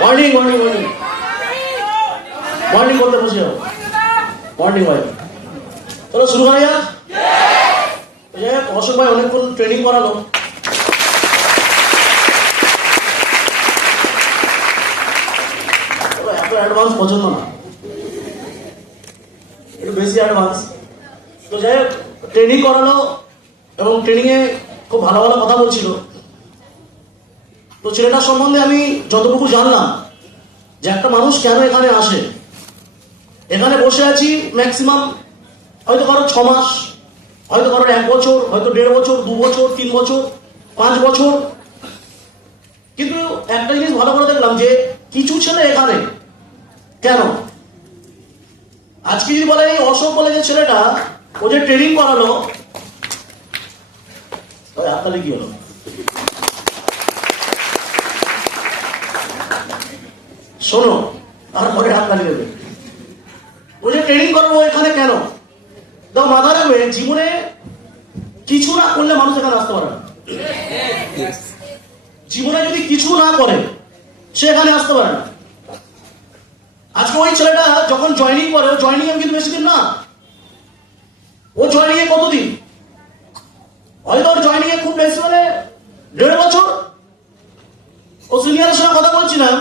Morning morning morning morning बोलते बसे हो मॉर्निंग भाई चलो शुरू करा यार অশোক ভাই অনেকক্ষণ ট্রেনিং করালো এত অ্যাডভান্স পছন্দ না একটু বেশি অ্যাডভান্স তো যাই হোক ট্রেনিং করালো এবং ট্রেনিংয়ে খুব ভালো ভালো কথা বলছিল তো ছেলেটার সম্বন্ধে আমি যতটুকু জানলাম যে একটা মানুষ কেন এখানে আসে এখানে বসে আছি ম্যাক্সিমাম হয়তো কারো 6 মাস হয়তো কারো 1 বছর হয়তো 1.5 বছর 2 বছর 3 বছর 5 বছর কিন্তু একটা জিনিস ভালো করে দেখলাম যে কিছু ছেলে এখানে কেন আজকে যদি বলে এই অশোক বলে যে ছেলেটা ও যে ট্রেনিং করালো আপনার কি হলো শোনো তারপরে আপনার দেবে ও যে ট্রেনিং করবো এখানে কেন তো মাথা রাখবে জীবনে কিছু না করলে মানুষ এখানে আসতে পারে না জীবনে যদি কিছু না করে সে এখানে আসতে পারে না আজকে ওই ছেলেটা যখন জয়েনিং করে ও জয়েনিং এ কিন্তু বেশি দিন না ও জয়েনিং এ কতদিন হয়তো ওর জয়েনিং এ খুব বেশি মানে 1.5 বছর ও সিনিয়রের সঙ্গে কথা বলছিলাম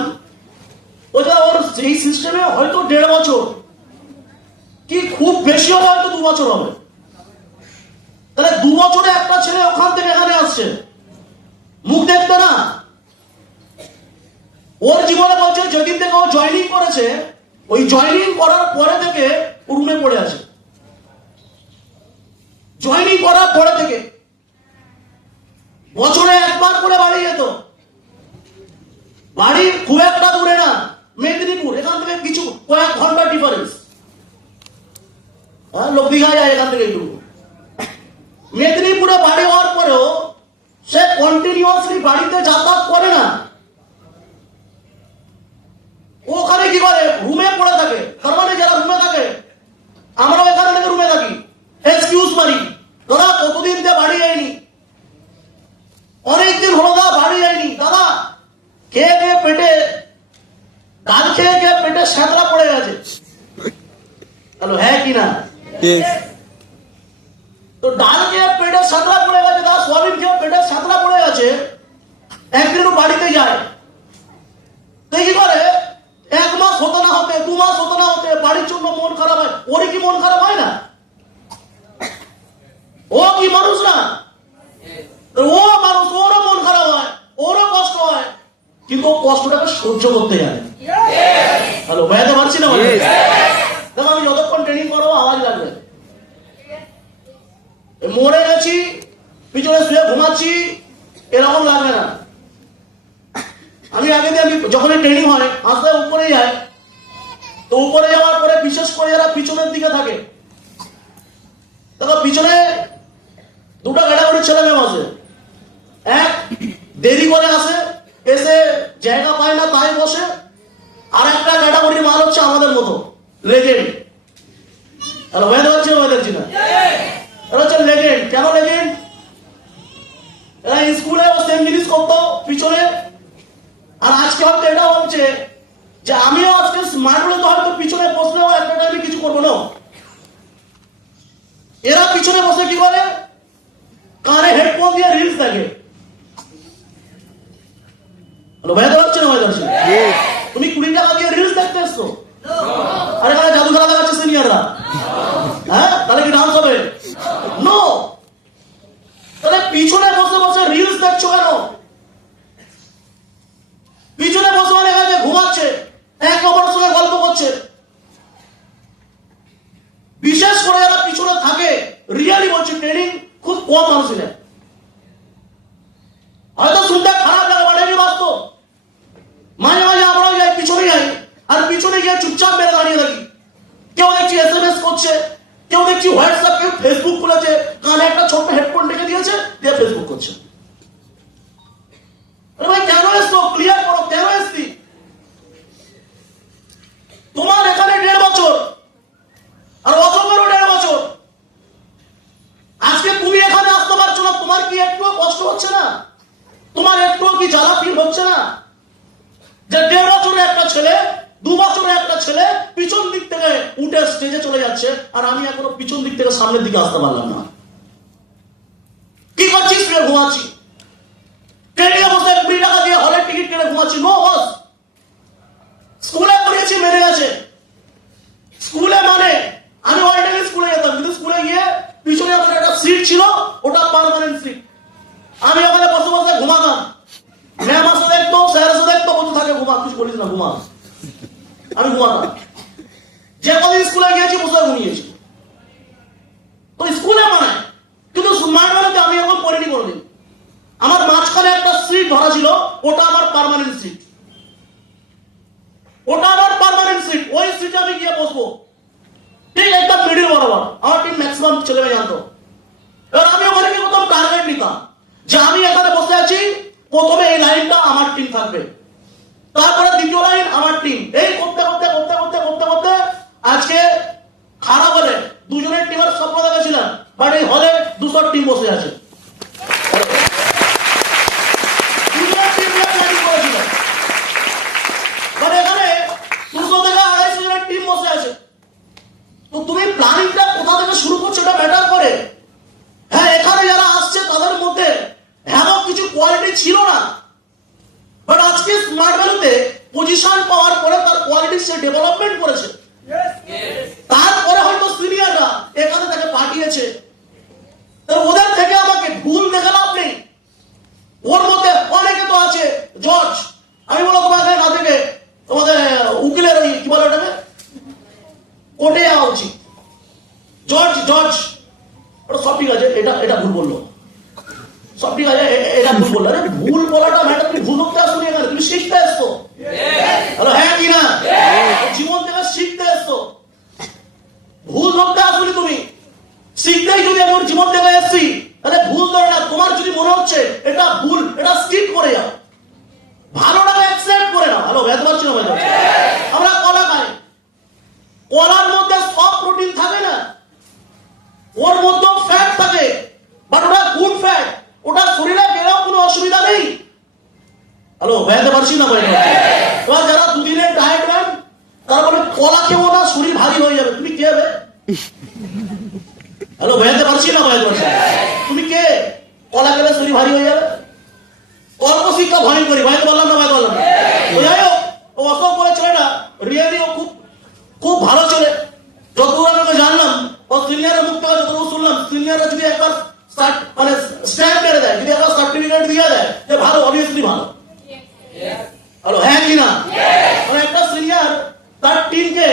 ওটা ওর এই সিস্টেমে হয়তো 1.5 বছর কি খুব বেশি হবে হয়তো 2 বছর হবে তাহলে 2 বছরে একটা ছেলে ওখান থেকে এখানে আসছে মুখ দেখতে না ওর জীবনে বলছে যেদিন থেকে ও জয়েনিং করেছে ওই জয়েনিং করার পরে থেকে ও রুমে পড়ে আছে জয়েনিং করার পরে থেকে বছরে একবার করে বাড়ি যেত বাড়ি খুব একটা দূরে না মেদিনীপুর এখান থেকে কিছু কয়েক ঘন্টা ডিফারেন্স লোক দীঘা যায় এখান থেকে একটু মেদিনীপুরে বাড়ি হওয়ার পরেও সে কন্টিনিউয়াসলি বাড়িতে যাতায়াত করে না ওখানে কি করে রুমে পড়ে থাকে তার মানে যারা রুমে থাকে আমরাও এখানে থেকে রুমে থাকি এক্সকিউজ মারি দাদা কতদিন দিয়ে বাড়ি যায়নি অনেকদিন হলো দা বাড়ি যায়নি দাদা খেয়ে খেয়ে পেটে ডাল খেয়ে খেয়ে পেটে স্যাঁতলা পড়ে গেছে হ্যালো হ্যাঁ কি না তো ডাল খেয়ে পেটে স্যাঁতলা পড়ে গেছে দাদা সোয়াবিন খেয়ে পেটে স্যাঁতলা পড়ে গেছে একদিন বাড়িতে যায় তো কি করে 1 মাস হতে না হতে 2 মাস হতে না হতে বাড়ির জন্য মন খারাপ হয় ওর কি মন খারাপ হয় না ও কি মানুষ না ও মানুষ ওরও মন খারাপ হয় ওরও কষ্ট হয় কিন্তু ও কষ্টটাকে সহ্য করতে জানে হ্যালো বুঝতে পারছি না দেখো আমি যতক্ষণ ট্রেনিং করবো আওয়াজ লাগবে মরে গেছি পিছনে শুয়ে ঘুমাচ্ছি এরকম লাগবে না আমি আগে দিয়ে আমি যখনই ট্রেনিং হয় আস্তে উপরে যায় তো উপরে যাওয়ার পরে বিশেষ করে যারা পিছনের দিকে থাকে দেখো পিছনে 2টা ক্যাটাগরির ছেলে মেয়ে আছে এক দেরি করে আসে এসে জায়গা পায় না তাই বসে আর একটা ক্যাটাগরির মাল হচ্ছে আমাদের মতো লেজেন্ড হ্যালো বুঝতে পারছি না এরা হচ্ছে লেজেন্ড কেন লেজেন্ড এরা স্কুলে সেম জিনিস করতো পিছনে আর আজকে হয়তো এটা ভাবছে যে আমিও আজকে স্মার্ট হলে তো হয়তো পিছনে বসলেও একটা টাইমে কিছু করবো না এরা পিছনে বসে কি করে কানে হেডফোন দিয়ে রিলস দেখে বুঝতে পারছি না তুমি 20 টাকা দিয়ে রিলস দেখতে এসছো আরে এখানে জাদু খেলা দেখাচ্ছে সিনিয়ররা হ্যাঁ তাহলে কি ডান্স হবে নো তাহলে পিছনে বসে বসে রিলস দেখছো কেন পিছনে বসে মানে এখানে ঘুমাচ্ছে এক অপরের সঙ্গে গল্প করছে বিশেষ করে যারা পিছনে থাকে রিয়ালি বলছে ট্রেনিং খুব কম মানুষ নেয় হয়তো শুনতে খারাপ লাগে বাড়ি বাস্তব মাঝে মাঝে আমরাও যাই পিছনে যাই আর পিছনে গিয়ে চুপচাপ মেরে দাঁড়িয়ে থাকি কেউ দেখছি SMS করছে কেউ দেখছি হোয়াটসঅ্যাপ কেউ ফেসবুক খুলেছে কানে একটা ছোট্ট হেডফোন রেখে দিয়েছে দিয়ে ফেসবুক করছে ভাই কেন এসছো ক্লিয়ার করো কেন এসছি তোমার এখানে 1.5 বছর আর অশোকেরও 1.5 বছর আজকে তুমি এখানে আসতে পারছো না তোমার কি একটু কষ্ট হচ্ছে না তোমার একটু কি জ্বালা ফিল হচ্ছে না যে 1.5 বছরে বছরের একটা ছেলে 2 বছরের একটা ছেলে পিছন দিক থেকে উঠে স্টেজে চলে যাচ্ছে, আর আমি এখনো পিছন দিক থেকে সামনের দিকে আসতে পারলাম না। কি করছিস? তুই ঘুমাচ্ছি, ট্রেনে বসে 20 টাকা দিয়ে হলের টিকিট কেটে ঘুমাচ্ছি। নো বস, স্কুলে পড়িয়েছি, মেরে গেছে। স্কুলে মানে আমি অলরেডি স্কুলে যেতাম, কিন্তু স্কুলে গিয়ে পিছনে আমার একটা সিট ছিল, ওটা পার্মানেন্ট সিট। আমি ওখানে বসে বসে ঘুমাতাম। ম্যাম আসে দেখতো, স্যার আসে দেখতো, বলতে থাকে ঘুমা, কিছু বলিস না, ঘুমা। আমি ঘুমাতাম। যে কদিন স্কুলে গিয়েছি বসে ঘুমিয়েছি। তো স্কুলে মানে, কিন্তু স্মার্ট মানে আমি এখন পড়িনি কোনোদিন। আমার মাঝখানে একটা সিট ধরা ছিল, ওটা আমার পার্মানেন্ট সিট। ওটা আমার পার্মানেন্ট সিট। ওই সিটে আমি গিয়ে বসবো, ঠিক একটা মিডিল বরাবর। আমার টিম ম্যাক্সিমাম ছেলে মেয়ে জানতো। এবার আমি ওখানে কি প্রথম টার্গেট নিতাম যে আমি এখানে বসে আছি, প্রথমে এই লাইনটা আমার টিম থাকবে, তারপরে দ্বিতীয় লাইন আমার টিম। এই করতে করতে করতে করতে করতে করতে আজকে খারাপ হলে 2জনের টিমের স্বপ্ন দেখেছিলাম, বাট এই হলে 200 টিম বসে আছে। তুমি প্ল্যানিংটা কোথা থেকে শুরু করছো এটা ম্যাটার করে। হ্যাঁ, এখানে যারা আসছে তাদের মধ্যে এমন কিছু কোয়ালিটি ছিল না, বাট আজকে স্মার্ট ভ্যালুতে পজিশন পাওয়ার পরে তার কোয়ালিটি সে ডেভেলপমেন্ট করেছে। তারপরে হয়তো সিনিয়ররা এখানে তাকে পাঠিয়েছে, ওদের থেকে আমাকে ভুল দেখে লাভ নেই। ওর মধ্যে অনেকে তো আছে জজ, আমি বলো তোমাকে না থেকে তোমাদের উকিলের ওই কি বলে ওটাকে কোর্টে যাওয়া উচিত। জজ জজ ওটা সব ঠিক আছে, এটা এটা ভুল বললো, সব ঠিক আছে, এটা ভুল বললো। আরে ভুল বলাটা ম্যাটার, তুমি ভুল করতে আসছো এখানে, তুমি শিখতে আসছো। হ্যালো, হ্যাঁ কি না? জীবন থেকে শিখতে আসছো, ভুল ধরতে আসলে তুমি শিখতেই। যদি আমি ওর জীবন থেকে এসছি, তাহলে ভুল ধরে না। তোমার যদি মনে হচ্ছে এটা ভুল, এটা স্কিপ করে যাও, ভালোটাকে অ্যাকসেপ্ট করে নাও। হ্যালো, ভেদ পাচ্ছি না? আমরা কলা খাই, কলার মধ্যে সব প্রোটিন থাকে না, ওর মধ্যেও ফ্যাট থাকে, বাট ওটা গুড ফ্যাট, ওটা শরীরে গেলেও কোনো অসুবিধা নেই। হ্যালো, বেড়াতে পারছি না ভাই? এবার যারা 2 দিনের ডায়েট ম্যান, তারপরে কলা খেবো না, শরীর ভারী হয়ে যাবে, তুমি কে হবে? হ্যালো, বেড়াতে পারছি না ভাই? তুমি কে? কলা খেলে শরীর ভারী হয়ে যাবে? অল্প শিক্ষা ভয় করি, ভাই তো বললাম না, ভাই বললাম না। যাই হোক, ও অসব করে ছেলেটা রিয়েলি ও খুব খুব ভালো ছেলে। যতদূর আমি ওকে জানলাম, ও সিনিয়রের মুখ থেকে যতদূর শুনলাম, সিনিয়ররা যদি একবার মানে স্ট্যাম্প মেরে দেয়, যদি একবার সার্টিফিকেট দিয়ে দেয় যে ভালো, অবভিয়াসলি ভালো। হ্যালো, হ্যাঁ কি না? মানে একটা সিনিয়র তার টিমকে,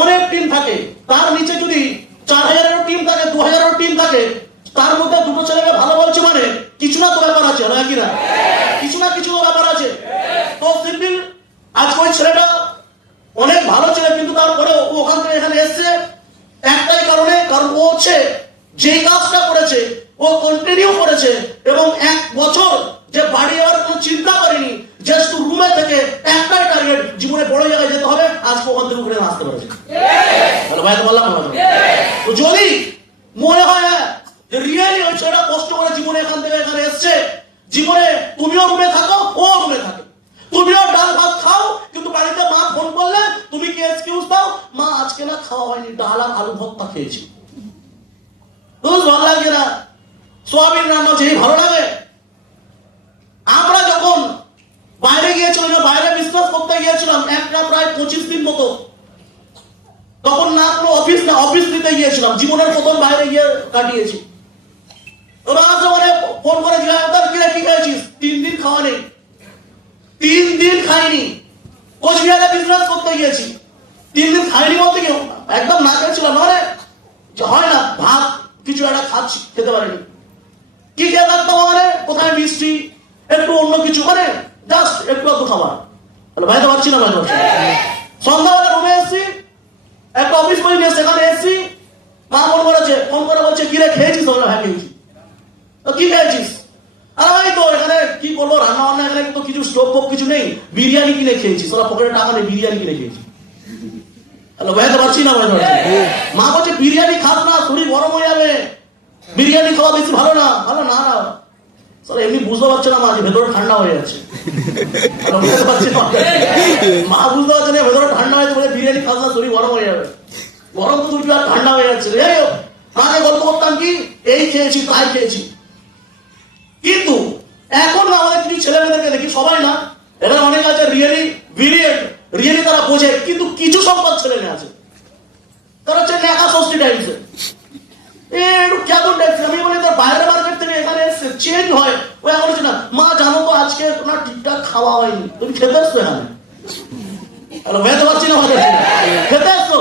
অনেক টিম থাকে, তার নিচে যদি 4000-এরও টিম থাকে, 2000-এরও টিম থাকে, তার মধ্যে 2টো ছেলেকে ভালো বলছে মানে কিছু না তো ব্যাপার আছে। হ্যাঁ কি না? কিছু না কিছু তো ব্যাপার আছে। তো সিম্পল আজকে ওই ছেলেটা অনেক ভালো ছেলে, কিন্তু তারপরে ও ওখান থেকে এখানে এসছে একটাই কারণে, কারণ ও হচ্ছে যেই কাজটা করেছে ও কন্টিনিউ করেছে, এবং 1 বছর যে বাড়ি যাওয়ার কোনো চিন্তা করেনি, জাস্ট রুমে থেকে একটাই টার্গেট, জীবনে বড় জায়গায় যেতে হবে, আজকে ওখান থেকে উঠে আসতে পেরেছে। ভালো ভাই, বললাম না? তো যদি মনে হয় যে রিয়েলি ওই ছেলেটা কষ্ট করে জীবনে এখান থেকে এখানে এসছে, জীবনে তুমিও রুমে থাকো, ও রুমে থাকে, তুমিও ডাল ভাত খাও, কিন্তু বাড়িতে মা ফোন করলে তুমি কি এক্সকিউজ দাও, মা আজকে না খাওয়া হয়নি, ডাল আর আলু ভর্তা খেয়েছি। ভালো লাগে না? সোয়াবিন রান্না যেই ভালো লাগে। আমরা যখন বাইরে গিয়েছিলাম, বাইরে বিজনেস করতে গিয়েছিলাম একটা প্রায় 25 দিন মতো, তখন না কোনো অফিস না, অফিস দিতে গিয়েছিলাম, জীবনের প্রথম বাইরে গিয়ে কাটিয়েছি। ওরা মানে ফোন করে জিজ্ঞাসা, কি খেয়েছিস? 3 দিন খাওয়া নেই, 3 দিন খাইনি। কোচবিহারে বিজনেস করতে গিয়েছি, 3 দিন খাইনি বলতে কি একদম না খেয়েছিলাম, মানে হয় না ভাত কিছু একটা খাচ্ছি, খেতে পারিনি। কি খেয়ে থাকতাম মানে কোথায় মিষ্টি, একটু অন্য কিছু, মানে জাস্ট একটু একটু খাবার। ভাই তো পারছি না, ভাই পারছি। সন্ধ্যাবেলা রুমে এসছি, একটা অফিস বই নিয়ে সেখানে এসছি, মা ফোন করেছে, ফোন করে বলছে কি রে খেয়েছিস? হ্যাঁ খেয়েছি। তো কি খেয়েছিস? আর ভাই তো এখানে কি করবো, রান্না বান্না এখানে তো কিছু স্টোভ ফোভ কিছু নেই, বিরিয়ানি কিনে খেয়েছি, ওরা পকেটে টাকা নেই, বিরিয়ানি কিনে খেয়েছি। হ্যালো, ভাই তো পারছি না, ভাই পারছি। মা বলছে বিরিয়ানি খাস না, শরীর গরম হয়ে যাবে, বিরিয়ানি খাওয়া বেশি ভালো না। ভালো না, না স্যার এমনি বুঝতে পারছে না, মাঝে ভেতরে ঠান্ডা হয়ে যাচ্ছে। বুঝতে পারছে না, মা বুঝতে পারছে না ভেতরে ঠান্ডা হয়েছে বলে বিরিয়ানি খাস না, শরীর গরম হয়ে যাবে। গরম তো দুটো আর ঠান্ডা হয়ে যাচ্ছে। যাই হোক, মাকে গল্প করতাম কি এই খেয়েছি তাই খেয়েছি। কিন্তু এখন আমাদের কিছু ছেলে মেয়েদেরকে দেখি, সবাই না, এখানে অনেক আছে রিয়েলি ব্রিলিয়েন্ট, রিয়েলি তারা বোঝে, কিন্তু কিছু সংখ্যক ছেলে মেয়ে আছে তারা হচ্ছে ন্যাকা ষষ্ঠী টাইমসে কেমন টাইপস। আমি বলি তার বাইরের মার্কেট থেকে এখানে চেঞ্জ হয়, ও এখন না মা জানো তো আজকে তোমার ঠিকঠাক খাওয়া হয়নি, তুমি খেতে আসছো এখানে? হ্যালো, মেয়ে তো পাচ্ছি না, খেতে আসছো?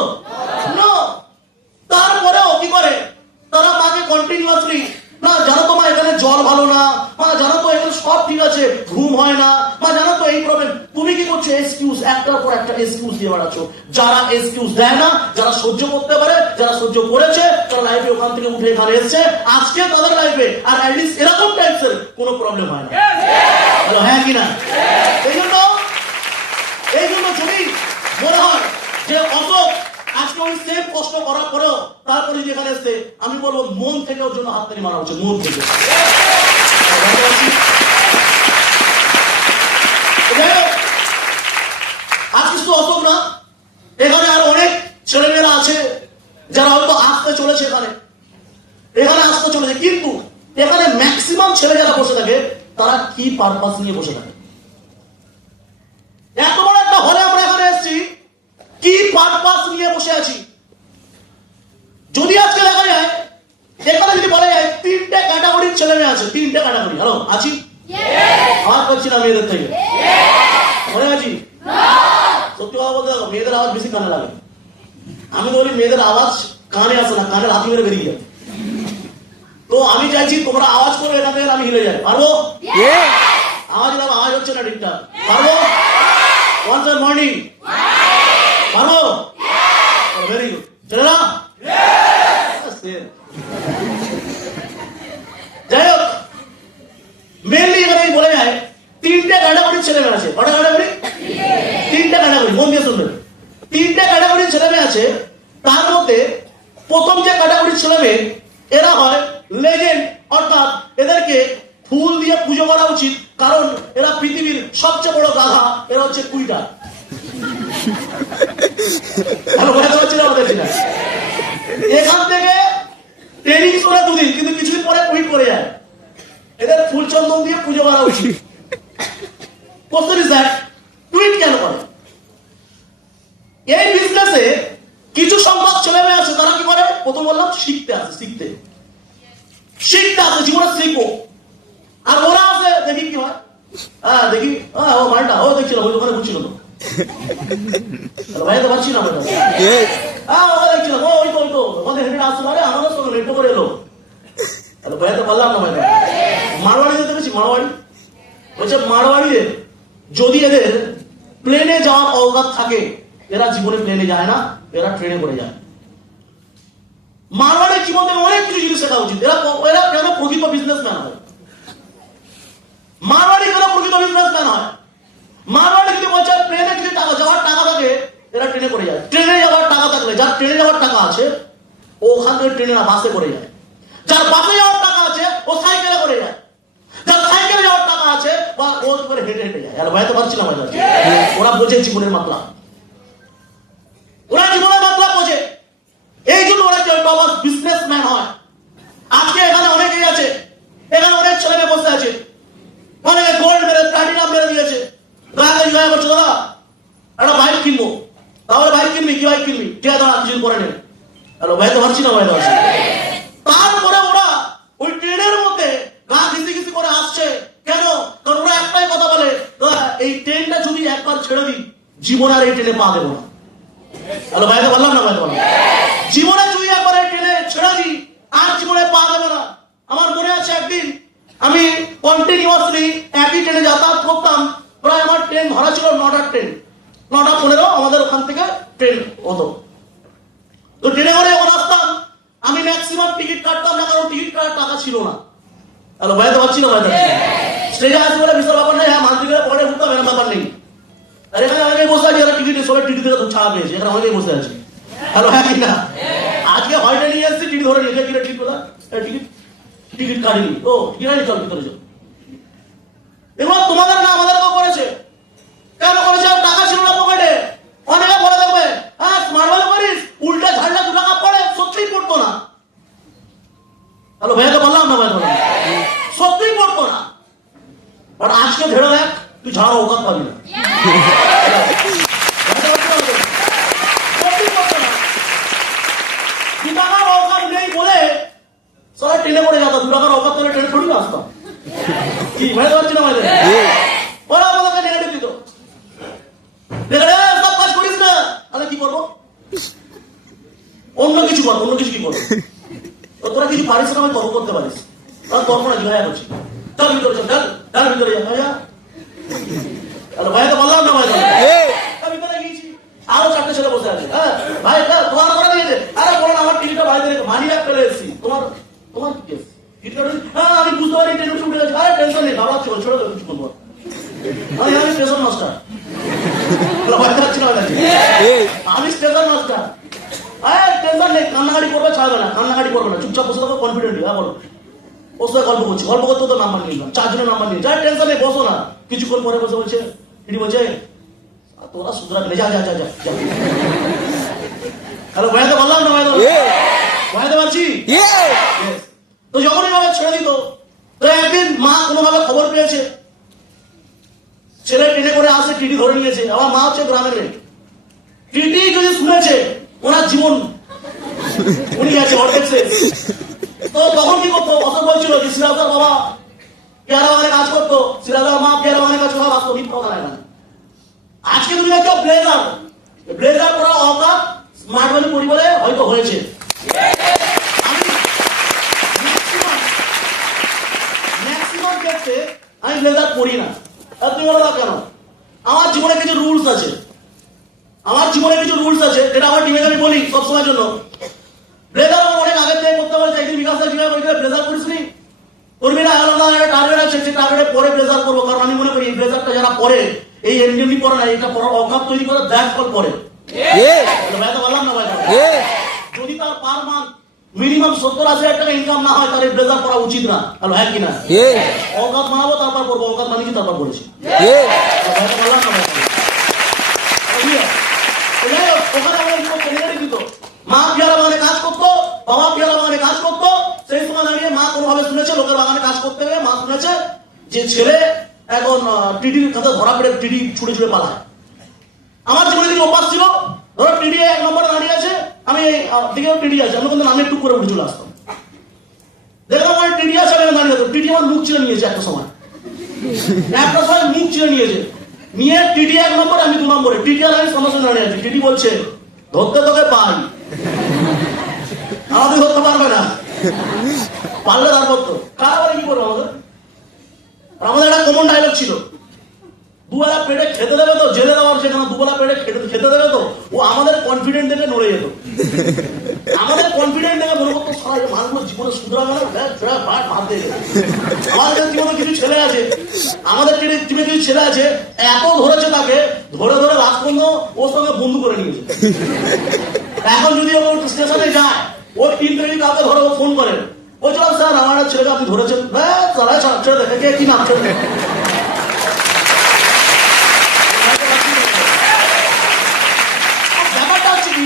তারপরেও কি করে তারা মাকে কন্টিনিউয়াসলি, না জানো তো মা এখানে জল ভালো না, মা জানো তো এখানে সব ঠিক আছে, ঘুম হয় না, মা জানো তো এই প্রবলেম। তুমি কি করছো? এক্সকিউজ, একটার পর একটা এক্সকিউজ দিয়ে বেড়াচ্ছ। যারা এক্সকিউজ দেয় না, যারা সহ্য করতে পারে, যারা সহ্য করেছে, তারা লাইফে ওখান থেকে উঠে এখানে এসছে, আজকে তাদের লাইফে আর অ্যাটলিস্ট এরকম টাইপসের কোনো প্রবলেম হয় না। হ্যাঁ কিনা? এই জন্য যদি মনে হয় যে অত আজকে ওই সেম কষ্ট করার পরেও তারপরে যেখানে এসছে, আমি বলবো মন থেকে ওর জন্য হাততালি মারা হচ্ছে, মন থেকে। আজকে শুধু অসম না, এখানে আরো অনেক ছেলেমেয়েরা আছে যারা হয়তো আসতে চলেছে, এখানে আসতে চলেছে, কিন্তু এখানে ম্যাক্সিমাম ছেলে যারা বসে থাকে তারা কি পারপাস নিয়ে বসে থাকে? এত বড় একটা হলে আমরা এখানে এসেছি, কি পারপাস নিয়ে বসে আছি? যদি আজকে দেখা যায়, এখানে যদি বলা যায় তিনটে ক্যাটাগরির ছেলে মেয়ে আছে, তিনটে ক্যাটাগরি। হ্যালো, আছি? আওয়াজ পাচ্ছি না মেয়েদের থেকে, মনে আছি? সত্যি কথা বলতে দেখো, মেয়েদের আওয়াজ বেশি কানে লাগে। আমি বলি মেয়েদের আওয়াজ কানে আসে না, কানে হাতি মেরে বেরিয়ে যায়। তো আমি চাইছি তোমরা আওয়াজ করো, এখান থেকে আমি হিলে যাই। পারবো? আওয়াজ হচ্ছে না ঠিকঠাক। পারবো? ওয়ান্স মর্নিং পারবো? Very good. ছেলেরা যাই হোক, মেনলি এখানে বলে যায় তিনটে ক্যাটাগরির ছেলে মেয়ে আছে। কটা ক্যাটাগরি? তিনটে ক্যাটাগরি। মন দিয়ে শুনবেন, তিনটে ক্যাটাগরির ছেলে মেয়ে আছে। তার মধ্যে প্রথম যে ক্যাটাগরির ছেলে মেয়ে, এরা হয় লেজেন্ড, অর্থাৎ এদেরকে ফুল দিয়ে পুজো করা উচিত, কারণ এরা পৃথিবীর সবচেয়ে বড় গাধা। এরা হচ্ছে কুইটার। এখান থেকে ট্রেনিং করে দুদিন, কিন্তু কিছুদিন পরে কুইট করে যায়। এদের ফুল চন্দন দিয়ে পুজো করা উচিত। কুইট কেন করে? এই বিজনেসে কিছু সংখ্যক ছেলে মেয়ে আছে, তারা কি করে? প্রথম বললাম শিখতে আসে, শিখতে আসে, জীবনে শিখবো। আর ওরা আছে দেখি কি হয়, দেখি ও মালটা ও দেখছিল ওই দোকানে ঘুরছিল তো, ভাই তো পারছি না, দেখছিলাম ওই তো ওখানে হেঁটে আসতে পারে, আমাদের সঙ্গে নেটো করে এলো। ভাই তো বললাম না, ভাই মারোয়াড়ি যেতে পেরেছি, মারোয়াড়ি বলছে মারোয়াড়িতে যদি এদের প্লেনে যাওয়ার অবকাশ থাকে, এরা জীবনে প্লেনে যায় না, এরা ট্রেনে করে যায়। মারোয়াড়ির জীবনে অনেক কিছু জিনিস শেখা উচিত। এরা কেন প্রকৃত বিজনেসম্যান হয়? মারোয়াড়ি কেন প্রকৃত বিজনেসম্যান হয়? মারোয়াড়ি যদি বলছে প্লেনে যদি যাওয়ার টাকা থাকে, এরা ট্রেনে করে যায়। ট্রেনে যাওয়ার টাকা থাকলে, যার ট্রেনে যাওয়ার টাকা আছে ও ওখান থেকে ট্রেনে না বাসে করে যায়। যার বাসে যাওয়ার টাকা আছে ও সাইকেলে করে যায়। যার সাইকেলে যাওয়ার টাকা আছে বা ও কি করে হেঁটে হেঁটে যায়। আর ভাই তো পারছি না, ওরা বোঝে জীবনের মাত্রা, ওরা জীবনের মাত্রা বোঝে। এই জন্য ওরা বিজনেসম্যান হয়। আজকে এখানে অনেকেই আছে, এখানে অনেক ছেলে মেয়ে বসে আছে, অনেকে গোল্ড মেরে প্লাটিনাম মেরে দিয়েছে। গায়ে করছে দাদা একটা বাইক কিনবো, তাহলে বাইক কিনবি, কি বাইক কিনবি? ঠিক আছে দাদা কিছুদিন পরে নেই। হ্যালো, ভাই তো পারছি না, ভাই তো পারছি। তারপরে ওরা ওই ট্রেনের মধ্যে গা ঘিসি ঘিসি করে আসছে। কেন? কারণ ওরা একটাই কথা বলে, এই ট্রেনটা যদি একবার ছেড়ে দিই, জীবন আর এই ট্রেনে পা দেবো না। হ্যালো, ভাই তো বললাম না, ভাই তো বললাম, জীবনে যদি একবার এই ট্রেনে ছেড়ে দিই আর জীবনে পা দেবো না। আমার মনে আছে একদিন আমি কন্টিনিউয়াসলি একই ট্রেনে যাতায়াত করতাম, প্রায় আমার ট্রেন ধরা ছিল 9টার ট্রেন, 9:15 আমাদের ওখান থেকে ট্রেন হতো। তো ট্রেনে করে যখন আসতাম আমি ম্যাক্সিমাম টিকিট কাটতাম না, কারণ টিকিট কাটার টাকা ছিল না। হ্যালো, ভাই তো পাচ্ছি না, ভাই স্টেজে আসবে বলে বিশাল ব্যাপার নেই, হ্যাঁ মান্থলি করে পরে ঘুরতাম, এরকম ব্যাপার নেই। আর এখানে অনেকেই বসে আছে, টিকিট সবাই টিকিট থেকে ছাড়া পেয়েছে, এখানে অনেকেই বসে আছে। হ্যালো, হ্যাঁ কিনা? আজকে হয়টা নিয়ে এসেছি, টিকিট ধরে নিয়ে টিকিট কোথা? টিকিট কাটিনি, ও টিকিট চল ভিতরে চল। এগুলো তোমাদের না আমাদেরকেও করেছে। কেন করেছে? টাকা ছিল না পকেটে। অনেকে বলে দেখবে হ্যাঁ স্মার্ট করিস, উল্টা ঝাড়লে 2 টাকা পড়ে, সত্যিই পড়তো না। হ্যালো ভাইয়াকে বললাম না ভাই, বললাম সত্যিই পড়তো না। বাট আজকে ধরে দেখ তুই ঝাড়া ওকাত পাবি না। নেই বলে সবাই ট্রেনে করে যেত। 2 টাকার অকাত করে ট্রেনে থোড়ি আসতাম। কি ভাই পারছি না ভাই, ওরা আমাদেরকে নেগেটিভ দিত। সব কাজ করিস না, তাহলে কি করবো? অন্য কিছু কর, অন্য কিছু কি করবো? তোরা কিছু পারিস না, আমি তর্ক করতে পারিস। তাহলে তর্ক না জিজ্ঞাসা করছি, তার ভিতরে চল, তার ভিতরে যা ভাইয়া। তাহলে ভাইয়া তো বললাম না ভাই, ভিতরে গিয়েছি আরো 4টে ছেলে বসে আছে। হ্যাঁ ভাই তোমার করে দিয়েছে। আরে বলো আমার টিকিটটা বাইরে মানি ব্যাগ ফেলে এসেছি। তোমার তোমার কি কেস? হ্যাঁ আমি বুঝতে পারি টেনশন উঠে গেছে। আরে টেনশন নেই, ঘাবড়াচ্ছি বল, ছোট কিছু বলবো। আমি স্টেশন মাস্টার, ভয় পাচ্ছি না আমি স্টেশন মাস্টার। টেনশন নেই, কান্নাকাটি করবে, ছাড়বে না, কান্নাকাটি করবে না, চুপচাপ বসে থাকো, কনফিডেন্টলি। হ্যাঁ বলো, ওর সাথে গল্প করছি, গল্প করতে তো নাম্বার নিয়ে নিলাম, 4 জনের নাম্বার নিয়ে। যা টেনশন নেই, বসো না। কিছুক্ষণ পরে বসে বলছে, এটি বলছে তোরা সুতরাং যা যা যা যা। হ্যালো ভাইয়াতে বললাম না ভাই, ভাইয়াতে পারছি। তো যখনই ভাবে ছেড়ে দিত, তো একদিন মা কোনোভাবে খবর পেয়েছে ছেলে ট্রেনে করে আসে, টিটি ধরে নিয়েছে। আমার মা হচ্ছে গ্রামের মেয়ে। টিটি যদি শুনেছে ওনার জীবন উনি গেছে অর্ধেক শেষ। তো তখন কি করতো? অসর বলছিল যে সিরাজদার বাবা পেয়ারা বাগানে কাজ করতো, সিরাজদার মা পেয়ারা বাগানে কাজ করা বাস্তব মিথ্যা কথা না। আজকে তুমি দেখছো ব্লেজার, ব্লেজার পরা অকাত স্মার্ট ভ্যালি পরিবারে হয়তো হয়েছে। ম্যাক্সিমাম ক্ষেত্রে আমি ব্লেজার পরি না। তুমি বলো না কেন? আমার জীবনে কিছু রুলস আছে, আমার জীবনে কিছু রুলস আছে, যেটা আমার টিমে আমি বলি সবসময়ের জন্য। ব্লেজার আমার অনেক আগের থেকে করতে পারছে। একদিন বিকাশ জিজ্ঞাসা করেছিল ব্লেজার করিসনি, করবি না? একটা টার্গেট আছে, সেই টার্গেটে পরে ব্লেজার করবো। কারণ আমি মনে করি এই ব্লেজারটা যারা পরে, এই এমনি পরে না, এটা পরে অভাব তৈরি করে ব্যাক কল করে। বললাম না ভাই, যদি তার পার মান্থ মিনিমাম 70-80 টাকা ইনকাম না হয়, তার এই ব্লেজার করা উচিত না। হ্যালো হ্যাঁ কিনা? অকাত বানাবো তারপর করবো, অকাত বানিয়েছি তারপর করেছি। বললাম না ভাই, মা পেয়ারা বাগানে কাজ করতো, বাবা পেয়ারা বাগানে কাজ করতো। সেই সময় দাঁড়িয়ে মা কোনোভাবে শুনেছে, লোকের বাগানে কাজ করতে গিয়ে মা শুনেছে যে ছেলে এখন টিডির কাছে ধরা পড়ে টিডি ছুটে ছুটে পালায়। আমার জীবনে দিকে অভ্যাস ছিল, ধরো টিডি 1 নম্বরে দাঁড়িয়ে আছে, আমি দিকে টিডি আছে, আমি কিন্তু নামে টুক করে উঠে চলে আসতাম। দেখলাম আমার টিডি আছে, আমি দাঁড়িয়ে যেত। টিডি আমার মুখ চিনে নিয়েছে একটা সময়, মুখ চিনে নিয়েছে, নিয়ে টিডি 1 নম্বরে, আমি 2 নম্বরে। টিডি আর আমি সঙ্গে সঙ্গে দাঁড়িয়ে আছি। টিডি বলছে ধরতে তোকে পাই, আমাদের ধরতে পারবে না, পারলে তারপর তো কারাবারে কি করবো? আমাদের একটা কমন ডায়লগ ছিল, দুবেলা পেটে খেতে দেবে তো, জেলে দেওয়ার সেখানে দুবেলা পেটে খেতে দেবে তো। ও আমাদের কনফিডেন্ট দেখে নড়ে যেত। আমাদের কনফিডেন্ট দেখে মনে করতো সারা মানুষগুলো জীবনে শুধরাবে না, আমাদের জীবনে কিছু ছেলে আছে, আমাদের টিমে কিছু ছেলে আছে, এত ধরেছে তাকে, ধরে ধরে লাস্ট পর্যন্ত ওর সঙ্গে বন্ধু করে নিয়েছে। এখন যদি ও স্টেশনে যায়, ওর টিম থেকে কাউকে ধরে ও ফোন করে, বলছিলাম স্যার আমার ছেলেকে আপনি ধরেছেন, ছেড়ে দেখে কি নাম ছেড়ে। ব্যাপারটা হচ্ছে কি,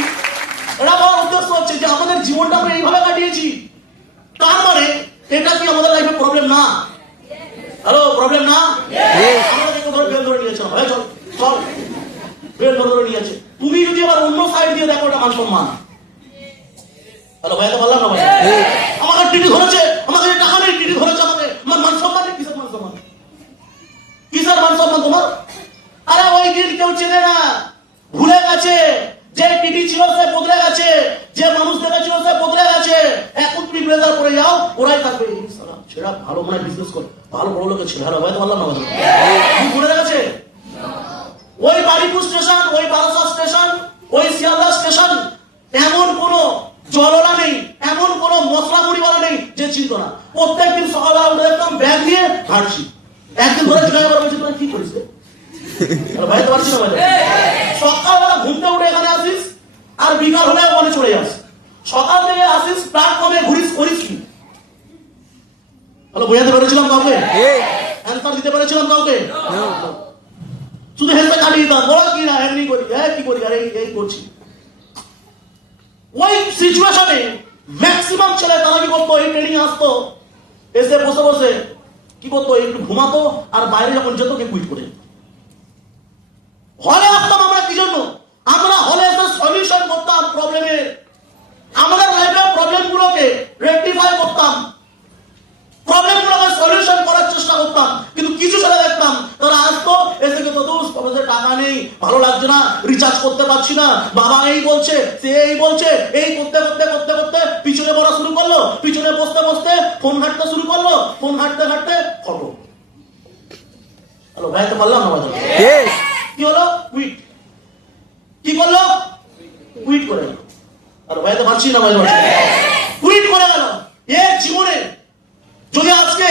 এটা বলার উদ্দেশ্য হচ্ছে যে আমাদের জীবনটা আমরা এইভাবে কাটিয়েছি, তার মানে এটা কি আমাদের লাইফে প্রবলেম না? হ্যালো, প্রবলেম না? আমাদের ধরে বেল ধরে নিয়েছে, চল চল বেল ধরে নিয়েছে। তুমি যদি আবার অন্য সাইড দিয়ে দেখো, এটা মান সম্মান। হ্যালো ভাইয়া, বললাম না ভাই, আমাকে টিটি ধরেছে, আমাকে টাকা নেই, টিটি ধরেছে আমাকে, আমার মান সম্মান নেই। কিসের মান সম্মান? কিসের মান সম্মান তোমার? আরে ওই দিন কেউ চেনে না, ভুলে গেছে। যে টিটি ছিল সে বদলে গেছে, যে মানুষ দেখেছিল সে বদলে গেছে। এখন তুমি ব্লেজার পরে যাও, ওরাই থাকবে। সেটা ভালো মনে বিজনেস করে, ভালো বড় লোকের ছেলে। হ্যালো ভাই, বললাম না ভাই, ভুলে গেছে। ওই বাড়িপুর স্টেশন, ওই বারাসাত স্টেশন, ওই শিয়ালদা স্টেশন, এমন কোন জলওয়ালা নেই, এমন কোন মশলা মুড়িওয়ালা নেই যে চিনত না। প্রত্যেকদিন সকালবেলা উঠে দেখতাম ব্যাগ নিয়ে হাঁটছি। একদিন ধরে জিজ্ঞাসা করা বলছি, তোরা কি করিস? ভাই তো পারছি না ভাই, সকালবেলা ঘুমতে উঠে এখানে আসিস, আর বিকাল হলে ওখানে চলে যাস। সকাল থেকে আসিস, প্ল্যাটফর্মে ঘুরিস, করিস কি? হ্যালো, বোঝাতে পেরেছিলাম কাউকে? হেলসার দিতে পেরেছিলাম কাউকে? শুধু হেলসার কাটিয়ে দিতাম, বড় কি না এমনি করি, কি করি, আরে এই করছি। ওই সিচুয়েশনে ম্যাক্সিমাম ছেলে তারা কি করতো, এই ট্রেনিং আসতো, এসে বসে বসে কি করতো, একটু ঘুমাতো, আর বাইরে যখন যেত কে কুইট করে। হলে আসতাম আমরা কি জন্য? আমরা হলে এসে সলিউশন করতাম প্রবলেমের, আমাদের লাইফের প্রবলেমগুলোকে রেকটিফাই করতাম, প্রবলেমগুলোকে সলিউশন করার চেষ্টা করতাম। কিন্তু কিছু ছেলে দেখতাম তারা আসতো, এসে কিন্তু দোস্ত আমাদের টাকা নেই, ভালো লাগছে না, রিচার্জ করতে পারছি না, বাবা এই বলছে, সে এই বলছে, এই করতে করতে করতে করতে পিছনে পড়া শুরু করলো, পিছনে বসতে বসতে ফোন ঘাটতে শুরু করলো, ফোন ঘাটতে ঘাটতে ফটো। হ্যালো ভাই, তো বললাম না বাজার কি হলো, কুইট। কি করলো, কুইট করে গেল। হ্যালো ভাই, তো পারছি না বাজার, কুইট করে গেল। এর জীবনে যদি আজকে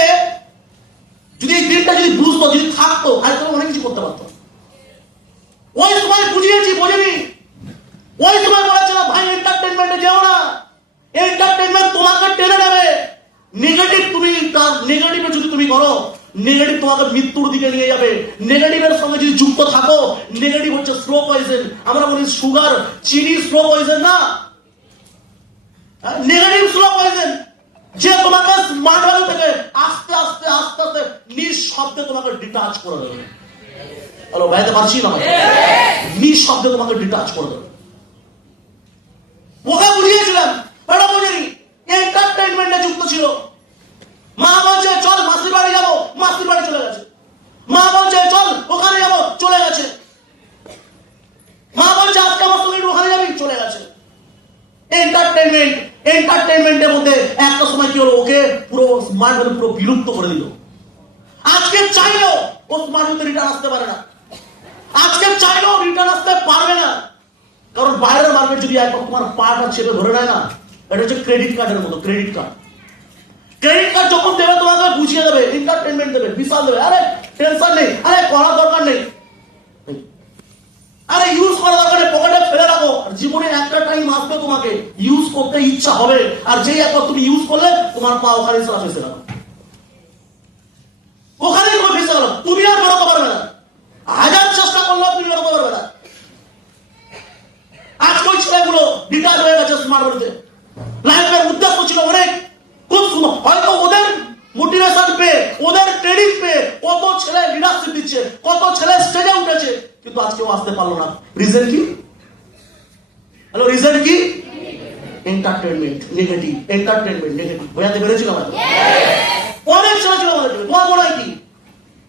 যদি এই দিনটা যদি বুঝতো, যদি থাকতো, হয়তো অনেক কিছু করতে পারতো। ওই সময় বুঝিয়েছি, বোঝেনি। ওই সময় বলেছিলাম ভাই এন্টারটেনমেন্টে যেও না, এন্টারটেনমেন্ট তোমাকে টেনে নেবে। নেগেটিভ তুমি, নেগেটিভে যদি তুমি করো, নেগেটিভ তোমাকে মৃত্যুর দিকে নিয়ে যাবে। নেগেটিভের সঙ্গে যদি যুক্ত থাকো, নেগেটিভ হচ্ছে স্লো পয়জন। আমরা বলি সুগার, চিনি স্লো পয়জন না, নেগেটিভ স্লো পয়জন, যে তোমাকে স্মার্ট ভ্যালু থেকে আস্তে আস্তে আস্তে আস্তে নিঃশব্দে তোমাকে ডিটাচ করে দেবে। হ্যালো ভাইতে পারছি না, নিঃশব্দে তোমাকে ডিটাচ করে দেবে। ওকে বুঝিয়েছিলাম, এটা বোঝেনি, এন্টারটেনমেন্টে যুক্ত ছিল। মা বলছে চল মাসির বাড়ি যাবো, মাসির বাড়ি চলে গেছে। মা বলছে চল ওখানে যাবো, চলে গেছে। মা বলছে আজকে আমার সঙ্গে ওখানে যাবি, চলে গেছে। এন্টারটেনমেন্ট, এন্টারটেনমেন্টের মধ্যে একটা সময় কি হলো, ওকে পুরো স্মার্ট ভ্যালু পুরো বিলুপ্ত করে দিল। আজকে চাইলেও ও স্মার্ট ভ্যালুতে রিটার্ন আসতে পারে না, আজকে চাইলেও রিটার্ন আসতে পারবে না। কারণ বাইরের মার্কেট যদি একবার তোমার পাটা চেপে ধরে নেয় না, এটা হচ্ছে ক্রেডিট কার্ডের মতো। ক্রেডিট কার্ড, ক্রেডিট কার্ড যখন দেবে তোমাকে বুঝিয়ে দেবে, এন্টারটেনমেন্ট দেবে, বিশাল দেবে, আরে টেনশন নেই, আরে করার দরকার নেই, আরে ইউজ করার দরকার নেই, পকেটে ফেলে রাখো। জীবনে একটা টাইম আসবে তোমাকে ইউজ করতে ইচ্ছা হবে, আর যেই একবার তুমি ইউজ করলে তোমার পা ওখানে ফেসে গেল, ওখানেই তোমার ফেসে গেল, তুমি আর বেরোতে পারবে না। হাজার চেষ্টা করলেও তুমি বেরোতে পারবে না। আজকে ওই ছেলেগুলো ডিটাচ হয়ে গেছে স্মার্ট ভ্যালুতে। লাইফের উদ্দেশ্য ছিল অনেক, খুব সুন্দর, হয়তো ওদের মোটিভেশন পেয়ে, ওদের ট্রেনিং পেয়ে কত ছেলে লিডারশিপ দিচ্ছে, কত ছেলে স্টেজে উঠেছে, কিন্তু আজকেও আসতে পারলো না। রিজন কি? হ্যালো, রিজন কি? Entertainment negative, entertainment negative. বোঝাতে পেরেছিল আমাদের? অনেক ছেলে ছিল আমাদের। তোমার মনে হয় কি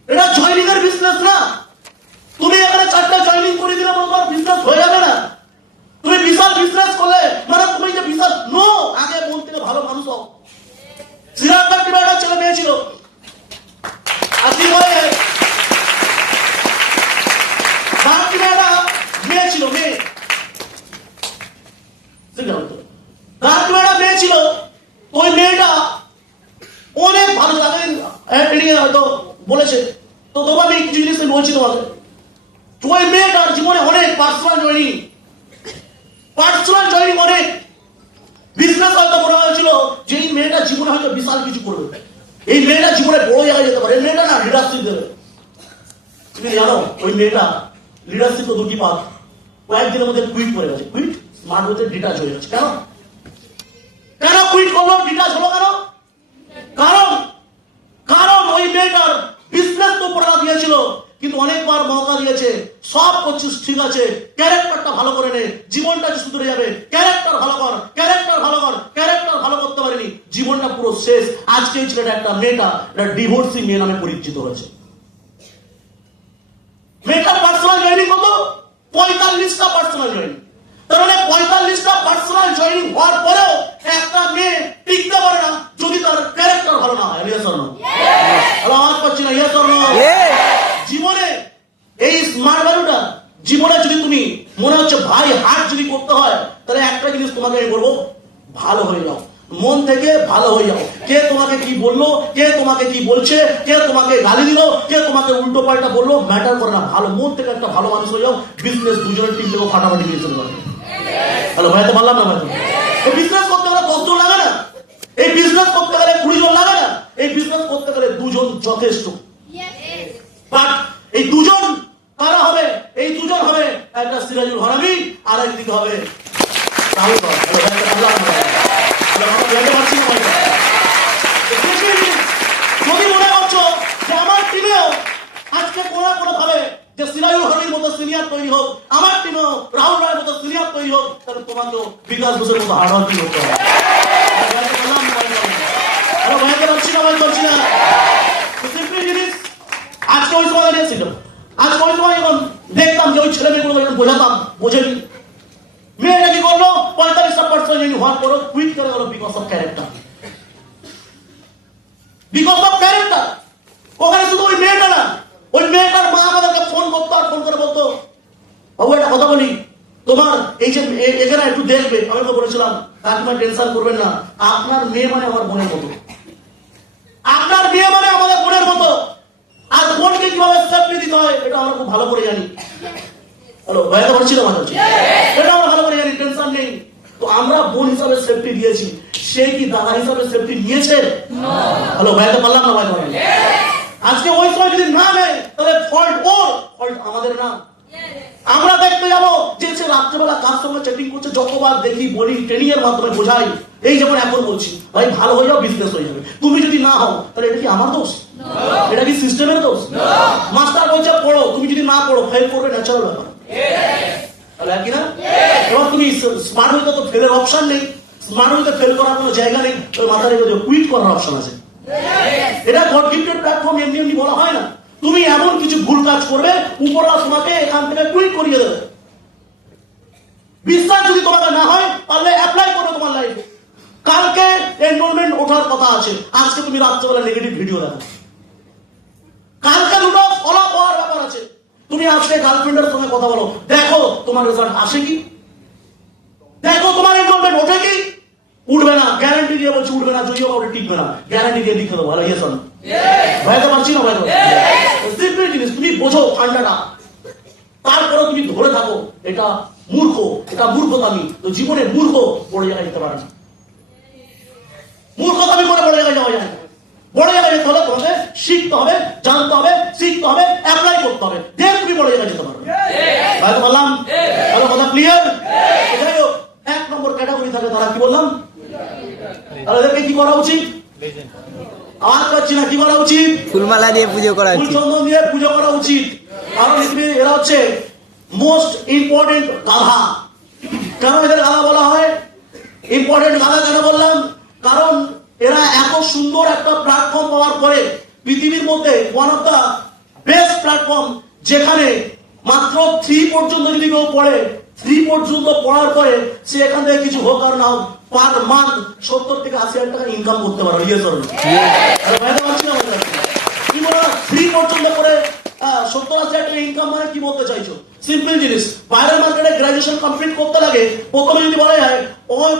এটা জয়নিং এর বিজনেস না? তুমি এখানে 4টা জয়নিং করে দিলে তোমার বিজনেস হয়ে যাবে না। তুমি বিশাল বিজনেস করলে মানে তুমি যে বিশাল নো, আগে মন থেকে ভালো মানুষ হও। শ্রীলঙ্কার টিমে একটা ছেলে মেয়ে ছিল, আজকে হয়ে তার টিমে একটা মেয়ে ছিল, মেয়ে তার টিমে একটা মেয়ে ছিল। ওই মেয়েটা অনেক ভালো লাগে, হয়তো বলেছে তো, তোমার আমি কিছু জিনিস বলছি তোমাকে। ওই মেয়েটার জীবনে অনেক পার্সোনাল জয়নিং, পার্সোনাল জয়নিং অনেক। বিজনেস হয়তো মনে হয়েছিল যে এই মেয়েটা জীবনে হয়তো বিশাল কিছু করবে, এই মেয়েটা জীবনে বড় জায়গায় যেতে পারে, এই মেয়েটা না লিডারশিপ দেবে। তুমি জানো ওই মেয়েটা লিডারশিপ তো দুটি পাত, কয়েকদিনের মধ্যে কুইট করে গেছে। কুইট, স্মার্ট হতে ডিটাচ হয়ে যাচ্ছে। কেন কেন কুইট করলো, ডিটাচ হলো কেন? কারণ কারণ ওই মেয়েটার বিজনেস তো পড়া দিয়েছিল, কিন্তু অনেকবার মৌকা দিয়েছে, সব করছিস ঠিক আছে, ক্যারেক্টারটা ভালো করে নে, জীবনটা সুধরে যাবে, ক্যারেক্টার ভালো কর, ক্যারেক্টার ভালো কর, ক্যারেক্টার ভালো করতে পারেনি, জীবনটা পুরো শেষ। আজকে এই ছেলেটা একটা মেয়েটা ডিভোর্সি মেয়ে নামে পরিচিত হয়েছে। মেয়েটার পার্সোনাল জয়নিং কত? 45টা পার্সোনাল জয়নিং। তার মানে 45টা পার্সোনাল জয়নিং হওয়ার পরেও একটা মেয়ে টিকতে পারে না যদি তার ক্যারেক্টার ভালো না হয়। Yes or no? আওয়াজ পাচ্ছি না, ইয়েস অর নো? জীবনে এই স্মার্ট ভ্যালুটা জীবনে যদি তুমি মনে হচ্ছে ভাই হার্ট যদি করতে হয়, তাহলে একটা জিনিস তোমাকে আমি বলবো, ভালো হয়ে যাও, মন থেকে ভালো হয়ে যাও। কে তোমাকে কি বললো, কে তোমাকে কি বলছে, কে তোমাকে গালি দিল, কে তোমাকে উল্টো পাল্টা বললো, ম্যাটার করে না। ভালো মন থেকে একটা ভালো মানুষ হয়ে যাও, বিজনেস দুজনের টিম থেকে ফাটাফাটি নিয়ে চলে যাবে। হ্যালো ভাই, তো বললাম না ভাই, এই বিজনেস করতে গেলে 10 জন লাগে না, এই বিজনেস করতে গেলে 20 জন লাগে না, এই বিজনেস করতে গেলে 2 জন যথেষ্ট। বাট এই দুজন কারা হবে? এই দুজন হবে একটা সিরাজুল হারামি আর একদিকে হবে রাহুল যদি মনে করছো যে আমার টিমেও আজকে কোনো ভাবে যে সিরাজুল হারামির মতো সিনিয়র তৈরি হোক, আমার টিমেও রাহুল রায়ের মতো সিনিয়র তৈরি হোক, তাহলে তোমাকে বিকাশ ঘোষের মতো হার্ড ওয়ার্কিং করতে হবে। করছি না জিনিস আজকে ওই সময় দাঁড়িয়েছিল। আজকে ওই সময় যখন দেখতাম যে ওই ছেলে মেয়েগুলো যখন বোঝাতাম, বোঝেনি। মেয়েটা কি করলো 45% হওয়ার পরও কুইট করে গেল because of character. Because of character. ওখানে শুধু ওই মেয়েটা না, ওই মেয়েটার মা আমাদেরকে ফোন করতো আর ফোন করে বলতো, বাবু একটা কথা বলি, তোমার এই যে এখানে একটু দেখবে। আমি তো বলেছিলাম কাকিমা টেনশন করবেন না, আপনার মেয়ে মানে আমার বোনের মতো, আপনার মেয়ে মানে আমাদের বোনের মতো। আর বোনকে কিভাবে সেফটি দিতে হয় এটা আমরা খুব ভালো করে জানি। হ্যালো ভাইয়া বলছি না, মাথা এটা আমরা ভালো করে জানি, টেনশন নেই। তো আমরা বোন হিসাবে সেফটি দিয়েছি, সে কি দাদা হিসাবে সেফটি নিয়েছে? হ্যালো ভাইয়া পারলাম না, ভাই আজকে ওই সময় যদি না নেয় তাহলে ফল্ট ওর, ফল্ট আমাদের না। আমরা দেখতে যাবো যে সে রাত্রেবেলা কার সঙ্গে চ্যাটিং করছে, যতবার দেখি বলি, ট্রেনিং এর মাধ্যমে বোঝাই। এই যেমন এখন বলছি ভাই ভালো হয়ে যাও, বিজনেস হয়ে যাবে। তুমি যদি না হও তাহলে এটা কি আমার দোষ? এটা কি সিস্টেমের দোষ? মাস্টার বলছে পড়ো, তুমি যদি না পড়ো ফেল করবে, ন্যাচারাল ব্যাপার। তাহলে কি না? এবার তুমি স্মার্ট হইতে তো ফেলের অপশন নেই, স্মার্ট হইতে ফেল করার কোনো জায়গা নেই। তোর মাথায় রেখে কুইট করার অপশন আছে। এটা গড গিফটেড প্ল্যাটফর্ম, এমনি এমনি বলা হয় না। তুমি এমন কিছু ভুল কাজ করবে, উপরওয়ালা তোমাকে এখান থেকে কুইট করিয়ে দেবে। বিশ্বাস যদি তোমাকে না হয় তাহলে অ্যাপ্লাই করো তোমার লাইফে। কালকে এনরোলমেন্ট ওঠার কথা আছে, আজকে তুমি রাত্রেবেলা নেগেটিভ ভিডিও দেখো। কালকে দুটো ফলো হওয়ার ব্যাপার আছে। তুমি আজকে গার্লফ্রেন্ডের সঙ্গে কথা বলো, দেখো তোমার রেজাল্ট আসে কি, দেখো তোমার এনরোলমেন্ট ওঠে কি। উঠবে না, গ্যারান্টি দিয়ে বলছি উঠবে না, যদিও কাউকে টিকবে না, গ্যারান্টি দিয়ে লিখে দেবো। ভালো ইয়ে শোন ভাইতে পারছি না, ভাইতো সিম্পল জিনিস, তুমি বোঝো ফান্ডাটা, তারপরে তুমি ধরে থাকো। এটা মূর্খ, এটা মূর্খতামি। তো জীবনে মূর্খ বড় জায়গায় যেতে পারে না, মূর্খতামি করে বড় জায়গায় যাওয়া যায় না। বড় জায়গায় যেতে হলে তোমাকে শিখতে হবে, জানতে হবে, শিখতে হবে, অ্যাপ্লাই করতে হবে, দেন তুমি বড় জায়গায় যেতে পারবে। ভাই তো বললাম, ভালো কথা ক্লিয়ার। যাই হোক, 1 নম্বর ক্যাটাগরি থাকে তারা, কি বললাম, তাদেরকে কি করা উচিত? আওয়াজ পাচ্ছি না, কি করা উচিত? ফুলমালা দিয়ে পুজো করা উচিত, ফুলচন্দন দিয়ে পুজো করা উচিত। কারণ এরা হচ্ছে মোস্ট ইম্পর্টেন্ট গাধা। কেন এদের গাধা বলা হয়? ইম্পর্টেন্ট গাধা কেন বললাম? কারণ এরা এত সুন্দর একটা প্ল্যাটফর্ম পাওয়ার পরে, পৃথিবীর মধ্যে one of the best platform, যেখানে মাত্র 3 পর্যন্ত যদি কেউ পড়ে, 3 পর্যন্ত পড়ার পরে সে এখান থেকে কিছু হোক আর না হোক পার মান্থ 70 থেকে 80 হাজার টাকা ইনকাম করতে পারো। ইয়ে সর 3 পর্যন্ত পড়ে 70-80 হাজার টাকা ইনকাম মানে কি বলতে চাইছো? সিম্পল জিনিস, বাইরের মার্কেটে গ্রাজুয়েশন কমপ্লিট করতে লাগে। প্রথমে যদি বলা যায়,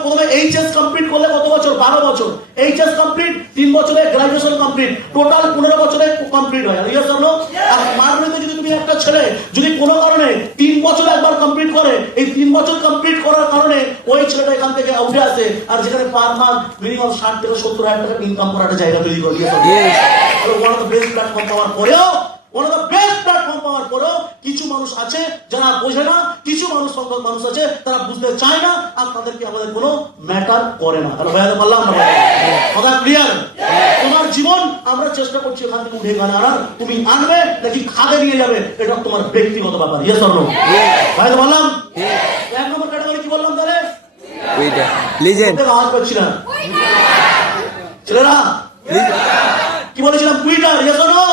প্রথমে এইচএস কমপ্লিট করলে কত বছর? 12 বছর। এইচএস কমপ্লিট 3 বছরে, গ্রাজুয়েশন কমপ্লিট, টোটাল 15 বছরে কমপ্লিট হয়। Yes or no? আর মার্কেটে যদি তুমি একটা ছেলে যদি কোনো কারণে 3 বছর একবার কমপ্লিট করে, এই 3 বছর কমপ্লিট করার কারণে ওই ছেলেটা এখান থেকে উঠে আসে, আর যেখানে পার মান্থ মিনিমাম 60 থেকে 70 হাজার টাকা ইনকাম করার একটা জায়গা তৈরি করে দিয়েছে। One of the best platform পাওয়ার পরেও, one of the best platform পাওয়ার পরেও কিছু মানুষ আছে যারা বোঝে না, কিছু সংখ্যক মানুষ আছে তারা বুঝতে চায় না, আর তাদেরকে আমাদের কোনো ম্যাটার করে না। তাহলে ভাইয়া পারলাম না, কথা ক্লিয়ার? তোমার জীবন আমরা চেষ্টা করছি ওখান থেকে উঠে গান আনার, তুমি আনবে নাকি খাদে নিয়ে যাবে এটা তোমার ব্যক্তিগত ব্যাপার। Yes or no? ভাইয়া বললাম 1 নম্বর ক্যাটাগরি কি বললাম তাহলে? লিজেন্ড। আওয়াজ পাচ্ছি না ছেলেরা, কি বলেছিলাম? Quitter. Yes or no?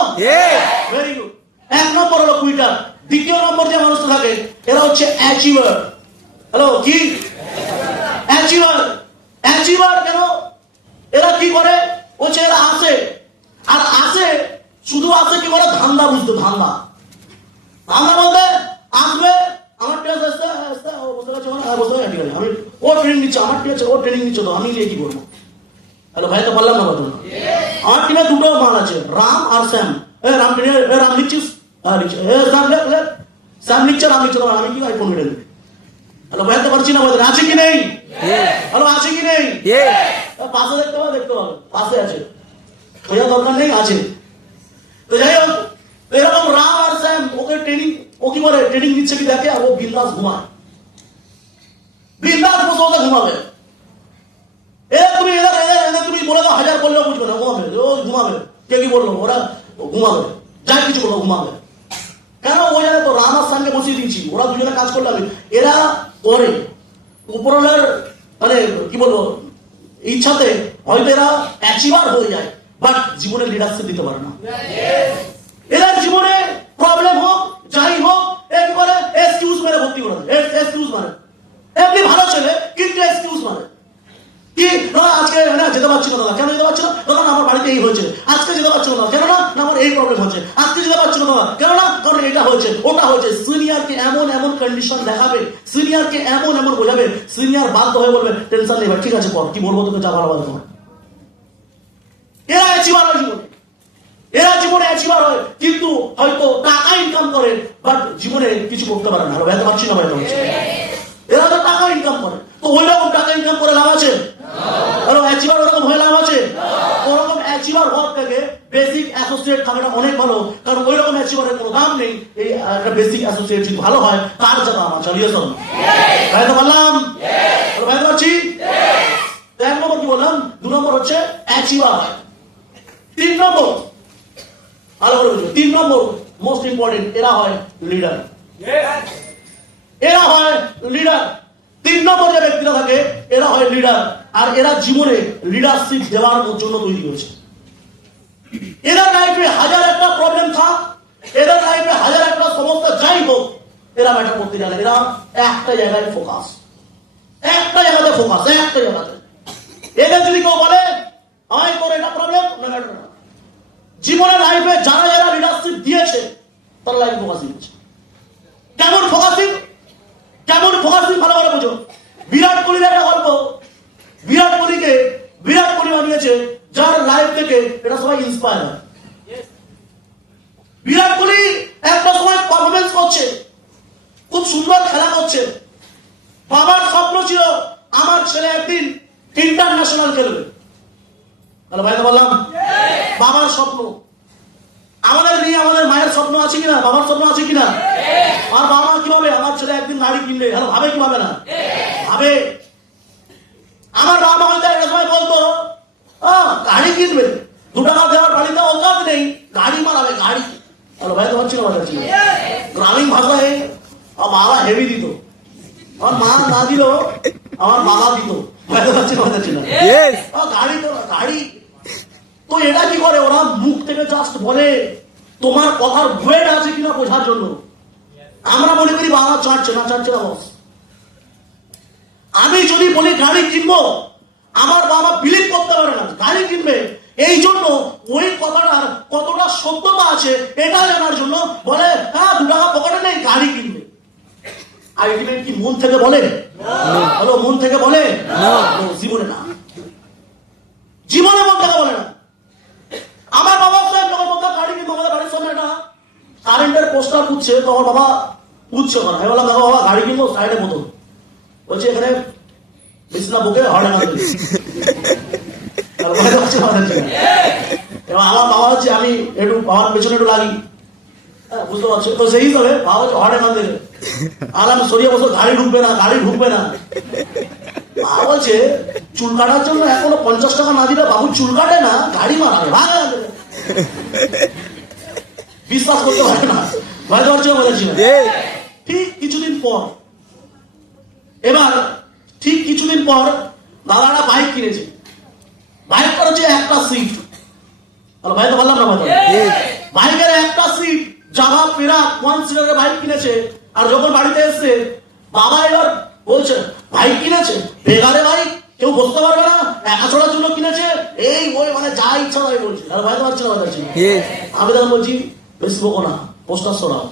Very good. 1 নম্বর হলো কুইটার। দ্বিতীয় নম্বর যে মানুষটা থাকে এরা হচ্ছে অ্যাচিভার। হ্যালো, কি অ্যাচিভার? অ্যাচিভার কেন? এরা কি করে? হচ্ছে এরা আসে, আর আসে শুধু আসে কি করে? ধান্দা বুঝতে, ধান্দা। ধান্দা বলতে আসবে, আমার টেস্ট আসতে আসতে বসে গেছে, বসে গেছে, ঠিক আছে, আমি ও ট্রেনিং নিচ্ছে, আমার ঠিক আছে, ও ট্রেনিং নিচ্ছে, তো আমি নিয়ে কি করবো? হ্যালো ভাই, তো বললাম না কথা। আমার টিমে 2টো মান আছে, রাম আর শ্যাম। রাম রাম লিখছিস? শ্যাম লিখছে, রাম লিখছে, আমি কি আইফোন মেরে দেবে? হ্যালো ভাই, তো পারছি না, আছে কি নেই? হ্যালো, আছে কি নেই? পাশে দেখতে পাবো, দেখতে পাবো, পাশে আছে, খোঁজা দরকার নেই, আছে। তো যাই হোক, এরকম রাম আর শ্যাম ওকে ট্রেনিং, ও কি বলে ট্রেনিং দিচ্ছে কি দেখে, আর ও বিন্দাস ঘুমায়, বিন্দাস বসে ওকে ঘুমাবে। এদের তুমি এদের তুমি বলে দাও, হাজার বললেও বুঝবে না, ঘুমাবে, ও ঘুমাবে। কে কি বললো, ওরা ঘুমাবে, যাই কিছু বললো ঘুমাবে। কেন, ও জানে তো রাম আর শ্যামকে বসিয়ে দিচ্ছি, ওরা দুজনে কাজ করলে হবে। এরা করে উপরওয়ালার মানে কি বলবো ইচ্ছাতে হয়তো এরা অ্যাচিভার হয়ে যায়, বাট জীবনে লিডারশিপ দিতে পারে না। এদের জীবনে প্রবলেম হোক যাই হোক, একবারে এক্সকিউজ মেরে ভর্তি করে দেয়, এক্সকিউজ মানে এমনি ভালো ছেলে কিন্তু এক্সকিউজ মানে কি, না আজকে না যেতে পারছি না দাদা, কেন যেতে পারছি না দাদা, না আমার বাড়িতে এই হয়েছে, আজকে যেতে পারছি না দাদা, কেন না আমার এই প্রবলেম হচ্ছে, আজকে যেতে পারছি না দাদা, কেন না কারণ এটা হয়েছে ওটা হয়েছে। সিনিয়রকে এমন এমন কন্ডিশন দেখাবে, সিনিয়রকে এমন এমন বোঝাবে, সিনিয়র বাধ্য হয়ে বলবে টেনশন নেই ভাই, ঠিক আছে পর কি বলবো তোকে, যা ভালো ভালো তোমার। এরা অ্যাচিভার হয় জীবনে, এরা জীবনে অ্যাচিভার হয়, কিন্তু হয়তো টাকা ইনকাম করে বাট জীবনে কিছু করতে পারে না। বেড়াতে পারছি না, বেড়াতে পারছি না। এরা তো টাকা ইনকাম করে, তো ওই রকম টাকা ইনকাম করে লাভ আছে? অ্যাচিভার ওরকম হয়ে লাভ আছে? ওরকম অ্যাচিভার হওয়ার থেকে বেসিক অ্যাসোসিয়েট থাকাটা অনেক ভালো, কারণ ওই রকম অ্যাচিভারের কোনো দাম নেই। এই একটা বেসিক অ্যাসোসিয়েট যদি ভালো হয়, কার জায়গা আমার চালিয়ে চল। বেড়াতে পারলাম, বেড়াতে পারছি। এক নম্বর কি বললাম, 2 নম্বর হচ্ছে অ্যাচিভার। 3 নম্বর ভালো করে বুঝবে, 3 নম্বর মোস্ট ইম্পর্টেন্ট, এরা হয় লিডার। এরা হয় লিডার। 3 নম্বর যে ব্যক্তিরা থাকে এরা হয় লিডার, আর এরা জীবনে লিডারশিপ দেওয়ার জন্য তৈরি হয়েছে। এদের লাইফে হাজার একটা প্রবলেম থাক, এদের লাইফে হাজার একটা সমস্যা যাই হোক, এরা ম্যাটার করতে জানে। এরা একটা জায়গায় ফোকাস, একটা জায়গাতে ফোকাস, একটা জায়গাতে। এদের যদি কেউ বলে আমায় তোর এটা প্রবলেম, না ম্যাটার না। জীবনের লাইফে যারা যারা লিডারশিপ দিয়েছে তারা লাইফ ফোকাসিং হচ্ছে। কেমন ফোকাসিং, কেমন ফোকাসিং ভালো করে বুঝো। বিরাট কোহলির একটা গল্প, বিরাট কোহলিকে বিরাট কোহলি বানিয়েছে যার লাইফ থেকে এটা সবাই ইন্সপায়ার হয়। বিরাট কোহলি একটা সময় পারফরমেন্স করছে, খুব সুন্দর খেলা করছে, বাবার স্বপ্ন ছিল আমার ছেলে একদিন ইন্টারন্যাশনাল খেলবে। তাহলে ভাই তো বললাম বাবার স্বপ্ন, আমাদের নিয়ে আমাদের মায়ের স্বপ্ন আছে কিনা, বাবার স্বপ্ন আছে কিনা? আর বাবা কি ভাবে, আমার ছেলে একদিন গাড়ি কিনবে, ভাবে কি ভাবে না ভাবে। আমার বাবা হয়তো একটা সময় বলতো গাড়ি কিনবে, 2 টাকা দেওয়ার বাড়িতে অকাত নেই, গাড়ি মারাবে গাড়ি। ভাই তো হচ্ছিল গ্রামীণ ভাষায় আমার বাবা হেভি দিত, আমার মা না দিল আমার বাবা দিত। ভাই তো হচ্ছিল গাড়ি তো গাড়ি। তো এটা কি করে, ওরা মুখ থেকে জাস্ট বলে তোমার কথার ওয়েট আছে কিনা বোঝার জন্য। আমরা মনে করি বাবা চাটছে না, চাটছে না বস। আমি যদি বলি গাড়ি কিনবো, আমার বাবা বিলিভ করতে পারে না গাড়ি কিনবে, এই জন্য ওই কথাটার কতটা সত্যতা আছে এটা জানার জন্য বলে হ্যাঁ 2 টাকা পকেটে নেই, গাড়ি কিনবে। আলটিমেট কি মন থেকে বলে? হ্যালো, মন থেকে বলে? জীবনে না, জীবনে মন থেকে বলে না। আমার বাবা গাড়ি কিনবো, আমাদের বাড়ির সামনে একটা কারেন্টের পোস্টার পুচ্ছে, তো আমার বাবা পুচ্ছে ওখানে। আমি বললাম দেখো বাবা গাড়ি কিনবো, সাইডে বোতল বলছে এখানে বিছনা বুকে হরে না। এবার আমার বাবা হচ্ছে আমি একটু বাবার পেছনে একটু লাগি, বুঝতে পারছো তো, সেই হিসাবে বাবা হচ্ছে হরে না দেবে। আর আমি সরিয়ে বসো, গাড়ি ঢুকবে না, গাড়ি ঢুকবে না। মা বলছে চুল কাটার জন্য এখনো 50 টাকা না দিলে বাবু চুল কাটে না, গাড়ি মারাবে, ভাগ বিশ্বাস করতে পারে না। ভাই ধরছে বলেছিলেন। ঠিক কিছুদিন পর, এবার ঠিক কিছুদিন পর দাদারা বাইক কিনেছে, বাইক করেছে একটা সিট। ভাই তো বললাম না, বাইকের একটা সিট জাভা পেরা 1 সিটারের বাইক কিনেছে। আর যখন বাড়িতে এসছে বাবা এবার বলছে বাইক কিনেছে, বেগারে বাইক, কেউ বসতে পারবে না, একা চড়ার জন্য কিনেছে, এই ওই মানে যা ইচ্ছা তাই বলছে। আর ভাই তো পারছি না, আমি তখন বলছি বেশি বকো না, পোস্টার সরাও।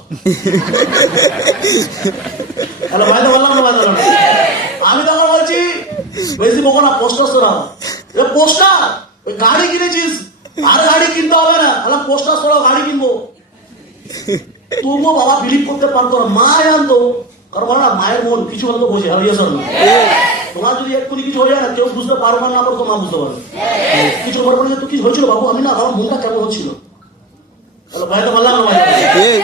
ভাই তো বললাম না, ভাই বললাম, আমি তখন বলছি বেশি বকো না, পোস্টার সরাও। পোস্টার, গাড়ি কিনেছিস আর গাড়ি কিনতে হবে না, পোস্টার সরাও, গাড়ি কিনবো। তবুও বাবা বিলিভ করতে পারতো না, মা জানতো, কারণ বলো না মায়ের মন কিছু হলে তো বোঝে। তোমার যদি এক্ষুনি কিছু হয়ে যায় না, কেউ বুঝতে পারবে না, তো মা বুঝতে পারবে কিছু। বলবো যে তুই কিছু হয়েছিল বাবু, আমি না আমার মনটা কেমন হচ্ছিল। তাহলে ভাই তো বললাম না ভাই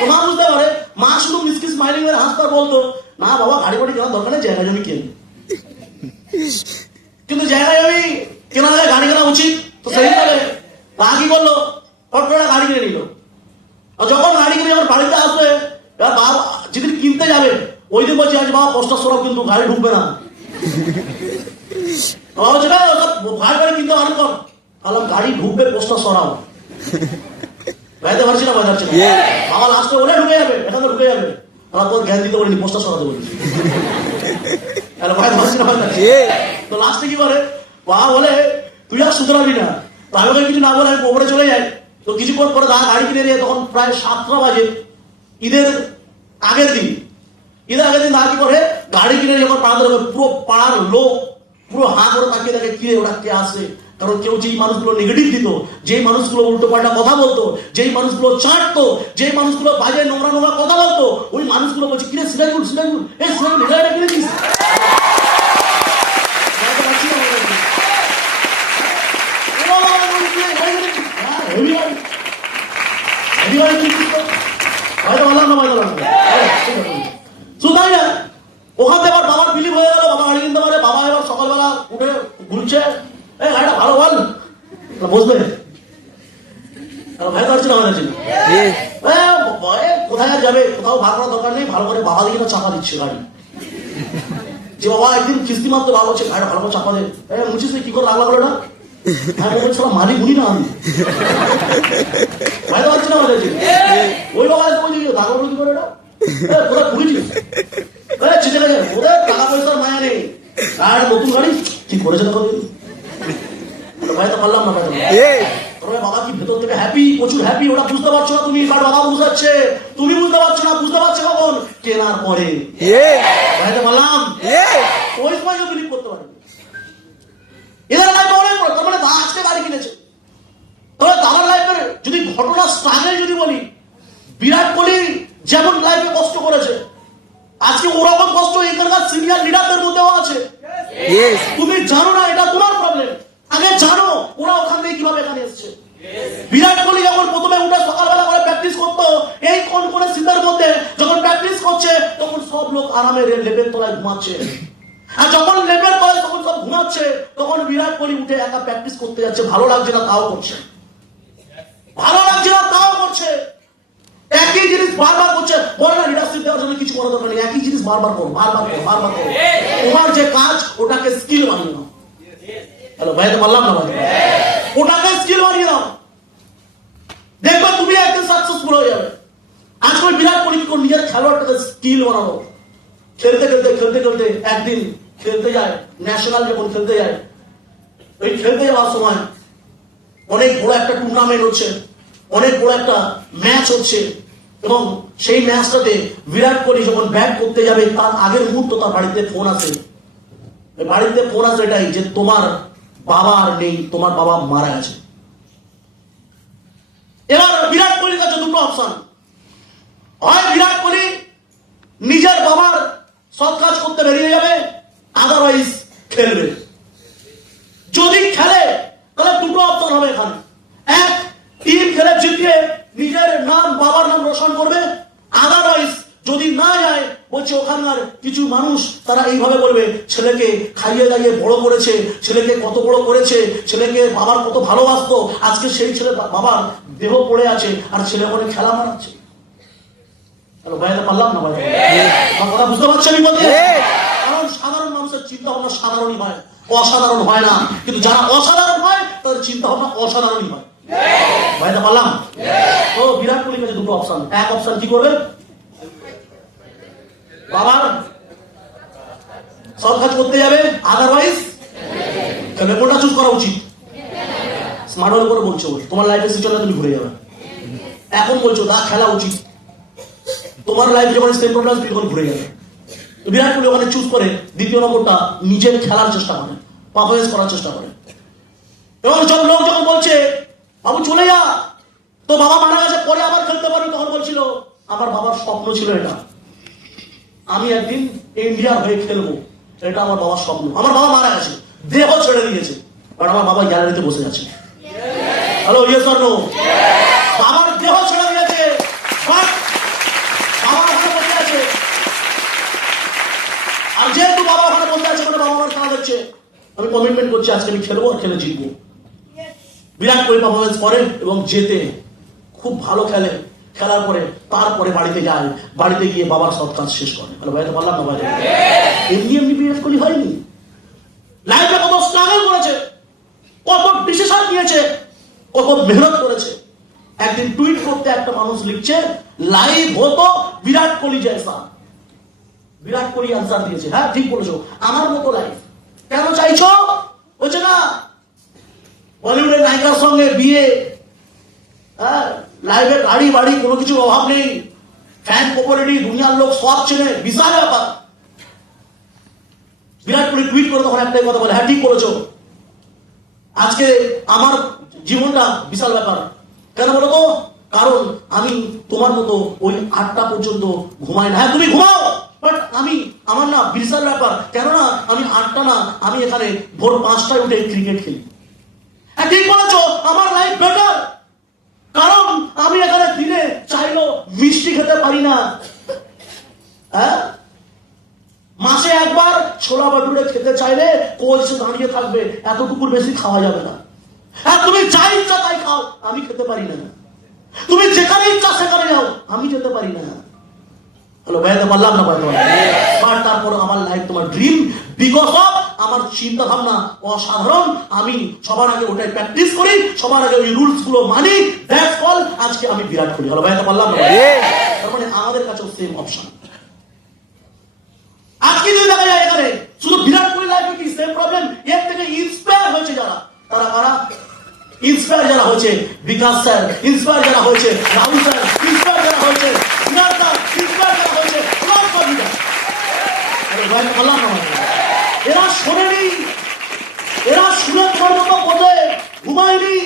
তো মা বুঝতে পারে, মা শুধু মিসকি স্মাইলিং এর হাসতে বলতো না বাবা গাড়ি বাড়ি কেনার দরকার নেই, জায়গা জমি কেন। কিন্তু জায়গা জমি কেনা যায়, গাড়ি কেনা উচিত। তো সেই বলে মা কি করলো, ফট করে গাড়ি কিনে নিল। আর যখন গাড়ি কিনে যখন বাড়িতে আসবে, এবার বাবা যেদিন কিনতে যাবে ওই দিন বলছে আজ বাবা পোস্টার সরাও, কিন্তু গাড়ি ঢুকবে না। বাবা বলছে ভাই গাড়ি কিনতে পারেন কর, বললাম গাড়ি ঢুকবে পোস্টার সরাও। গাইতে পারছি না, বাজাচ্ছি না। বাবা লাস্টে বলে ঢুকে যাবে, এখন তো ঢুকে যাবে। আমার তোর জ্ঞান দিতে বলিনি, পোস্টার সরাতে বলেছি। তো লাস্টে কি করে বাবা বলে তুই আর শুধরাবি না। তো আমি কিছু না বলে আমি কোমরে চলে যাই। তো কিছুক্ষণ পরে গাড়ি কিনে নিয়ে তখন প্রায় 7টা বাজে, ঈদের আগের দিন। ঈদের আগের দিন কি করে গাড়ি কিনে যখন পাড়াতে হবে, পুরো পাড়ার লোক পুরো হাঁ করে তাকিয়ে দেখে কি ওরা কে আসে। কারণ কেউ যেই মানুষগুলো নেগেটিভ দিত, যেই মানুষগুলো উল্টো পাল্টা কথা বলতো, যেই মানুষগুলো চাটতো, যেই মানুষগুলো বাজে নোংরা নোংরা কথা বলতো, ওই মানুষগুলো বলছে কিনে সিরাজুল সিরাজুল এই সিরাজুল এটা কিনেছিস। ওখান থেকে আবার বাবার বিলিভ হয়ে গেল, বাবা গাড়ি কিনতে পারে। বাবা এবার সকালবেলা উঠে ঘুরছে, গাড়িটা ভালো বল বসবে। ভাই পারছি না, আমার কাছে কোথায় আর যাবে, কোথাও ভাগ করার দরকার নেই। ভালো করে বাবা দিকে চাপা দিচ্ছে গাড়ি, যে বাবা একদিন কিস্তি মারতে ভালো হচ্ছে, গাড়িটা ভালো করে চাপা দে। মুছিস কি করে লাগলো না, মারি গুনি না আমি ভাই পারছি না, আমার কাছে ওই বাবা বলছি দাদা বলে কি করে এটা কোথায় ঘুরেছিস, ওদের টাকা পয়সার মায়া নেই, আর নতুন গাড়ি কি করেছে দেখো। ভাই তো পারলাম না, ভাই তবে বাবা কি ভেতর থেকে হ্যাপি, প্রচুর হ্যাপি। ওটা বুঝতে পারছো না তুমি, কারণ বাবা বুঝাচ্ছে, তুমি বুঝতে পারছো না। বুঝতে পারছো কখন, কেনার পরে। ভাই তো পারলাম, ওই সময় কেউ বিলিভ করতে পারে। এদের লাইফে অনেক বড়, তার মানে আজকে গাড়ি কিনেছে। তবে তার লাইফের যদি ঘটনা স্ট্রাগল যদি বলি, বিরাট কোহলি যেমন লাইফে কষ্ট করেছে, আজকে ওরকম কষ্ট এখানকার সিনিয়র লিডারদের মধ্যেও আছে। তুমি জানো না, এটা তোমার প্রবলেম। আগে জানো ওরা ওখান থেকে কিভাবে এখানে এসছে। বিরাট কোহলি যখন প্রথমে উঠে সকালবেলা করে প্র্যাকটিস করতো, এই কোন কোন শীতের মধ্যে যখন প্র্যাকটিস করছে, তখন সব লোক আরামে লেপের তলায় ঘুমাচ্ছে। আর যখন লেপের তলায় তখন সব ঘুমাচ্ছে, তখন বিরাট কোহলি উঠে একা প্র্যাকটিস করতে যাচ্ছে। ভালো লাগছে না তাও করছে, ভালো লাগছে না তাও করছে। একই জিনিস বারবার করছে। বলে না লিডারশিপ দেওয়ার জন্য কিছু করার দরকার নেই, একই জিনিস বারবার করো, বারবার করো, বারবার করো। তোমার যে কাজ ওটাকে স্কিল বানিয়ে নাও। হ্যালো ভাই তো বললাম না, ওটাকে স্কিল বানিয়ে নাও, দেখবে তুমি একদিন সাকসেসফুল হয়ে যাবে। আজকাল বিরাট কোহলি কি করে নিজের খেলোয়াড়টাকে স্কিল বানানো, খেলতে খেলতে খেলতে খেলতে একদিন খেলতে যায়, ন্যাশনাল যখন খেলতে যায়, ওই খেলতে যাওয়ার সময় অনেক বড় একটা টুর্নামেন্ট হচ্ছে, অনেক বড় একটা ম্যাচ হচ্ছে, এবং সেই ম্যাচটাতে বিরাট কোহলি যখন ব্যাট করতে যাবে তার আগের মুহূর্ত তার বাড়িতে ফোন আসে। বাড়িতে ফোন আসে এটাই যে তোমার বাবা আর নেই, তোমার বাবা মারা গেছে। এবার বিরাট কোহলির কাছে দুটো অপশন, হয় বিরাট কোহলি নিজের বাবার সৎ কাজ করতে বেরিয়ে যাবে, আদারওয়াইজ খেলবে। যদি খেলে তাহলে দুটো অপশন হবে এখানে, এক টিম খেলে জিতিয়ে নিজের নাম বাবার নাম রোশন করবে, আদারওয়াইজ যদি না যায় বলছে ওখানকার কিছু মানুষ তারা এইভাবে বলবে ছেলেকে খাইয়ে দাইয়ে বড় করেছে, ছেলেকে কত বড় করেছে, ছেলেকে বাবার কত ভালোবাসতো, আজকে সেই ছেলে বাবার দেহ পড়ে আছে আর ছেলে করে খেলা মারাচ্ছে। ভাইয়া পারলাম না ভাই, কথা বুঝতে পারছেন বলতে? কারণ সাধারণ মানুষের চিন্তা ভাবনা সাধারণই হয়, অসাধারণ হয় না। কিন্তু যারা অসাধারণ হয় তাদের চিন্তা ভাবনা অসাধারণই হয়। ভাইটা পারলাম? ও বিরাট কোহলির কাছে দুটো অপশন, এক অপশন কি করবে, বাবার সব কাজ করতে যাবে, আদারওয়াইজ খেলবে। কোনটা চুজ করা উচিত? স্মার্ট ওয়ার্ক করে বলছো, তোমার লাইফের সিচুয়েশনে তুমি ঘুরে যাবে। এখন বলছো দা খেলা উচিত, তোমার লাইফ যখন সেম প্রবলেম তখন ঘুরে যাবে। বিরাট কোহলি ওখানে চুজ করে দ্বিতীয় নম্বরটা, নিজের খেলার চেষ্টা করে, পারফরমেন্স করার চেষ্টা করে। এবং সব লোক যখন বলছে বাবু চলে যা, তো বাবা মারা গেছে পরে আবার খেলতে পারবি, তখন বলছিল আমার বাবার স্বপ্ন ছিল এটা, আমি একদিন ইন্ডিয়ার হয়ে খেলবো, এটা আমার বাবার স্বপ্ন। আমার বাবা মারা গেছে, দেহ ছেড়ে দিয়েছে, আর আমার বাবা গ্যালারিতে বসে আছে। Hello, yes or no? বাবার দেহ ছেড়ে যেহেতু বাবা ওখানে বলতে আছে, মানে বাবা আমার খেলা দেখছে, আমি কমিটমেন্ট করছি আজকে আমি খেলবো আর খেলে জিতবো। বিরাট কোহলি পারফরমেন্স করে এবং জেতে, খুব ভালো খেলে, খেলার পরে তারপরে বাড়িতে যায়, বাড়িতে গিয়ে বাবার সব কাজ শেষ করে। ভাইতে পারলাম না ভাই, এমনি এমনি বিরাট কোহলি হয়নি, লাইফে কত স্ট্রাগল করেছে, কত ডিসিশন নিয়েছে, কত মেহনত করেছে। একদিন টুইট করতে একটা মানুষ লিখছে লাইভ হতো বিরাট কোহলি জয়সা। বিরাট কোহলি আনসার দিয়েছে, হ্যাঁ ঠিক বলেছো, আমার মতো লাইফ কেন চাইছো? বলছে না বলিউডের নায়িকার সঙ্গে বিয়ে, হ্যাঁ লাইভে গাড়ি বাড়ি কোনো কিছু অভাব নেই, ফ্যান পপুলারিটি দুনিয়ার লোক সব চেনে, বিশাল ব্যাপার। বিরাট কোহলি টুইট করে তখন একটাই কথা বলে, হ্যাঁ ঠিক বলেছো, আজকে আমার জীবনটা বিশাল ব্যাপার। কেন বলো তো? কারণ আমি তোমার মতো ওই 8টা পর্যন্ত ঘুমাই না। হ্যাঁ তুমি ঘুমাও, বাট আমি আমার না বিশাল ব্যাপার, কেননা আমি 8টা না, আমি এখানে ভোর 5টায় উঠে ক্রিকেট খেলি। হ্যাঁ ঠিক বলেছো, আমার লাইফ বেটার, কারণ আমি এখানে দিনে চাইলেও মিষ্টি খেতে পারি না, হ্যাঁ মাসে একবার ছোলা বাটুরে খেতে চাইলে কোচ দাঁড়িয়ে থাকবে, এতটুকুর বেশি খাওয়া যাবে না। হ্যাঁ তুমি যা ইচ্ছা তাই খাও, আমি খেতে পারি না। তুমি যেখানে ইচ্ছা সেখানে যাও, আমি যেতে পারি না। হ্যালো ভাইতে পারলাম না ভাই, বাট তারপর আমার লাইফ তোমার ড্রিম, বিকজ অফ আমার চিন্তা ভাবনা অসাধারণ। আমি সবার আগে ওটাই প্র্যাকটিস করি, সবার আগে ওই রুলস গুলো মানি, দ্যাটস অল। আজকে আমি বিরাট কোহলি। হ্যালো ভাইতে পারলাম না, তার মানে আমাদের কাছেও সেম অপশন। আজকে যদি দেখা যায় এখানে শুধু বিরাট কোহলি লাইফে কি সেম প্রবলেম, এর থেকে ইন্সপায়ার হয়েছে যারা, তারা কারা? ইন্সপায়ার যারা হয়েছে বিকাশ স্যার, ইন্সপায়ার যারা হয়েছে রাহুল স্যার, ইন্সপায়ার যারা হয়েছে বিরাট স্যার, ইন্সপায়ার যারা হয়েছে কুমার কবিতা। এরা শোনেনি, এরা শুনে তোমার মতো বোঝে, ঘুমায়নি,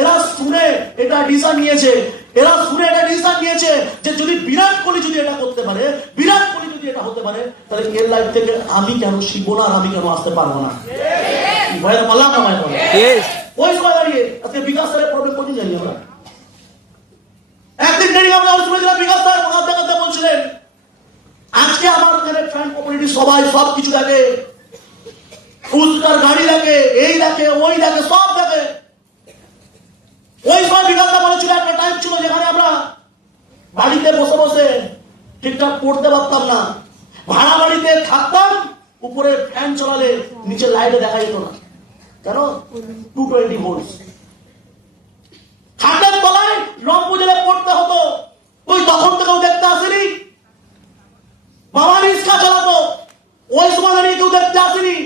এরা শুনে এটা ডিসিশন নিয়েছে, এরা শুনে এটা ডিসিশন নিয়েছে যে যদি বিরাট কোহলি যদি এটা করতে পারে, বিরাট কোহলি যদি এটা হতে পারে, তাহলে এর লাইফ থেকে আমি কেন শিখবো না, আর আমি কেন আসতে পারবো না? ভয় পারলাম না ভাই, ওই সময় দাঁড়িয়ে আজকে বিকাশ স্যারের প্রবলেম কোনদিন জানি আমরা। একদিন ট্রেনিং আমরা শুনেছিলাম, বিকাশ স্যার ওনার দেখাতে বলছিলেন আজকে আমার এখানে ফ্যান কমিউনিটি সবাই সব কিছু দেখে, উস্তার গাড়ি দেখে, এই দেখে, ওই দেখে, সব দেখে। ওই সময় বিকাশ স্যার বলেছিল একটা টাইম ছিল যেখানে আমরা বাড়িতে বসে বসে ঠিকঠাক পড়তে পারতাম না, ভাড়া বাড়িতে থাকতাম, উপরে ফ্যান চলালে নিচে লাইটে দেখা যেত না, কেন? 220 ভোল্ট। খাটের তলায় রংপুর জেলে পড়তে হতো, ওই তখন থেকেও দেখতে আসেনি। বাবা রিক্সা চালাতো, ওই সময় দাঁড়িয়ে কেউ দেখতে আসেনি।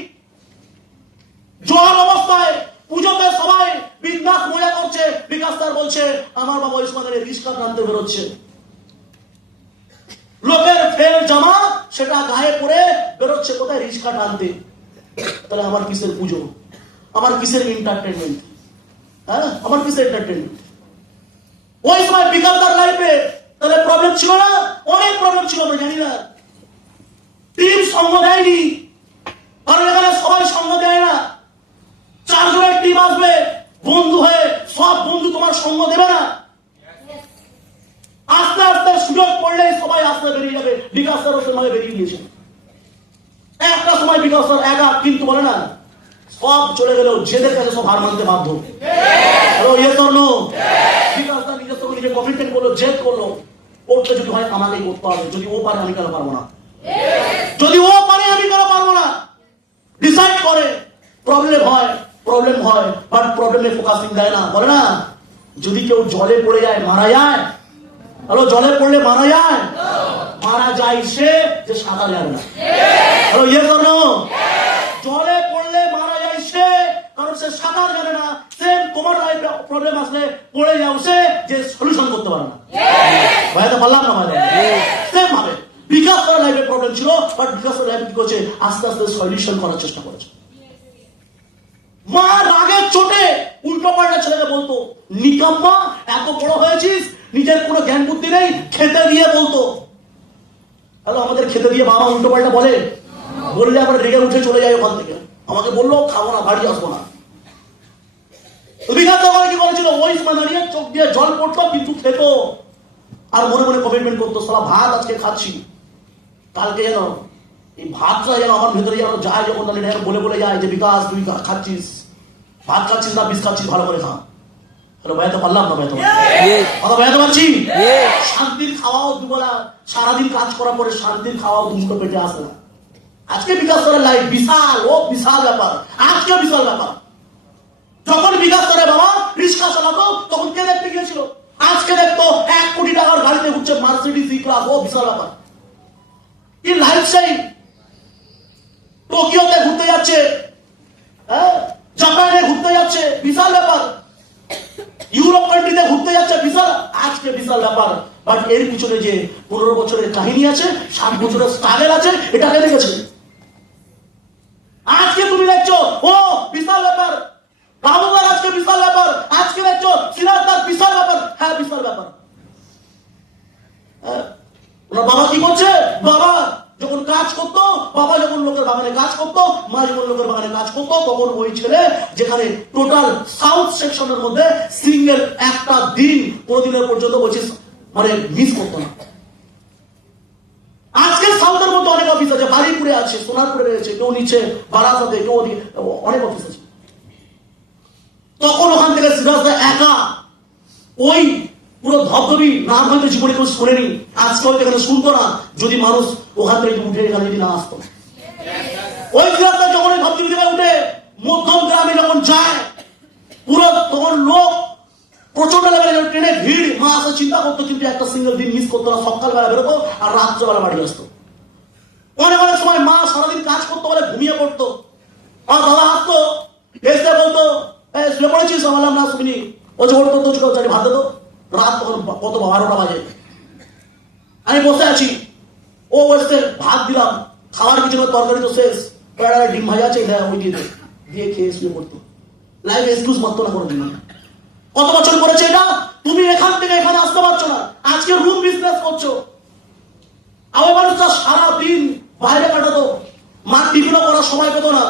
জোয়ার অবস্থায় পুজোতে সবাই বিন্দাস মজা করছে, বিকাশ স্যার বলছে আমার বাবা ওই সময় দাঁড়িয়ে রিক্সা টানতে বেরোচ্ছে, লোকের ফের জামা সেটা গায়ে পরে বেরোচ্ছে কোথায়? রিক্সা টানতে। তাহলে আমার কিসের পুজো, আমার কিসের এন্টারটেনমেন্ট? হ্যাঁ আমার কিসের এন্টারটেনমেন্ট? ওই সময় বিকাশদার লাইফে তাহলে প্রবলেম ছিল না? অনেক প্রবলেম ছিল, আমরা জানি না। টিম সঙ্গ দেয়নি, কারণ এখানে সবাই সঙ্গ দেয় না। 4 জনের টিম আসবে বন্ধু হয়ে, সব বন্ধু তোমার সঙ্গ দেবে না। আস্তে আস্তে সুযোগ পড়লে সবাই আস্তে বেরিয়ে যাবে। বিকাশ স্যার সময় বেরিয়ে গিয়েছে, একটা সময় বিকাশ স্যার একা, কিন্তু বলে না সব চলে গেল, যেদের কাছে সব হার মানতে বাধ্য। বিকাশ স্যার নিজের সঙ্গে নিজে কমিটমেন্ট করলো, জেদ করলো, করতে যদি হয় আমাকেই করতে হবে, যদি ও পারে আমি কেন পারবো না, যদি ও পারে আমি কেন পারবো না। ডিসাইড করে, প্রবলেম হয় বাট প্রবলেমে ফোকাসিং দেয় না। বলে না যদি কেউ জলে পড়ে যায় মারা যায়, হ্যালো জলে পড়লে মারা যায়? মারা যায় সে যে সাঁতার জানে না। Hello yes or no? জলে পড়লে মারা যায় সে, কারণ সে সাঁতার জানে না। সেম তোমার লাইফে প্রবলেম আসলে পড়ে যাও সে যে সলিউশন করতে পারে না। ভাইতে পারলাম না ভাই? সেম ভাবে বিকাশ স্যারের লাইফে প্রবলেম ছিল, বাট বিকাশ স্যার লাইফে কি করছে? আস্তে আস্তে সলিউশন করার চেষ্টা করেছে। মা রাগের চোটে উল্টো পাল্টা ছেলেকে বলতো নিকাম্মা, এত বড় হয়েছিস, নিজের কোনো জ্ঞান বুদ্ধি নেই, খেতে দিয়ে বলতো। হ্যালো আমাদের খেতে দিয়ে বাবা উল্টো পাল্টা বলে, বললে আমরা রেগে উঠে চলে যাই ওখান থেকে। আমাকে বললো খাবো না, বাড়ি আসবো না। বিঘাত কি বলেছিল? ওই সময় দাঁড়িয়ে চোখ দিয়ে জল পড়তো, কিন্তু খেত আর মনে মনে কমিটমেন্ট করতো, সালা ভাত আজকে খাচ্ছি, কালকে যেন এই ভাতটা যেন আমার ভেতরে যেন যায়, যখন তাহলে এটা বলে বলে যায় যে বিকাশ তুই খাচ্ছিস, ভাত খাচ্ছিস না বিষ খাচ্ছিস, ভালো করে খা। হ্যালো ভাইয়াতে পারলাম না ভাই, তোমার কথা ভাইয়াতে পারছি। শান্তির খাওয়াও দুবেলা, সারাদিন কাজ করার পরে শান্তির খাওয়াও দুটো পেটে আসে না। আজকে বিকাশ করার লাইফ বিশাল, ও বিশাল ব্যাপার, আজকে বিশাল ব্যাপার। যখন বিকাশ করে বাবা রিক্সা চালাতো তখন কে দেখতে গিয়েছিল? আজকে দেখতো 1 কোটি টাকার গাড়িতে ঘুরছে, মার্সিডিজ ই ক্লাস, ও বিশাল ব্যাপার। কি লাইফস্টাইল! টোকিওতে ঘুরতে যাচ্ছে, জাপানে ঘুরতে যাচ্ছে, বিশাল ব্যাপার। ইউরোপ কান্ট্রিতে ঘুরতে যাচ্ছে, বিশাল, আজকে বিশাল ব্যাপার। বাট এর পিছনে যে 15 বছরের কাহিনী আছে, 7 বছরের স্ট্রাগল আছে, এটা কে দেখেছে? আজকে তুমি দেখছো ও বিশাল ব্যাপার, বাবুদার আজকে বিশাল ব্যাপার, আজকে দেখছো সিরাজদার বিশাল ব্যাপার। হ্যাঁ বিশাল ব্যাপার। বাবা কি করছে? বাবা যখন কাজ করতো, বাবা যখন লোকের বাগানে কাজ করতো, মা যখন লোকের বাগানে কাজ করতো, তখন ওই ছেলে যেখানে টোটাল সাউথ সেকশনের মধ্যে সিঙ্গেল একটা দিন কোনদিনের পর্যন্ত বলছিস মানে মিস করতো না। আজকে সাউথের মধ্যে অনেক অফিস আছে, বাড়িপুরে আছে, সোনারপুরে রয়েছে, কেউ নিচে বারাসাতে, কেউ অনেক অফিস আছে। তখন ওখান থেকে সিরাজদা একা ওই পুরো ধবধবি নাম হয়তো জীবনে কেউ শোনেনি, আজকে হয়তো এখানে শুনতো না যদি মানুষ ওখান থেকে উঠে এখানে যদি না আসতো। ওই সিরাজদা যখন এই ধবধবি থেকে উঠে মধ্যম গ্রামে যখন যায়, পুরো তখন লোক প্রচন্ড লেভেলে ট্রেনে ভিড়, মা আসা চিন্তা করতো কিন্তু একটা সিঙ্গেল দিন মিস করতো না। সকালবেলা বেরোতো আর রাত্রেবেলা বাড়ি আসতো। অনেক অনেক সময় মা সারাদিন কাজ করতো বলে ঘুমিয়ে পড়তো, আর বাবা আসতো, এসে বলতো শুয়ে পড়েছিস? বললাম না শুনি। বলছে ওর তো ছোট ভাত দে তো। রাত তখন কত 12টা বাজে, আমি বসে আছি, ও এসছে, ভাত দিলাম, খাওয়ার কিছু তরকারি তো শেষ, ডিম ভাজা আছে, ওই দিয়ে খেয়ে শুয়ে পড়তো। লাইফ এক্সকিউজ মারতো না কোনোদিন। কত বছর করেছে এটা? তুমি এখান থেকে এখানে আসতে পারছো না, আজকে রুম বিজনেস করছো। আমার মানুষটা সারাদিন বাইরে কাটাতো, মা টিফিনও করার সময় পেত না,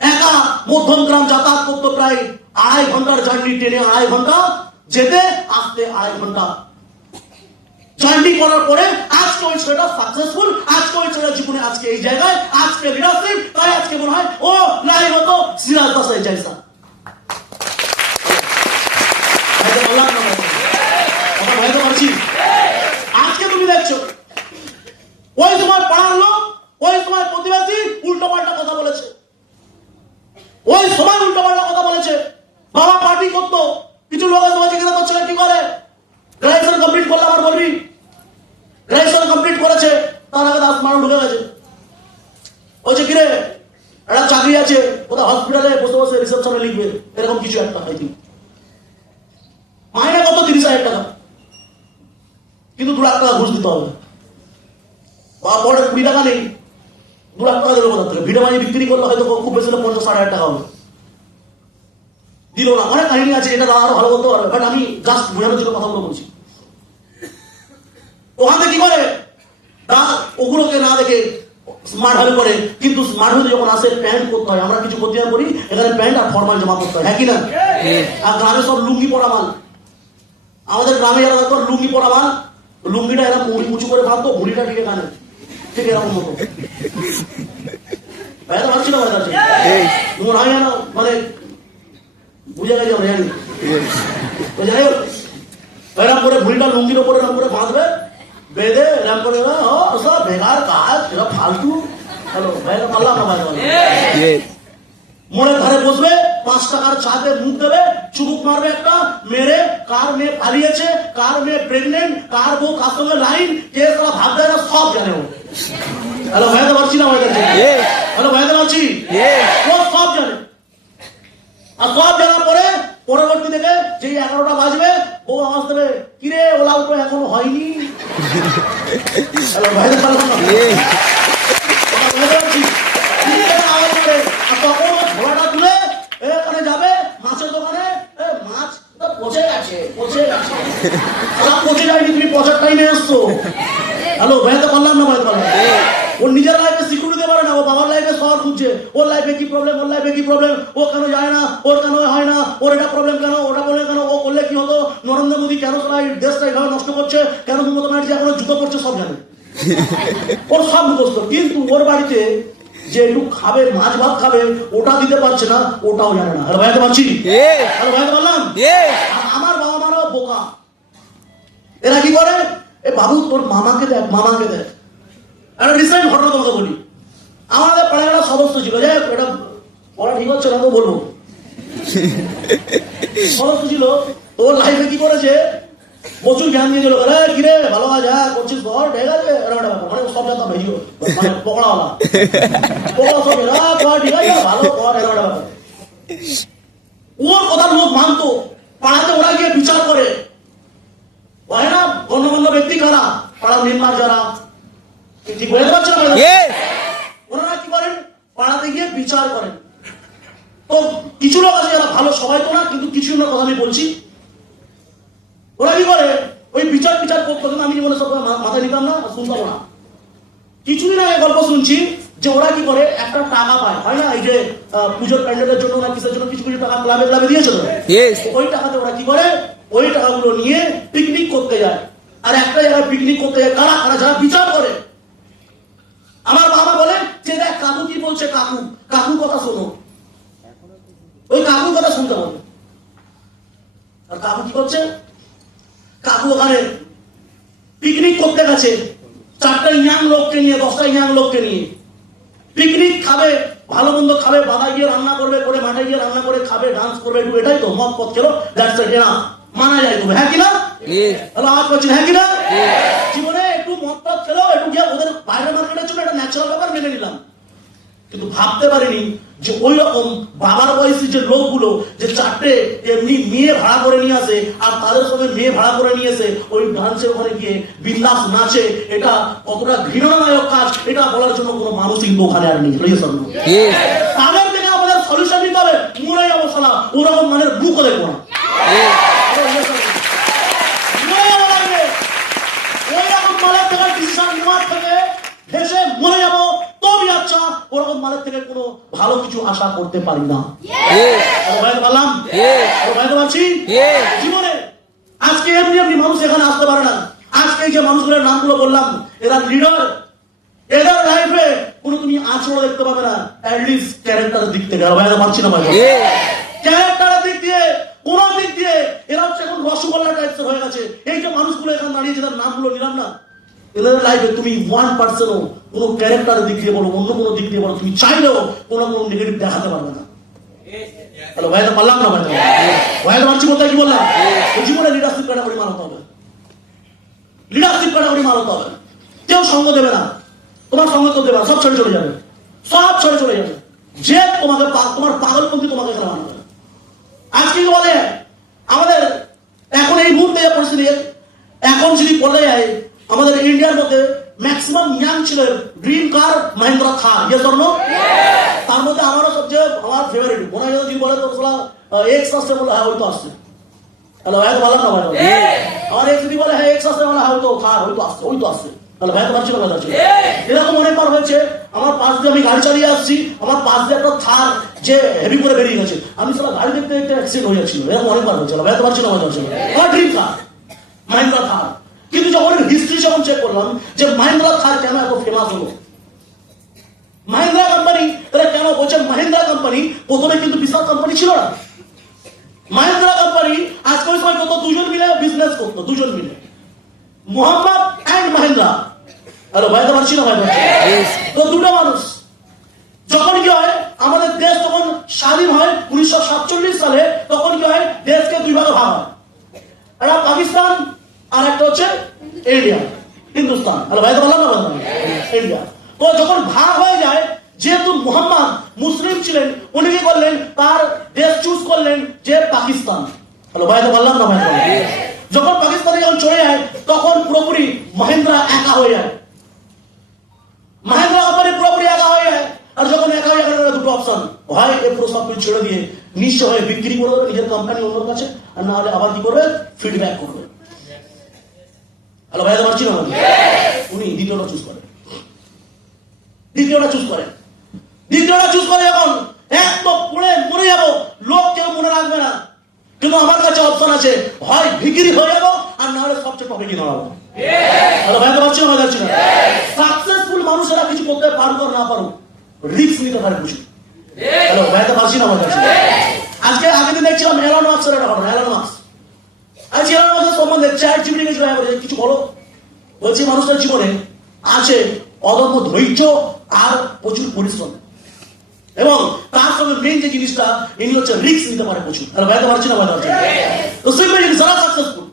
একা মধ্যম গ্রাম যাতায়াত করতো, প্রায় 2.5 ঘন্টার জার্নি, ট্রেনে 2.5 ঘন্টা যেতে, আসতে 2.5 ঘন্টা জার্নি করার পরে আজকে ওই ছেলেটা সাকসেসফুল, আজকে ওই ছেলেটা জীবনে আজকে এই জায়গায়, আজকে লিডারশিপ। তাই আজকে মনে হয় ও লাইভ হতো সিরাজ দাসের জায়সা। আজকে তুমি দেখছো ওই তোমার পাড়ার লোক, ওই তোমার প্রতিবেশী উল্টো পাল্টা কথা বলেছে, ওই সময় উল্টো পাল্টা কথা বলেছে। বাবা পার্টি করতো, কিছু লোক আছে বলছে কিনা তোর ছেলে কি করে, গ্রাজুয়েশন কমপ্লিট করলে আমার বলবি। গ্রাজুয়েশন কমপ্লিট করেছে, তার আগে 10 মানুষ ঢুকে গেছে। বলছে কিরে একটা চাকরি আছে, কোথাও হসপিটালে বসে বসে রিসেপশনে লিখবে, এরকম কিছু একটা হয়তো মাইনে কত 30,000 টাকা, কিন্তু 2 লাখ টাকা ঘুষ দিতে হবে। বা বড় 20 টাকা নেই, 2 লাখ টাকা দেবে কোথা থেকে? ভিড়ে মাঝে বিক্রি করলে হয়তো খুব বেশি 50-60 টাকা হবে, দিল না। অনেক কাহিনী আছে, এটা আরো ভালো বলতে পারবে, বাট আমি জাস্ট বোঝানোর জন্য কথাগুলো বলছি। ওখান থেকে কি করে ওগুলোকে না দেখে স্মার্ট হলে পরে, কিন্তু স্মার্ট হলে যখন আসে প্যান্ট করতে হয়, আমরা কিছু করতে করি এখানে প্যান্ট আর ফরমাল জামা করতে হয়, হ্যাঁ কিনা? আর গ্রামে সব লুঙ্গি পরা মাল, আমাদের গ্রামে যারা দেখো লুঙ্গি পরা মাল, লুঙ্গিটা এরা মুড়ি উঁচু করে বাঁধতো, ভুড়িটা ঠিক কানে, ঠিক এরকম মতো ভাইয়া ভাবছি না, ভাইয়া মনে হয় না, মানে বুঝে গেছে আমরা জানি। যাই হোক এরকম করে ভুড়িটা লুঙ্গির ওপরে এরকম করে বাঁধবে, বেঁধে এরকম করে সব বেকার কাজ, এরা ফালতু। হ্যালো ভাইয়া পারলাম না, ভাই মোড়ের ধারে বসবে, 5 টাকার চাতে মুখ দেবে, চুমুক মারবে একটা, মেরে কার মেয়ে পালিয়েছে, কার মেয়ে প্রেগনেন্ট, কার বউ কার সঙ্গে লাইন, কে তারা ভাব দেয় না, সব জানে ও। হ্যালো ভাইয়াতে পারছি না, হ্যালো ভাইয়াতে পারছি, ও সব জানে। আর সব জানার পরে পরবর্তী থেকে যেই 11টা বাজবে, ও আওয়াজ দেবে, কিরে ওলা তো এখনো হয়নি। হ্যালো ভাইয়াতে পারলাম না, তখন ঘোড়াটা তুলে এখানে যাবে মাছের দোকানে, মাছ পচে গেছে, পচে যায়নি, তুমি পচার টাইমে এসছো। হ্যালো ভাইয়াতে পারলাম না, ভাই পারলাম। ওর নিজের লাইফে সিকিউরিটি দিতে পারে না, ও বাবার লাইফে শহর খুঁজছে, ওর লাইফে কি প্রবলেম, ওর লাইফে কি প্রবলেম, ও কেন যায় না, ওর কেন হয় না, ওর এটা প্রবলেম কেন, ওটা প্রবলেম কেন, ও করলে কি হতো, নরেন্দ্র মোদী কেন দেশটা এইভাবে নষ্ট করছে, কেন মমতা ব্যানার্জি এখনো জুতো পড়ছে, সব জানে। ওর সব মুখস্থ, কিন্তু ওর বাড়িতে যে একটু খাবে, মাছ ভাত খাবে, ওটা দিতে পারছে না, ওটাও জানে না। আরে ভাইতে পারছি, আরে ভাইতে পারলাম। আর আমার বাবা মারাও বোকা। এরা কি করে, এ বাবু তোর মামাকে দেখ, মামাকে দেখ। একটা রিসেন্ট ঘটনা তোমাকে বলি। আমাদের পাড়ায় একটা সদস্য ছিল, যাই হোক, এটা বলা ঠিক হচ্ছে না তো বলবো। সদস্য ছিল, তোর লাইফে কি করেছে, প্রচুর জ্ঞান দিয়েছিল। কিরে ভালো কাজ, হ্যাঁ করছিস বল, ঠিক আছে, মানে সব জানতাম ভেজিও, মানে পকড়াওয়ালা পকড়া সব, ঠিক আছে ভালো কর, এরকম ব্যাপার। ওর কথা লোক মানতো, পাড়াতে ওরা গিয়ে বিচার করে, হয় না গণ্যমান্য ব্যক্তি কারা, পাড়ার মেম্বার যারা, ঠিক বুঝতে পারছে না, ওনারা কি করেন, পাড়াতে গিয়ে বিচার করেন। তো কিছু লোক আছে যারা ভালো, সবাই তো না, কিন্তু কিছু লোক কথা আমি বলছি, ওরা কি করে, ওই বিচার করতো, কিন্তু আমি জীবনে সব মাথায় নিতাম না, শুনতাম না। কিছুদিন আগে গল্প শুনছি যে ওরা কি করে, একটা টাকা পায়, হয় না এই যে পুজোর প্যান্ডেলের জন্য না কিসের জন্য কিছু কিছু টাকা ক্লাবে দিয়েছিল, ওই টাকাতে ওরা কি করে, ওই টাকাগুলো নিয়ে পিকনিক করতে যায়। আর একটা জায়গায় পিকনিক করতে যায় কারা কারা, যারা বিচার করে। আমার বাবা বলে যে দেখ কাকু কি বলছে, কাকুর কথা শোনো, ওই কাকুর কথা শুনতে হবে। আর কাকু কি করছে, কাকু ওখানে পিকনিক করতে গেছে, 4টা ইয়াং লোককে নিয়ে, 10টা ইয়াং লোককে নিয়ে পিকনিক খাবে, ভালো মন্দ খাবে, বাধা গিয়ে রান্না করবে, করে মাঠে গিয়ে রান্না করে খাবে, ডান্স করবে, একটু এটাই তো মদ পথ খেলো, মানা যায় তুমি, হ্যাঁ কিনা, আওয়াজ করছি, হ্যাঁ কিনা। জীবনে একটু মদ পথ খেলো, একটু গিয়ে ওদের বাইরে মার্কেটের জন্য একটা ন্যাচারাল ব্যাপার মেনে নিলাম, কিন্তু ভাবতে পারিনি যে ওই রকম বাবার বয়সী যে লোকগুলো যে 4টে এমনি মেয়ে ভাড়া করে নিয়ে আসে, আর তাদের সঙ্গে মেয়ে ভাড়া করে নিয়ে এসে ওই ডান্সের ওখানে গিয়ে বিন্দাস নাচে, এটা কতটা ঘৃণাদায়ক কাজ, এটা বলার জন্য কোনো মানুষ কিন্তু ওখানে আর নেই। তাদের থেকে আমাদের সলিউশন নিতে হবে, মরে যাবো শালা, ওরকম মানের বুকও দেখবো না, ওই রকম মানের থেকে ডিসিশন নেওয়ার থেকে ভেসে মরে যাবো, তবে আচ্ছা, ওরকম মানের থেকে কোনো ভালো কিছু আশা করতে পারি না। পারলাম, পারছি জীবনে। আজকে এমনি মানুষ এখানে আসতে পারে না। আজকে যে মানুষগুলোর নামগুলো বললাম, এরা লিডার, এদের লাইফে কোনো তুমি আচরণ দেখতে পাবে না, অ্যাটলিস্ট ক্যারেক্টারের দিক থেকে। পারছি না ভাই, ক্যারেক্টারের দিক দিয়ে, কোন দিক দিয়ে এরা হচ্ছে এখন রসগোল্লা টাইপের হয়ে গেছে। এই যে মানুষগুলো এখানে দাঁড়িয়ে যাদের নামগুলো নিলাম না, এদের লাইফে তুমি 1%ও কোনো ক্যারেক্টারের দিক দিয়ে বলো, অন্য কোনো দিক দিয়ে বলো, তুমি চাইলেও কোনো নেগেটিভ দেখাতে পারবে না। হ্যালো ভাইয়া, পারলাম না ভাইয়া, পারছি বলতে কি বললাম, জীবনে লিডারশিপ ক্যাটাগরি মানতে হবে, লিডারশিপ ক্যাটাগরি মানতে হবে। কেউ সঙ্গ দেবে না, তোমার সঙ্গ তো দেবে না, সব ছেড়ে চলে যাবে, সব ছেড়ে চলে যাবে। যে তোমাকে তোমার পাগলপন্থী তোমাকে এখানে মানবে। আজকে বলে আমাদের এখন এই মুহূর্তে পরিস্থিতি, এখন যদি বলে যায় আমাদের ইন্ডিয়ার মধ্যে ম্যাক্সিমাম ইয়াং ছিলেন dream car Mahindra Thar, yes or no? তার মধ্যে আমারও সবচেয়ে আমার ফেভারিট মনে হয়, যদি বলে তো এক্স আসছে, বলে হ্যাঁ ওই তো আসছে। হ্যালো ভাই, তো ভালো না ভাই, আমার এক্স যদি বলে হ্যাঁ এক্স আসছে, বলে হ্যাঁ ওই তো থার, ওই তো আসছে, ওই তো আসছে। তাহলে ভাই তো পারছি না, কথা ছিল এরকম অনেকবার হয়েছে। আমার পাশ দিয়ে আমি গাড়ি চালিয়ে আসছি, আমার পাশ দিয়ে একটা থার যে হেভি করে বেরিয়ে গেছে, আমি সারা গাড়ি দেখতে দেখতে অ্যাক্সিডেন্ট হয়ে যাচ্ছিল। এরকম অনেকবার হয়েছিল, ভাই তো পারছি না, কথা ছিল আমার ড্রিম কার মহিন্দ্রা থার। কিন্তু যখন হিস্ট্রি যখন চেক করলাম যে মহিন্দ্রা থার কেন এত ফেমাস হলো, মহিন্দ্রা কোম্পানি তারা কেন বলছে মহিন্দ্রা কোম্পানি, প্রথমে কিন্তু বিশাল কোম্পানি ছিল না। মহিন্দ্রা কোম্পানি আজকে ওই সময় কত, দুজন মিলে বিজনেস করতো, দুজন মিলে, মোহাম্মদ অ্যান্ড মহিন্দ্রা। হ্যালো ভাই, তো পারছি না ভাই, তো দুটো মানুষ। যখন কি হয় আমাদের দেশ তখন স্বাধীন হয় 1947 সালে, তখন কি হয় দেশকে দুই ভাগে ভাগ হয়, একটা পাকিস্তান আর একটা হচ্ছে ইন্ডিয়া, হিন্দুস্তান। হ্যালো ভাই, তো বললাম না, ইন্ডিয়া। তো যখন ভাগ হয়ে যায়, যেহেতু মোহাম্মদ মুসলিম ছিলেন, উনি কি করলেন, তার দেশ চুজ করলেন যে পাকিস্তান। হ্যালো ভাই, তো বললাম না ভাই, যখন পাকিস্তানে যখন চলে যায়, তখন পুরোপুরি মহিন্দ্রা একা হয়ে যায়, মহিন্দ্রা কোম্পানি পুরোপুরি একা হয়ে যায়। আর যখন একা হয়ে যায়, দুটো অপশন হয়, এ পুরো সব কিছু ছেড়ে দিয়ে নিঃস্ব হয়ে বিক্রি করে দেবে নিজের কোম্পানি অন্যের কাছে, আর না হলে আবার কি করবে, ফিডব্যাক করবে। হ্যালো ভাই, তো পারছি না, উনি দ্বিতীয়টা চুজ করেন, দ্বিতীয়টা চুজ করেন, দ্বিতীয়টা চুজ করে যখন একদম পড়ে মরে যাবো, লোক কেউ মনে রাখবে না, কিন্তু আমার কাছে অপশন আছে, হয় বিক্রি হয়ে যাবো, আর না হলে সবচেয়ে টপে কিনে দাঁড়াবো। হ্যালো ভাইতে পারছি না, ভাই না। সাকসেসফুল মানুষেরা কিছু করতে পারুক আর না পারুক, রিস্ক নিতে পারে প্রচুর। হ্যালো ভাইতে পারছি না, ভাই পারছি না। আজকে আগের দিন দেখছিলাম এলন মাস্কের একটা ঘটনা। এলন মাস্ক আজ এলন মাস্কের সম্বন্ধে চ্যাট জিপিটি কিছু বলো। বলছি মানুষের জীবনে আছে অদম্য ধৈর্য আর প্রচুর পরিশ্রম, এবং তার সঙ্গে মেইন যে জিনিসটা, ইনি হচ্ছে রিস্ক নিতে পারে প্রচুর। হ্যালো ভাইতে পারছি না, ভাই পারছি না। তো সিম্পল যারা সাকসেসফুল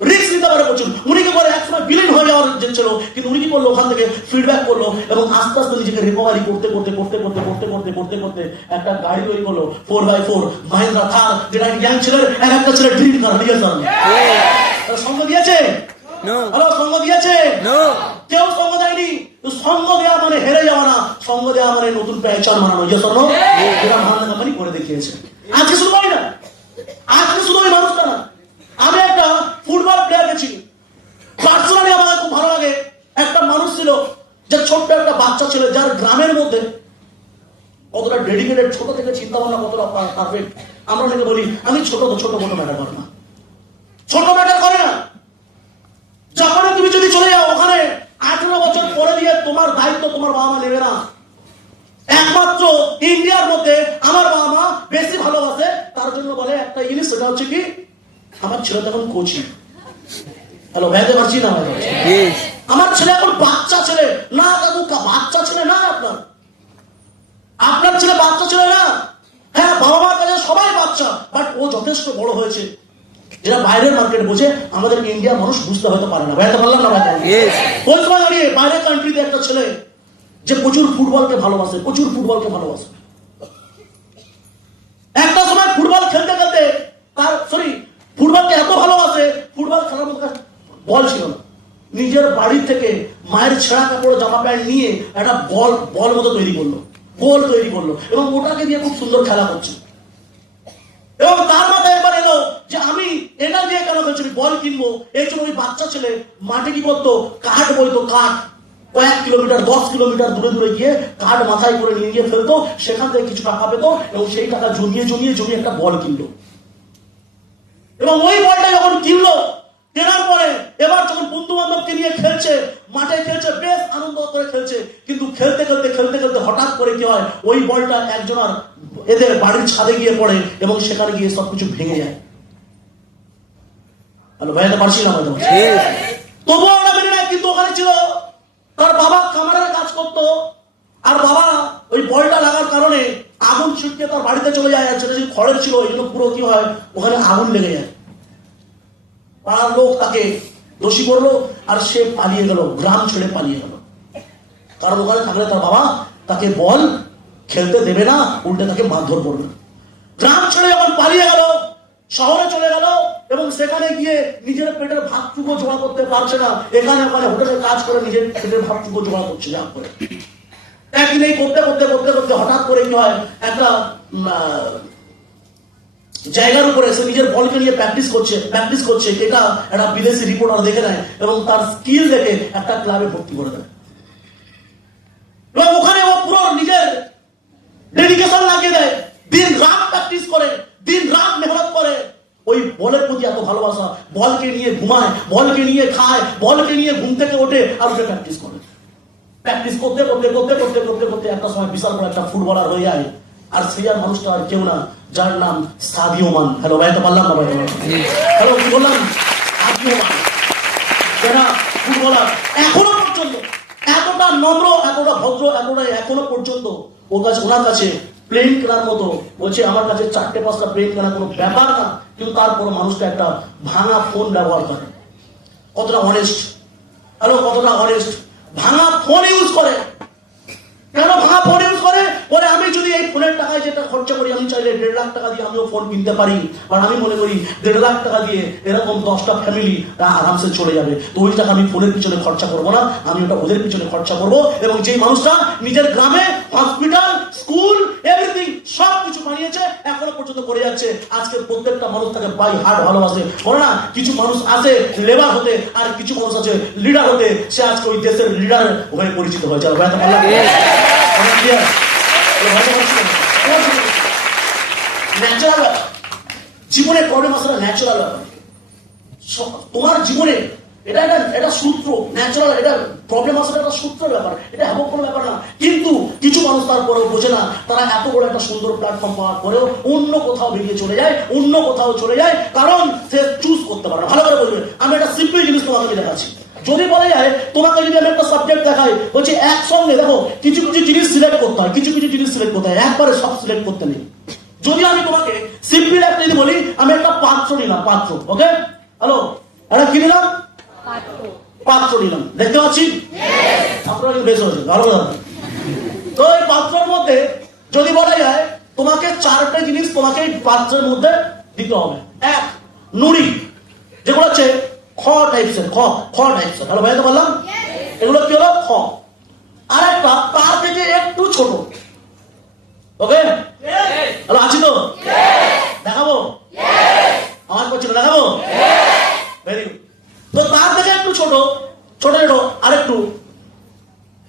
রিস্ক নিতে পারে প্রচুর। উনি কি করে একসময় বিলীন হয়ে যাওয়ার যে ছিল, কিন্তু উনি কি করলো, ওখান থেকে ফিডব্যাক করলো এবং আস্তে আস্তে নিজেকে রিকভারি করতে করতে করতে করতে করতে করতে করতে করতে একটা গাড়ি তৈরি করলো 4x4 মাহিন্দ্রা থার, যেটা ইয়াং ছেলের একটা ছেলের ড্রিম কার। বুঝেছেন? সঙ্গ দিয়েছে? হ্যালো, সঙ্গ দিয়েছে? কেউ সঙ্গ দেয়নি। সঙ্গ দেওয়া মানে হেরে যাওয়া না, সঙ্গ দেওয়া মানে নতুন পেহচান বানানো। যে স্বর্ণ যেটা মহান কোম্পানি করে দেখিয়েছে। আজকে শুধু পাই না, আজকে শুধু ওই মানুষটা না, আমি একটা ফুটবল প্লেয়ারকে চিনি পার্সোনালি। আমার খুব ভালো লাগে। একটা মানুষ ছিল, যে ছোট্ট একটা বাচ্চা ছিল, যার গ্রামের মধ্যে কতটা ডেডিকেটেড, ছোট থেকে চিন্তা ভাবনা কতটা পারফেক্ট। আমরা অনেকে বলি আমি ছোট ছোট মোটো ম্যাটার করে না, ছোট ম্যাটার করে না। জাপানে তুমি যদি চলে যাও, ওখানে 18 বছর পরে দিয়ে তোমার দায়িত্ব তোমার বাবা মা নেবে না। একমাত্র ইন্ডিয়ার মধ্যে আমার বাবা মা বেশি ভালোবাসে, তার জন্য বলে একটা জিনিস, সেটা হচ্ছে কি, আমার ছেলে তখন কোচিং। হ্যালো ভেবে পারছি না, আমার ছেলে এখন বাচ্চা ছেলে না দাদু, বাচ্চা ছেলে না আপনার ছেলে বাচ্চা ছেলে না। হ্যাঁ, বাবা মার কাছে সবাই বাচ্চা, বাট ও যথেষ্ট বড় হয়েছে, যেটা বাইরের মার্কেট বোঝে আমাদের ইন্ডিয়ার মানুষ বুঝতে হয়তো পারে না। ভাইতে পারলাম না? ওই সময় দাঁড়িয়ে বাইরের কান্ট্রিতে একটা ছেলে যে প্রচুর ফুটবলকে ভালোবাসে, প্রচুর ফুটবলকে ভালোবাসে, একটা সময় ফুটবল খেলতে খেলতে তার ফুটবলকে এত ভালোবাসে, ফুটবল খেলার মতো বল ছিল না। নিজের বাড়ির থেকে মায়ের ছেঁড়া কাপড় জামা প্যান্ট নিয়ে একটা বল মতো তৈরি করলো, গোল তৈরি করলো, এবং ওটাকে দিয়ে খুব সুন্দর খেলা করছে। এবং তার মাথায় একবার এলো যে আমি এটা দিয়ে কেন খেলছি, বল কিনবো। এই জন্য ওই বাচ্চা ছেলে মাঠে কি করতো, কাঠ বইতো, কাঠ কয়েক কিলোমিটার 10 কিলোমিটার দূরে দূরে গিয়ে কাঠ মাথায় করে নিয়ে গিয়ে ফেলতো, সেখান থেকে কিছু টাকা পেত, এবং সেই টাকা জমিয়ে জমিয়ে জমিয়ে একটা বল কিনলো। এবং ওই বলটা যখন কিনলো, কেনার পরে এবার যখন বন্ধু বান্ধবকে নিয়ে খেলছে, মাঠে খেলছে, বেশ আনন্দ করে খেলছে, কিন্তু খেলতে খেলতে খেলতে খেলতে হঠাৎ করে কি হয়, ওই বলটা একজনের এদের বাড়ির ছাদে গিয়ে পড়ে এবং সেখানে গিয়ে সবকিছু ভেঙে যায়। হ্যালো ভাইতে পারছি না, তবুও ওরা মেনে নেয়। কিন্তু ওখানে ছিল তার বাবা কামারের কাজ করতো, আর বাবা ওই বলটা লাগার কারণে আগুন ছিটকে তার বাড়িতে চলে যায়, আর সেটা যদি খড়ের ছিল, এই জন্য পুরো কি হয়, ওখানে আগুন লেগে যায়। পাড়ার লোক তাকে দোষী করলো, আর সে পালিয়ে গেল, গ্রাম ছেড়ে পালিয়ে গেল। কারণ ওখানে থাকলে তার বাবা তাকে বল খেলতে দেবে না, উল্টে তাকে মারধর করবে। গ্রাম ছেড়ে যখন পালিয়ে গেল, শহরে চলে গেল, এবং সেখানে গিয়ে নিজের পেটের ভাতটুকু জোগাড় করতে পারছে না। এখানে ওখানে হোটেলে কাজ করে নিজের পেটের ভাতটুকু জোগাড় করছে, যা করে একদিন এই করতে করতে করতে করতে হঠাৎ করে কি হয়, একটা জায়গার উপরে সে নিজের বলকে নিয়ে প্র্যাকটিস করছে। এটা একটা বিদেশি রিপোর্টার দেখে নেয় এবং তার স্কিল দেখে একটা ক্লাবে ভর্তি করে দেয়, এবং ওখানে ও পুরো নিজের ডেডিকেশন লাগিয়ে দেয়, দিন রাত প্র্যাকটিস করে, দিন রাত মেহনত করে। ওই বলের প্রতি এত ভালোবাসা, বলকে নিয়ে ঘুমায়, বলকে নিয়ে খায়, বলকে নিয়ে ঘুম থেকে ওঠে, আর ওকে প্র্যাকটিস করে। প্র্যাকটিস করতে করতে করতে করতে করতে করতে একটা সময় বিশাল বড় একটা ফুটবলার হয়ে যায়। আর সেই আর মানুষটা আর কেউ না, যার নাম সাদিও মান। হ্যালো ভাইতে পারলাম না? হ্যালো, কি বললাম? সাদিও মান, যারা ফুটবলার এখনো পর্যন্ত এতটা নম্র, এতটা ভদ্র, এখনো পর্যন্ত ওনার কাছে প্লেন কেনার মতো, বলছে আমার কাছে 4-5টা প্লেন কেনার কোনো ব্যাপার না, কিন্তু তারপর মানুষটা একটা ভাঙা ফোন ব্যবহার করে। কতটা অনেস্ট! হ্যালো, কতটা অনেস্ট! ভাঙা ফোন ইউজ করে। কেন ভাঙা ফোন ইউজ করে? বলে আমি যদি এই ফোনের টাকায় যেটা খরচা করি, আমি চাইলে 1.5 লাখ টাকা দিয়ে আমিও ফোন কিনতে পারি। আর আমি মনে করি 1.5 লাখ টাকা দিয়ে এরকম 10টা ফ্যামিলি আরামসে চলে যাবে। তো ওই টাকা আমি ফোনের পিছনে খরচা করবো না, আমি ওটা ওদের পিছনে খরচা করবো। এবং যেই মানুষটা নিজের গ্রামে হসপিটাল, স্কুল, এভরিথিং সব কিছু বানিয়েছে, এখনো পর্যন্ত করে যাচ্ছে। আজকে প্রত্যেকটা মানুষ তাকে বাই হার্ট ভালোবাসে। বলে না, কিছু মানুষ আছে লেবার হতে, আর কিছু মানুষ আছে লিডার হতে। সে আজকে ওই দেশের লিডার হয়ে পরিচিত হয়েছে। ন্যাচারাল জীবনে প্রবলেম আসলে ন্যাচারাল ব্যাপার। তোমার জীবনে এটা এটা এটা সূত্র, ন্যাচারাল, এটা প্রবলেম আসলে একটা সূত্রের ব্যাপার, এটা এমন কোনো ব্যাপার না। কিন্তু কিছু মানুষ তারপরেও বোঝে না, তারা এত বড় একটা সুন্দর প্ল্যাটফর্ম পাওয়ার পরেও অন্য কোথাও বেরিয়ে চলে যায়, অন্য কোথাও চলে যায়, কারণ সে চুজ করতে পারে না। ভালো করে বলবে, আমি একটা সিম্পল জিনিস তোমাকে দেখাচ্ছি। যদি বলা যায় তোমাকে যদি আমি একটা সাবজেক্ট দেখাই, বলছি একসঙ্গে দেখো কিছু কিছু জিনিস সিলেক্ট করতে হয়, কিছু কিছু জিনিস সিলেক্ট করতে হয়, একবারে সব সিলেক্ট করতে নেই। যদি আমি তোমাকে সিম্পল একটা যদি বলি, আমি একটা পাত্র নিলাম, পাত্র, ওকে, হ্যালো, এটা কি নিলাম? পাত্র নিলাম, দেখতে পাচ্ছি আপনারা বেশ হয়েছে, ভালো কথা। তো এই পাত্রের মধ্যে যদি বলা যায় তোমাকে চারটে জিনিস তোমাকে এই পাত্রের মধ্যে দিতে হবে। এক, নুড়ি, যেগুলো হচ্ছে খ টাইপসের, খ টাইপসের, ভালো ভাই তো বললাম, এগুলো কি হলো? খ। আর একটা তার থেকে একটু ছোট, ওকে, হ্যালো, আছি তো? দেখাবো? আমার করছিল, দেখাবো? Very good. তো তার থেকে একটু ছোট, ছোট ছোট, আর একটু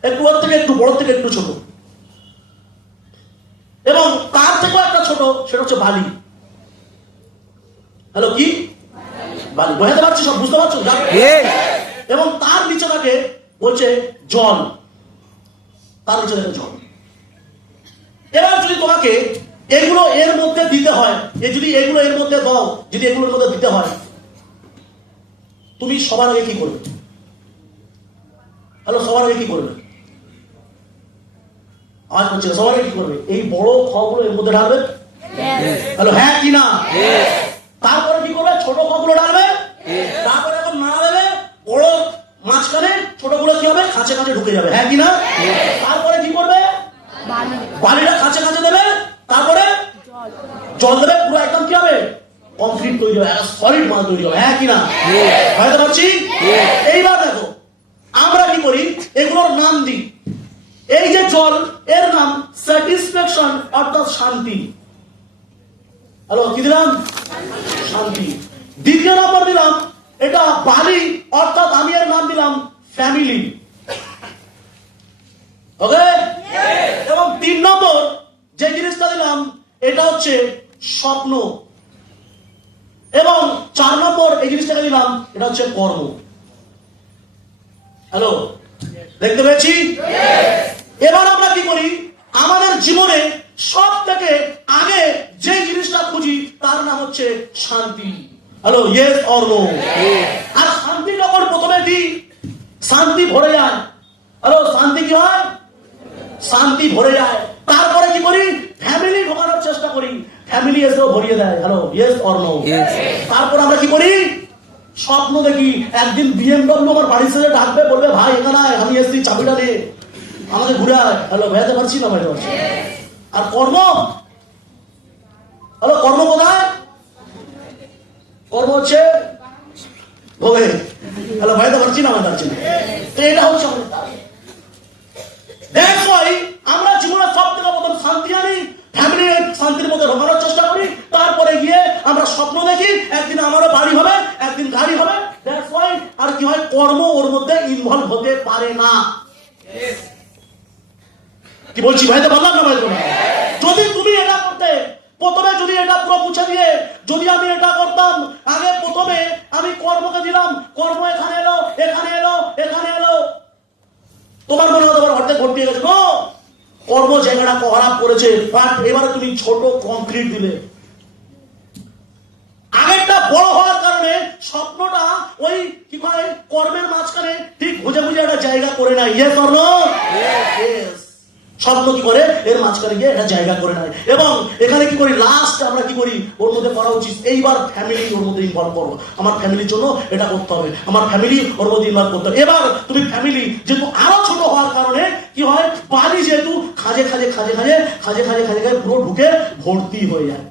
একটু ওর থেকে একটু বড়, থেকে একটু ছোট, এবং তার থেকেও একটা ছোট, সেটা হচ্ছে বালি। হ্যালো, কি? বালি, বোঝাতে পারছি? সব বুঝতে পারছো? এবং তার নিচে থাকে বলছে জল, তার নিচে থাকে জল। এবার যদি তোমাকে এগুলো এর মধ্যে দিতে হয়, যদি এগুলো এর মধ্যে দাও, যদি এগুলোর মধ্যে দিতে হয়, তুমি সবার আগে কি করবে? হ্যালো, সবার আগে কি করবে? আজ বলছে সবার আগে কি করবে? এই বড় খগুলো এর মধ্যে ঢালবে। হ্যালো, হ্যাঁ কি না? তারপরে কি করবে? ছোট খগুলো ঢালবে, তারপরে এখন নাড়া দেবে, বড় মাঝখানে ছোটগুলো কি হবে? খাঁচে খাঁচে ঢুকে যাবে, হ্যাঁ কি না? তারপরে কি করবে? বালিটা খাঁচে খাঁচে দেবে, তারপরে জল দেবে, পুরো একদম কি হবে? কংক্রিট তৈরি হবে, সলিড মাল তৈরি হবে, হ্যাঁ কিনা? বুঝতে পারছি? এইবার দেখো আমরা কি করি, এগুলোর নাম দিই। এই যে জল, এর নাম স্যাটিসফ্যাকশন, অর্থাৎ শান্তি। হ্যালো, কি দিলাম? শান্তি। দ্বিতীয় নম্বর দিলাম এটা বালি, অর্থাৎ আমি এর নাম দিলাম ফ্যামিলি, ওকে। এবং 3 নম্বর যে জিনিসটা দিলাম এটা হচ্ছে স্বপ্ন, এবং 4 নম্বর এই জিনিসটাকে দিলাম এটা হচ্ছে কর্ম। হ্যালো, দেখতে পেয়েছি? এবার আমরা কি করি, আমাদের জীবনে সব থেকে আগে যে জিনিসটা খুঁজি তার নাম হচ্ছে Shanti. Hello, yes or no? আর শান্তি যখন প্রথমে দিই, শান্তি ভরে যায়। হ্যালো, শান্তি কি হয়? শান্তি ভরে যায়। তারপরে কি করি? ফ্যামিলি ঢোকানোর চেষ্টা করি, ফ্যামিলি এসেও ভরিয়ে দেয়। Hello, yes or no? তারপর আমরা কি করি? স্বপ্ন দেখি, একদিন বিএমডব্লিউ আমার বাড়ির সাথে ডাকবে, বলবে ভাই এখানে আমি এসছি, চাবিটা নে, আমাকে ঘুরে আয়। হ্যালো, ভেজাতে পারছি না? ভাইতে পারছি। আর কর্ম, হ্যালো, কর্ম কোথায়? কর্ম হচ্ছে ভোগে। হ্যালো, ভাইতে পারছি না? পারছি না। তো এটা হচ্ছে আমরা জীবনে সব থেকে প্রথম শান্তি আনি, ফ্যামিলি শান্তির মধ্যে ঢোকানোর চেষ্টা করি, তারপরে গিয়ে আমরা স্বপ্ন দেখি একদিন আমারও বাড়ি হবে, একদিন গাড়ি হবে। দ্যাটস ওয়াই আর কি হয়, কর্ম ওর মধ্যে ইনভলভ হতে পারে না। কি বলছি ভাই? তো বললাম না ভাই? যদি তুমি এটা করতে প্রথমে, যদি এটা পুরো মুছে দিয়ে যদি আমি এটা করতাম, আগে প্রথমে আমি কর্মকে দিলাম, কর্ম এখানে এলো, এখানে এলো, এখানে এলো, তোমার মনে হতে পারে অর্ধেক ভর্তি হয়ে গেছে। কর্ম জায়গাটা খারাপ করেছে, বাট এবারে তুমি ছোট কংক্রিট দিলে। আগেরটা বড় হওয়ার কারণে স্বপ্নটা ওই কি হয়, কর্মের মাঝখানে ঠিক বুঝে বুঝে একটা জায়গা করে নেয়। Yes or no? ইয়েস। স্বপ্ন কি করে, এর মাঝখানে গিয়ে একটা জায়গা করে নেয়। এবং এখানে কি করি, লাস্ট আমরা কি করি, ওর মধ্যে করা উচিত এইবার ফ্যামিলি ওর মধ্যে ইনভলভ করবো, আমার ফ্যামিলির জন্য এটা করতে হবে, আমার ফ্যামিলি ওর মধ্যে ইনভলভ করতে হবে। এবার তুমি ফ্যামিলি যেহেতু আরো ছোট হওয়ার কারণে কি হয়, বালি যেহেতু খাজে খাজে খাজে খাজে খাজে খাজে খাজে খাজে পুরো ঢুকে ভর্তি হয়ে যায়।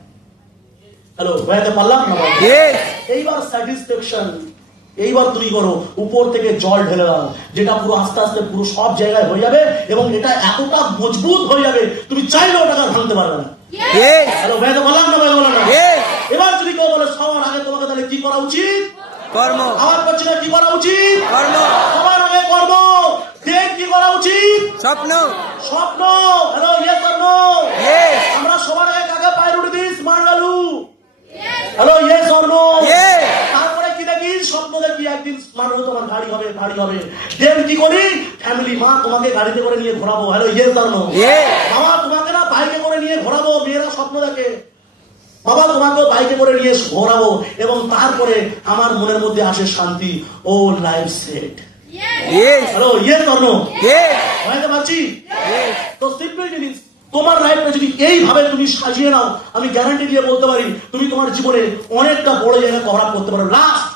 হ্যালো, বুঝতে পারলাম না? এইবার স্যাটিসফ্যাকশন, এইবার তুমি করো উপর থেকে জল ঢেলে দাও, যেটা পুরো আস্তে আস্তে পুরো সব জায়গায় হয়ে যাবে, এবং এটা এতটা মজবুত হয়ে যাবে তুমি চাইলেও ওটাকে ভাঙতে পারবে না। হ্যালো, বুঝতে পারলাম না? বললাম না? এবার যদি কেউ বলে সবার আগে তোমাকে তাহলে কি করা উচিত? কর্ম। আমার করছি না, কি করা উচিত? কর্ম। সবার আগে কর্ম। দেখ কি করা উচিত? স্বপ্ন। স্বপ্ন। Hello, yes or no? আমরা সবার আগে কাকে প্রায়োরিটি দিই? Smart value. Hello, yes or no? তারপরে কি দেখি? স্বপ্ন দেখি একদিন একদিন স্মার্ট হলে তোমার গাড়ি হবে, গাড়ি হবে। দেন কি করি, ফ্যামিলি, মা তোমাকে গাড়িতে করে নিয়ে ঘোরাবো, হ্যালো ইয়েস আর নো, বাবা তোমাকে না বাইকে করে নিয়ে ঘোরাবো, মেয়েরা স্বপ্ন দেখে, বাবা তোমাকে বাইকে করে নিয়ে ঘোরাবো, এবং তারপরে আমার মনের মধ্যে আসে শান্তি, ও লাইফ সেট। হ্যালো ইয়েস আর নো, বুঝতে পারছি? তো সিম্পল জিনিস, তোমার লাইফটা যদি এইভাবে তুমি সাজিয়ে নাও, আমি গ্যারান্টি দিয়ে বলতে পারি তুমি তোমার জীবনে অনেকটা বড় জায়গা কভার আপ করতে পারো। লাস্ট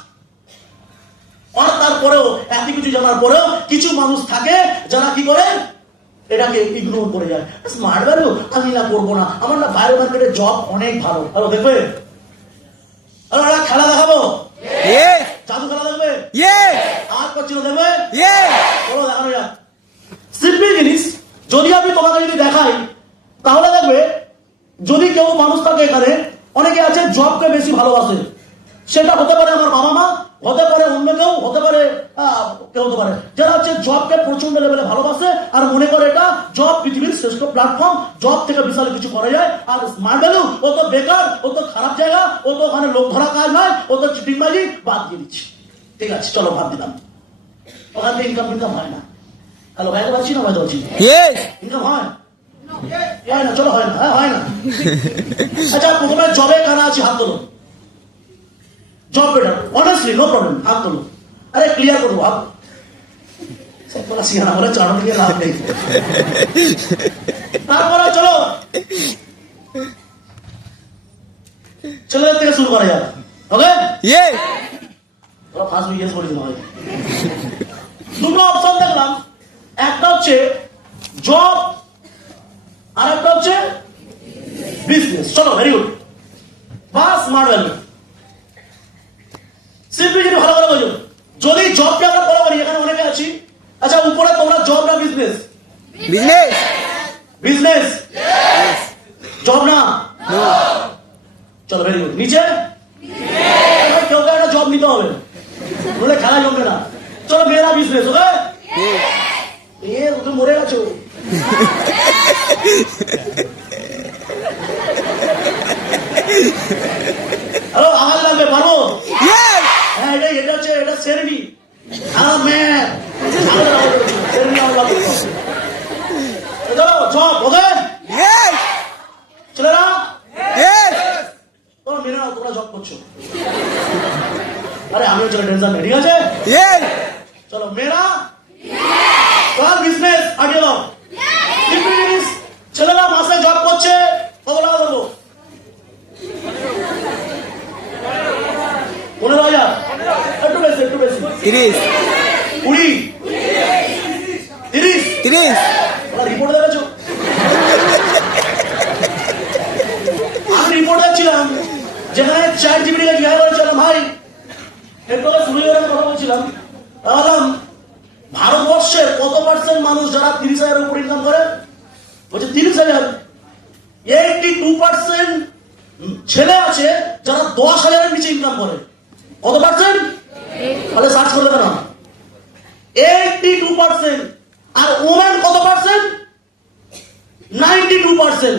আর তারপরেও এত কিছু জানার পরেও কিছু মানুষ থাকে যারা কি করে, এটাকে ইগনোর করে যায়। স্মার্ট ভ্যালু আমি না করবো না, আমার না বাইরে মার্কেটে জব অনেক ভালো। হ্যালো দেখবে, খেলা দেখাবো, জাদু খেলা দেখবে, আর করছিল দেখবে, চলো দেখানো যাক। সিম্পল জিনিস, যদি আমি তোমাকে যদি দেখাই তাহলে দেখবে, যদি কেউ মানুষ থাকে এখানে, অনেকে আছে জবকে বেশি ভালোবাসে, সেটা হতে পারে আমার বাবা মা, হতে পারে অন্য কেউ, হতে পারে কেউ হতে পারে, যারা হচ্ছে জবকে প্রচন্ড লেভেলে ভালোবাসে আর মনে করে এটা জব পৃথিবীর শ্রেষ্ঠ প্ল্যাটফর্ম, জব থেকে বিশাল কিছু করা যায়। আর স্মার্ট ভ্যালু, ও তো বেকার, ও তো খারাপ জায়গা, ও তো ওখানে লোক ধরা কাজ নয়, ও তো চিটিংবাজি, বাদ দিয়ে দিচ্ছি। ঠিক আছে, চলো ভাব দিলাম, ওখান থেকে ইনকাম হয় না। হ্যালো ভাই পাচ্ছি না, ভাই পাচ্ছি ইনকাম হয় না, চলো হয় না, হ্যাঁ হয় না। আচ্ছা প্রথমে জবে কারা আছে হাত তোলো, job better, honestly no problem, হাত তোলো। আরে ক্লিয়ার করবো হাত, তোরা সিয়ানা বলে চাড়ন দিয়ে লাভ নেই। তারপরে চলো ছেলেদের থেকে শুরু করা যাক, ওকে? ফার্স্ট ইয়েস বলি না, দুটো অপশন দেখলাম, একটা হচ্ছে জব আর একটা হচ্ছে বিজনেস। চলো ভেরি গুড, বা স্মার্ট ভ্যালু। সিম্পলি ভালো করে বোঝো, যদি জবকে আমরা ফলো করি, এখানে অনেকে আছি, আচ্ছা উপরে তোমরা জব না বিজনেস? বিজনেস, জব না? চলো ভেরি গুড। নিচে কেউ একটা জব নিতে হবে, বলে খেলা জমবে না। চলো মেয়েরা বিজনেস, ওকে? তুমি মরে গেছো। হ্যালো আওয়াজ লাগবে, পারবো? হ্যাঁ এটা হচ্ছে, এটা সেরেনি। ছেলেরা তোমরা মেনে নাও, তোমরা জব করছো। আরে আমিও চলো, টেনশন নেই, ঠিক আছে? চলো মেয়েরা বিজনেস আগে দাও। ছেলেরা মাসে জব করছে, কত টাকা দেবো? 15,000, একটু বেশি, একটু বেশি, 30, 20, 30। রিপোর্ট দেখেছো? আমি রিপোর্ট দেখছিলাম, যেখানে চ্যাট জিপিটিকে জিজ্ঞাসা করেছিলাম, ভাই একটু সুবিধার কথা বলছিলাম, বললাম ভারতবর্ষের কত পার্সেন্ট মানুষ যারা 30,000 উপর ইনকাম করে? বলছে 30,000। 82% ছেলে আছে যারা 10,000 নিচে ইনকাম করে। কত পার্সেন্ট? তাহলে সার্চ করে দেবে না, 82%। আর ওমেন কত পার্সেন্ট? 92%।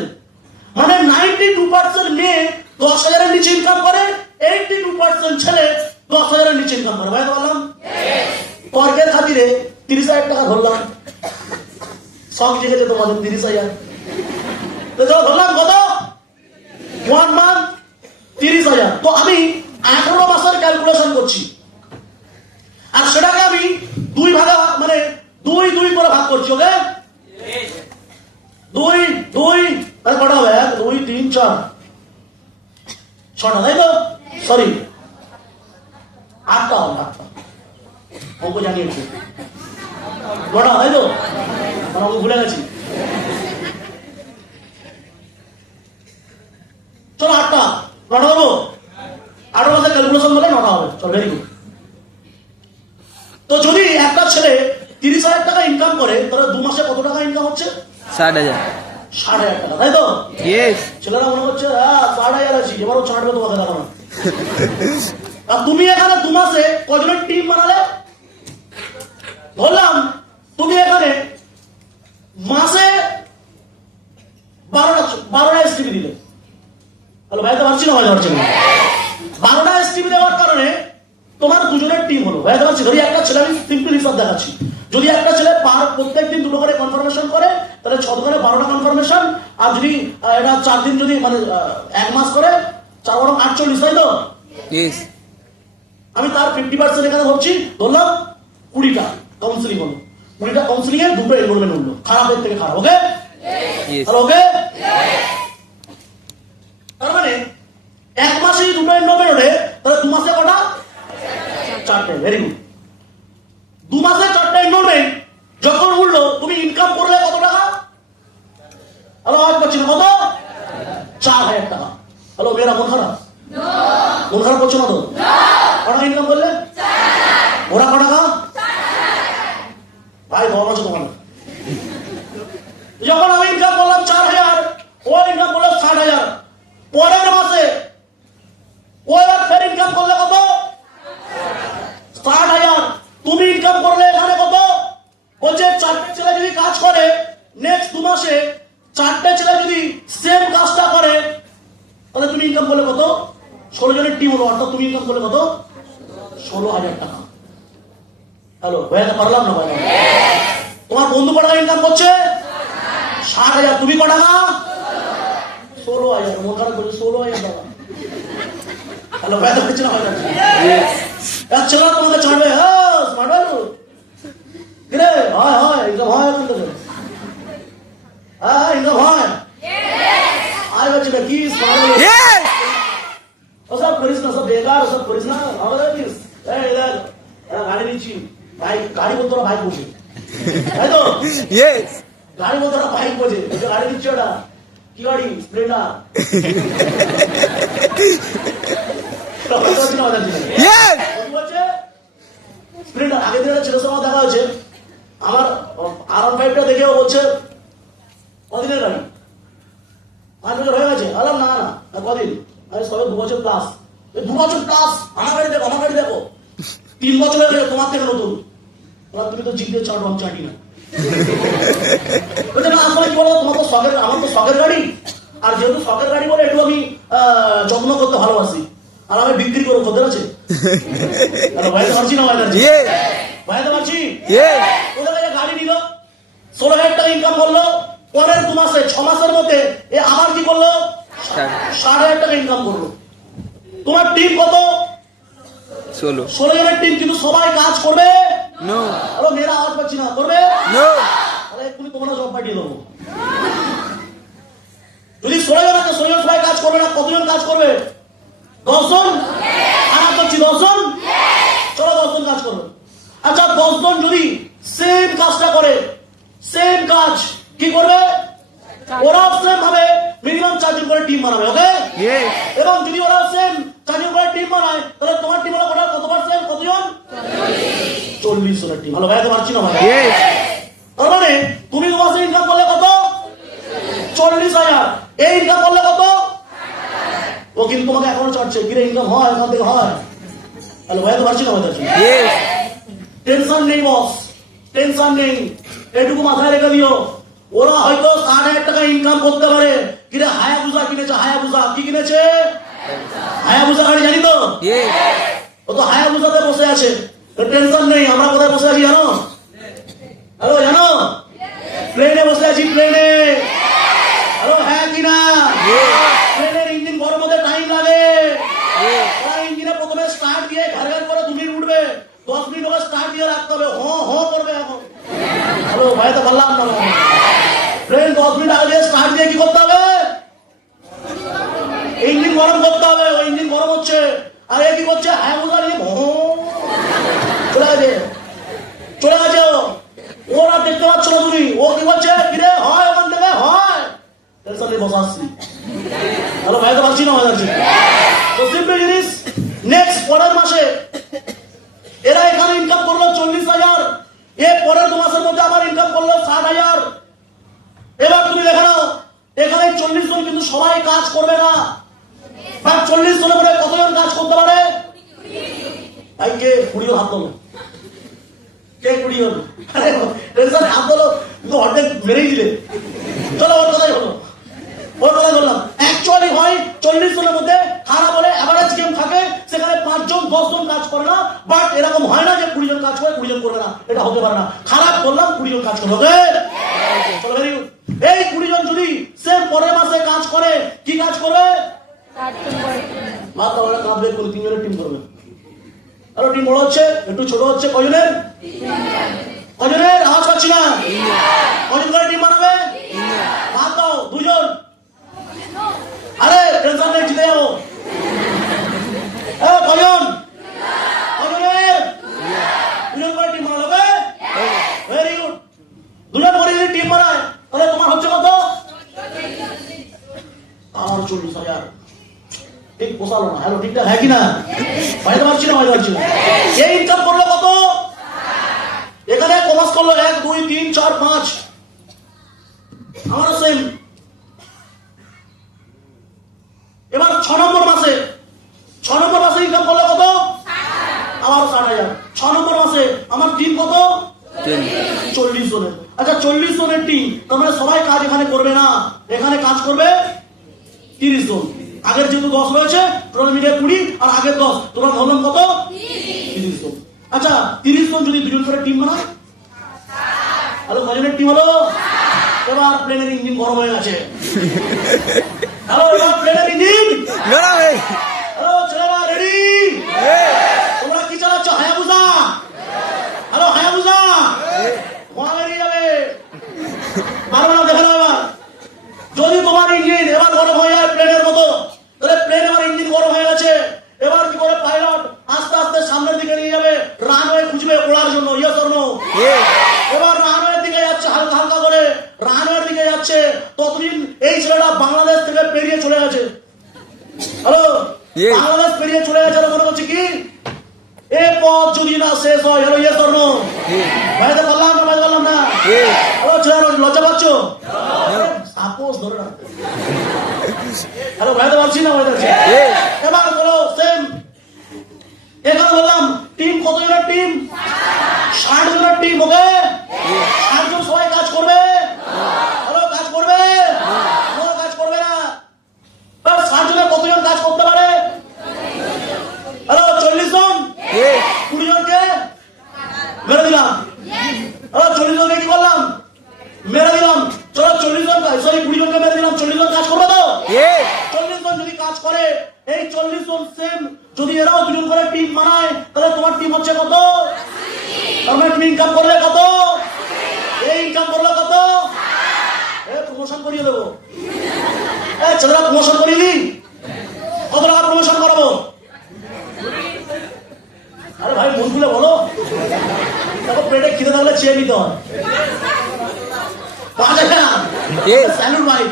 মানে 92% মেয়ে 10,000 নিচে ইনকাম করে, 82% ছেলে 10,000 নিচে ইনকাম করে। ভাই বললাম তর্কের খাতিরে 30,000 টাকা ধরলাম, শখ জেগেছে তোমাদের 30,000 ধরলাম, কত? 1 মান্থ 30,000। তো আমি 18 মাসের ক্যালকুলেশন করছি, আর সেটাকে আমি 2 ভাগে, মানে 2 করে ভাগ করছি, ওকে? 2 তাহলে কটা হবে? 1 2 3 4 6টা, তাই তো? সরি 8টা হবে, 8টা অঙ্ক জানিয়েছি, 9টা, তাই তো? অঙ্ক ভুলে গেছি। চলো 8টা, 9টা হবো? 8 মাসের ক্যালকুলেশন বলে 9টা হবে। চলো ভেরি গুড। তো যদি একটা ছেলে 30,000 টাকা ইনকাম করে, তাহলে 2 মাসে কত টাকা ইনকাম হচ্ছে? 60,000। 60,000 টাকা, তাই তো? ছেলেরা মনে করছে 60,000 আছি, এবারও ছাড়বে তোমাকে, দেখো না। আর তুমি এখানে 2 মাসে কজনের টিম বানালে? ধরলাম তুমি এখানে মাসে 12টা এসটিপি দিলে। হ্যালো ভাই তো পারছি না, ভাই পারছি না। 12টা এসটিপি দেওয়ার কারণে তোমার 2 জনের টিম হলো, ভাই যদি একটা ছেলে প্রত্যেকদিন 2টো করে কনফার্মেশন করে তাহলে 6 করে 12টা কনফার্মেশন, আর যদি এটা 4 দিন যদি মানে 1 মাস করে 4 বরং 48, তাই তো? Yes. আমি তার 50% এখানে ধরছি, ধরলাম 20টা কাউন্সিলিং হলো, 20টা কাউন্সিলিং এ 2টো এনরোলমেন্ট হলো, খারাপের থেকে খারাপ। ওকে? Yes. আর ওকে? তার মানে 1 মাসে 2টো এনরোলমেন্ট হলে তাহলে 2 মাসে কটা? 4টে। Very good. 2 মাসে 4টা এনরোলমেন্ট যখন উঠলো, তুমি ইনকাম করলে কত টাকা? হ্যালো, আজ পাচ্ছি না, কত? 4000 টাকা। হ্যালো, মেয়েরা মন খারাপ? মন খারাপ করছো না তো? কটা ইনকাম করলে? ওরা কটা টাকা? ভাই গরম আছে তোমার। যখন আমি ইনকাম করলাম 4000, ও ইনকাম করলো 60,000, পরের মাসে ও এবার ফের ইনকাম করলে কত? 60,000। তুমি ইনকাম করলে এখানে কত? বলছে 4টে ছেলে যদি কাজ করে নেক্সট 2 মাসে, 4টে ছেলে যদি সেম কাজটা করে তাহলে তুমি ইনকাম করলে কত? 16 জনের টিম হলো, অর্থাৎ তুমি ইনকাম করলে কত? 16,000 টাকা। হ্যালো, ভাইয়া পারলাম না ভাই? তোমার বন্ধু কত টাকা ইনকাম করছে? 60,000। তুমি কত টাকা? 16,000। মন খারাপ করছে, 16,000 টাকা। হ্যালো, ভাইয়া হচ্ছে না ভাই? এক ছেলে তোমাকে ছাড়বে, হ্যাঁ স্মার্ট হলো কিরে? হয় হয়, ইনকাম হয় এখন থেকে। হ্যাঁ ইনকাম হয়। আয় বলছি না কি স্মার্ট হলো? Yes. ওসব করিস না, সব বেকার, ওসব করিস না। আমাদের গাড়ি নিচ্ছি, গাড়ি বলতো না, বাইক বসে, তাই তো? Yes. গাড়ি বলতো না, বাইক বসে, গাড়ি নিচ্ছি। ওটা কি গাড়ি? স্প্লেন্ডার। Yes. স্প্লেন্ডার। আগের দিন একটা ছেলের সঙ্গে দেখা হয়েছে, আমার R15টা দেখেও বলছে কদিনের গাড়ি? 5 বছর হয়ে গেছে। আলাম না না, কদিন? আমি সবে 2 বছর প্লাস। 2 বছর প্লাস আমার গাড়ি দেখো, আমার গাড়ি দেখো। 3 বছর হয়ে গেছে, তোমার থেকে নতুন। বললাম তুমি তো জিপে চাটো, আমি চাটি না। বলছে না, আসলে কি বলো, তোমার তো শখের, আমার তো শখের গাড়ি, আর যেহেতু শখের গাড়ি বলে একটু আমি যত্ন করতে ভালোবাসি, আর আমি বিক্রি করবো, খদ্দের আছে। ভাইতে পারছি না, ভাইতে Yes. ভাইতে পারছি। Yes. ওদের কাছে গাড়ি নিল, 16,000 টাকা ইনকাম করলো, পরের 2 মাসে 6 মাসের মধ্যে এ আবার কি করলো? 60,000 টাকা ইনকাম করলো। তোমার টিম কত? 16 জনের টিম, কিন্তু সবাই কাজ করবে? No. আরো মেয়েরা আওয়াজ পাচ্ছি না, করবে? No. আরে তুমি তোমরা জব পাঠিয়ে দেবো। যদি 16 জন আছে, 16 জন সবাই কাজ করবে না, কতজন কাজ করবে? 10 জন। আওয়াজ পাচ্ছি, 10 জন। চলো 10 জন কাজ করবে। আচ্ছা 10 জন যদি সেম কাজটা করে, সেম কাজ কি করবে? ওরা সেম ভাবে মিনিমাম 4 জন করে টিম বানাবে। ওকে? Yes. এবং যদি ওরা সেম 4 জন করে টিম বানায় তাহলে তোমার টিম হলো কত পার্সেন্ট? কতজন? 40 জনের টিম। ভালো ভাইতে পারছি না ভাই? Yes. তার মানে তুমি 2 মাসে ইনকাম করলে কত? 40,000। এই ইনকাম করলে কত? ও কিন্তু তোমাকে এখনো চাটছে, কিরে ইনকাম হয়, এখান থেকে হয়। হ্যালো, ভাইতে পারছি না? Yes. টেনশন নেই বস, টেনশন নেই, এটুকু মাথায় রেখে দিও। ওরা হয়তো 60,000 টাকা ইনকাম করতে পারে, কিরে হায়াবুসা কিনেছে। হায়াবুসা কি কিনেছে? হায়াবুসা গাড়ি, জানি তো? Yes. ও তো হায়াবুসাতে বসে আছে, টেনশন নেই। আমরা কোথায় বসে আছি জানো? হ্যালো, জানো? প্লেনে বসে আছি, প্লেনে। হ্যালো, হ্যাঁ কিনা? প্লেনের ইঞ্জিন গরম হতে টাইম লাগে। ওরা ইঞ্জিনে প্রথমে স্টার্ট দিয়ে ঘর ঘর করে 2 মিনিট উঠবে, 10 মিনিট ওকে স্টার্ট দিয়ে রাখতে হবে, হ করবে এখন। হ্যালো, ভাই তো বললাম না, ট্রেন 10 মিনিট আগে স্টার্ট দিয়ে কি করতে হবে? ইঞ্জিন গরম করতে হবে। ওই ইঞ্জিন গরম হচ্ছে, আর এ কি করছে? হ্যাঁ বোঝা নিয়ে চলে গেছে, চলে গেছে। ওরা দেখতে পাচ্ছ না তুমি, ও কি করছে? ফিরে হয় ওখান থেকে, হয় টেনশন নিয়ে বসে আসছি। হ্যালো, ভাই তো পারছি না, হয়ে যাচ্ছে। তো সিম্পল জিনিস, নেক্সট পরের মাসে এরা এখানে ইনকাম করলো 40,000, এর পরের 2 মাসের মধ্যে আবার ইনকাম করলো 60,000। এবার তুমি দেখে নাও, এখানে 40 জন কিন্তু সবাই কাজ করবে না। 40 জনের পরে কতজন কাজ করতে পারে? ভাই কে 20 হাত তোলো, কে 20 হলো? হাত তোলো, কিন্তু অর্ধেক মেরেই দিলে। চলো ওর কথাই হলো, ওর কথাই বললাম। অ্যাকচুয়ালি হয় 40 জনের মধ্যে খারাপ বলে অ্যাভারেজ গেম থাকে, সেখানে 5 জন 10 জন কাজ করে না। বাট এরকম হয় না যে 20 জন কাজ করে 20 জন করবে না, এটা হতে পারে না। খারাপ বললাম 20 জন কাজ করবে, ওকে? চলো, very good। এই 20 জন যদি সে পরের মাসে কাজ করে, কি কাজ করবে? মাথা ওরা কাঁদবে, কোন 3 জনের টিম করবে। আরো টিম বড় হচ্ছে, একটু ছোট হচ্ছে, কয়জনের? কয়জনের? আওয়াজ পাচ্ছি না। কয়জন করে টিম বানাবে? হাত দাও, 2 জন। আরে টেনশন নেই, জিতে যাবো। কয়জন? কয়জনের? 2 জন করে টিম বানালো, ওকে? Very good. 2 জন করে যদি টিম বানায়, তাহলে তোমার হচ্ছে কত? আর 40,000। ঠিক পোষালো না। হ্যালো, ঠিকঠাক হ্যাঁ কি না? বাইরে পারছি না, বাইরে পারছি না। এই ইনকাম করলো কত? এখানে কমাস করলো 1 2 3 4 5। আমারও সেম। এবার 6 নম্বর মাসে, 6 নম্বর মাসে ইনকাম করলো কত? আমার 60,000। 6 নম্বর মাসে আমার টিম কত? 40 জনের। আচ্ছা, 40 জনের টিম, তার মানে সবাই কাজ এখানে করবে না, এখানে কাজ করবে 30 জন। আগের যেহেতু 10 রয়েছে, টোটাল মিলিয়ে 20, আর আগের 10, তোমরা ধরলাম কত? 30 জন। আচ্ছা, 30 জন যদি 2 জন করে টিম বানায়, হ্যালো, কয়জনের টিম হলো? এবার প্লেনের ইঞ্জিন গরম হয়ে গেছে। হ্যালো, এবার প্লেনের ইঞ্জিন গরম হয়ে হ্যালো, ছেলেরা রেডি? তোমরা কি চালাচ্ছ? হায়াবুসা? Hello, Hayabusa? ধোঁয়া বেরিয়ে যাবে, পারবে না, দেখে নাও। এবার যদি তোমার ইঞ্জিন এবার গরম হয়ে যায় প্লেনের মতো, তাহলে প্লেন এবার ইঞ্জিন গরম হয়ে গেছে, এবার কি করে পাইলট আস্তে আস্তে সামনের দিকে নিয়ে যাবে, রানওয়ে খুঁজবে ওড়ার জন্য, ইয়েস অর নো? এবার রানওয়ের দিকে যাচ্ছে, হালকা হালকা করে রানওয়ের দিকে যাচ্ছে। ততদিন এই ছেলেটা বাংলাদেশ থেকে পেরিয়ে চলে গেছে। হ্যালো, বাংলাদেশ পেরিয়ে চলে গেছে, আর মনে করছে কি এ পথ যদি না শেষ হয়, হ্যালো, ইয়েস অর নো? বাইরে পারলাম না, বাইরে পারলাম না। হ্যালো, ছেলেরা লজ্জা পাচ্ছ? সাপোজ ধরে না। হ্যালো, বাইরে পারছি না, বাইরে পারছি। এবার বলো সেম। এখানে বললাম টিম কত জনের টিম? 60 জনের টিম, ওকে? 60 জন সবাই কাজ করবে? হ্যালো, কাজ করবে? কাজ করবে না। 60 জনের কতজন কাজ করতে পারে? হ্যালো, 40 জন। 20 জনকে মেরে দিলাম। হ্যালো, 40 জনকে কি করলাম? মেরে দিলাম। চলো, 40 জন, সরি 20 জনকে মেরে দিলাম। 40 জন কাজ করবে তো? 40 জন যদি কাজ করে, এই 40 জন সেম যদি এরাও 2 জন করে টিম বানায়, তাহলে তোমার টিম হচ্ছে কত? তাহলে তুমি ইনকাম করলে কত? এই ইনকাম করলে কত? প্রমোশন করিয়ে দেবো। ছেলেরা প্রমোশন করিয়ে দিই। কত টাকা প্রমোশন করাবো? আরে ভাই, মন খুলে বলো। দেখো, পেটে খিদে থাকলে চেয়ে নিতে হয়। 5,000 না? স্যালুট ভাই।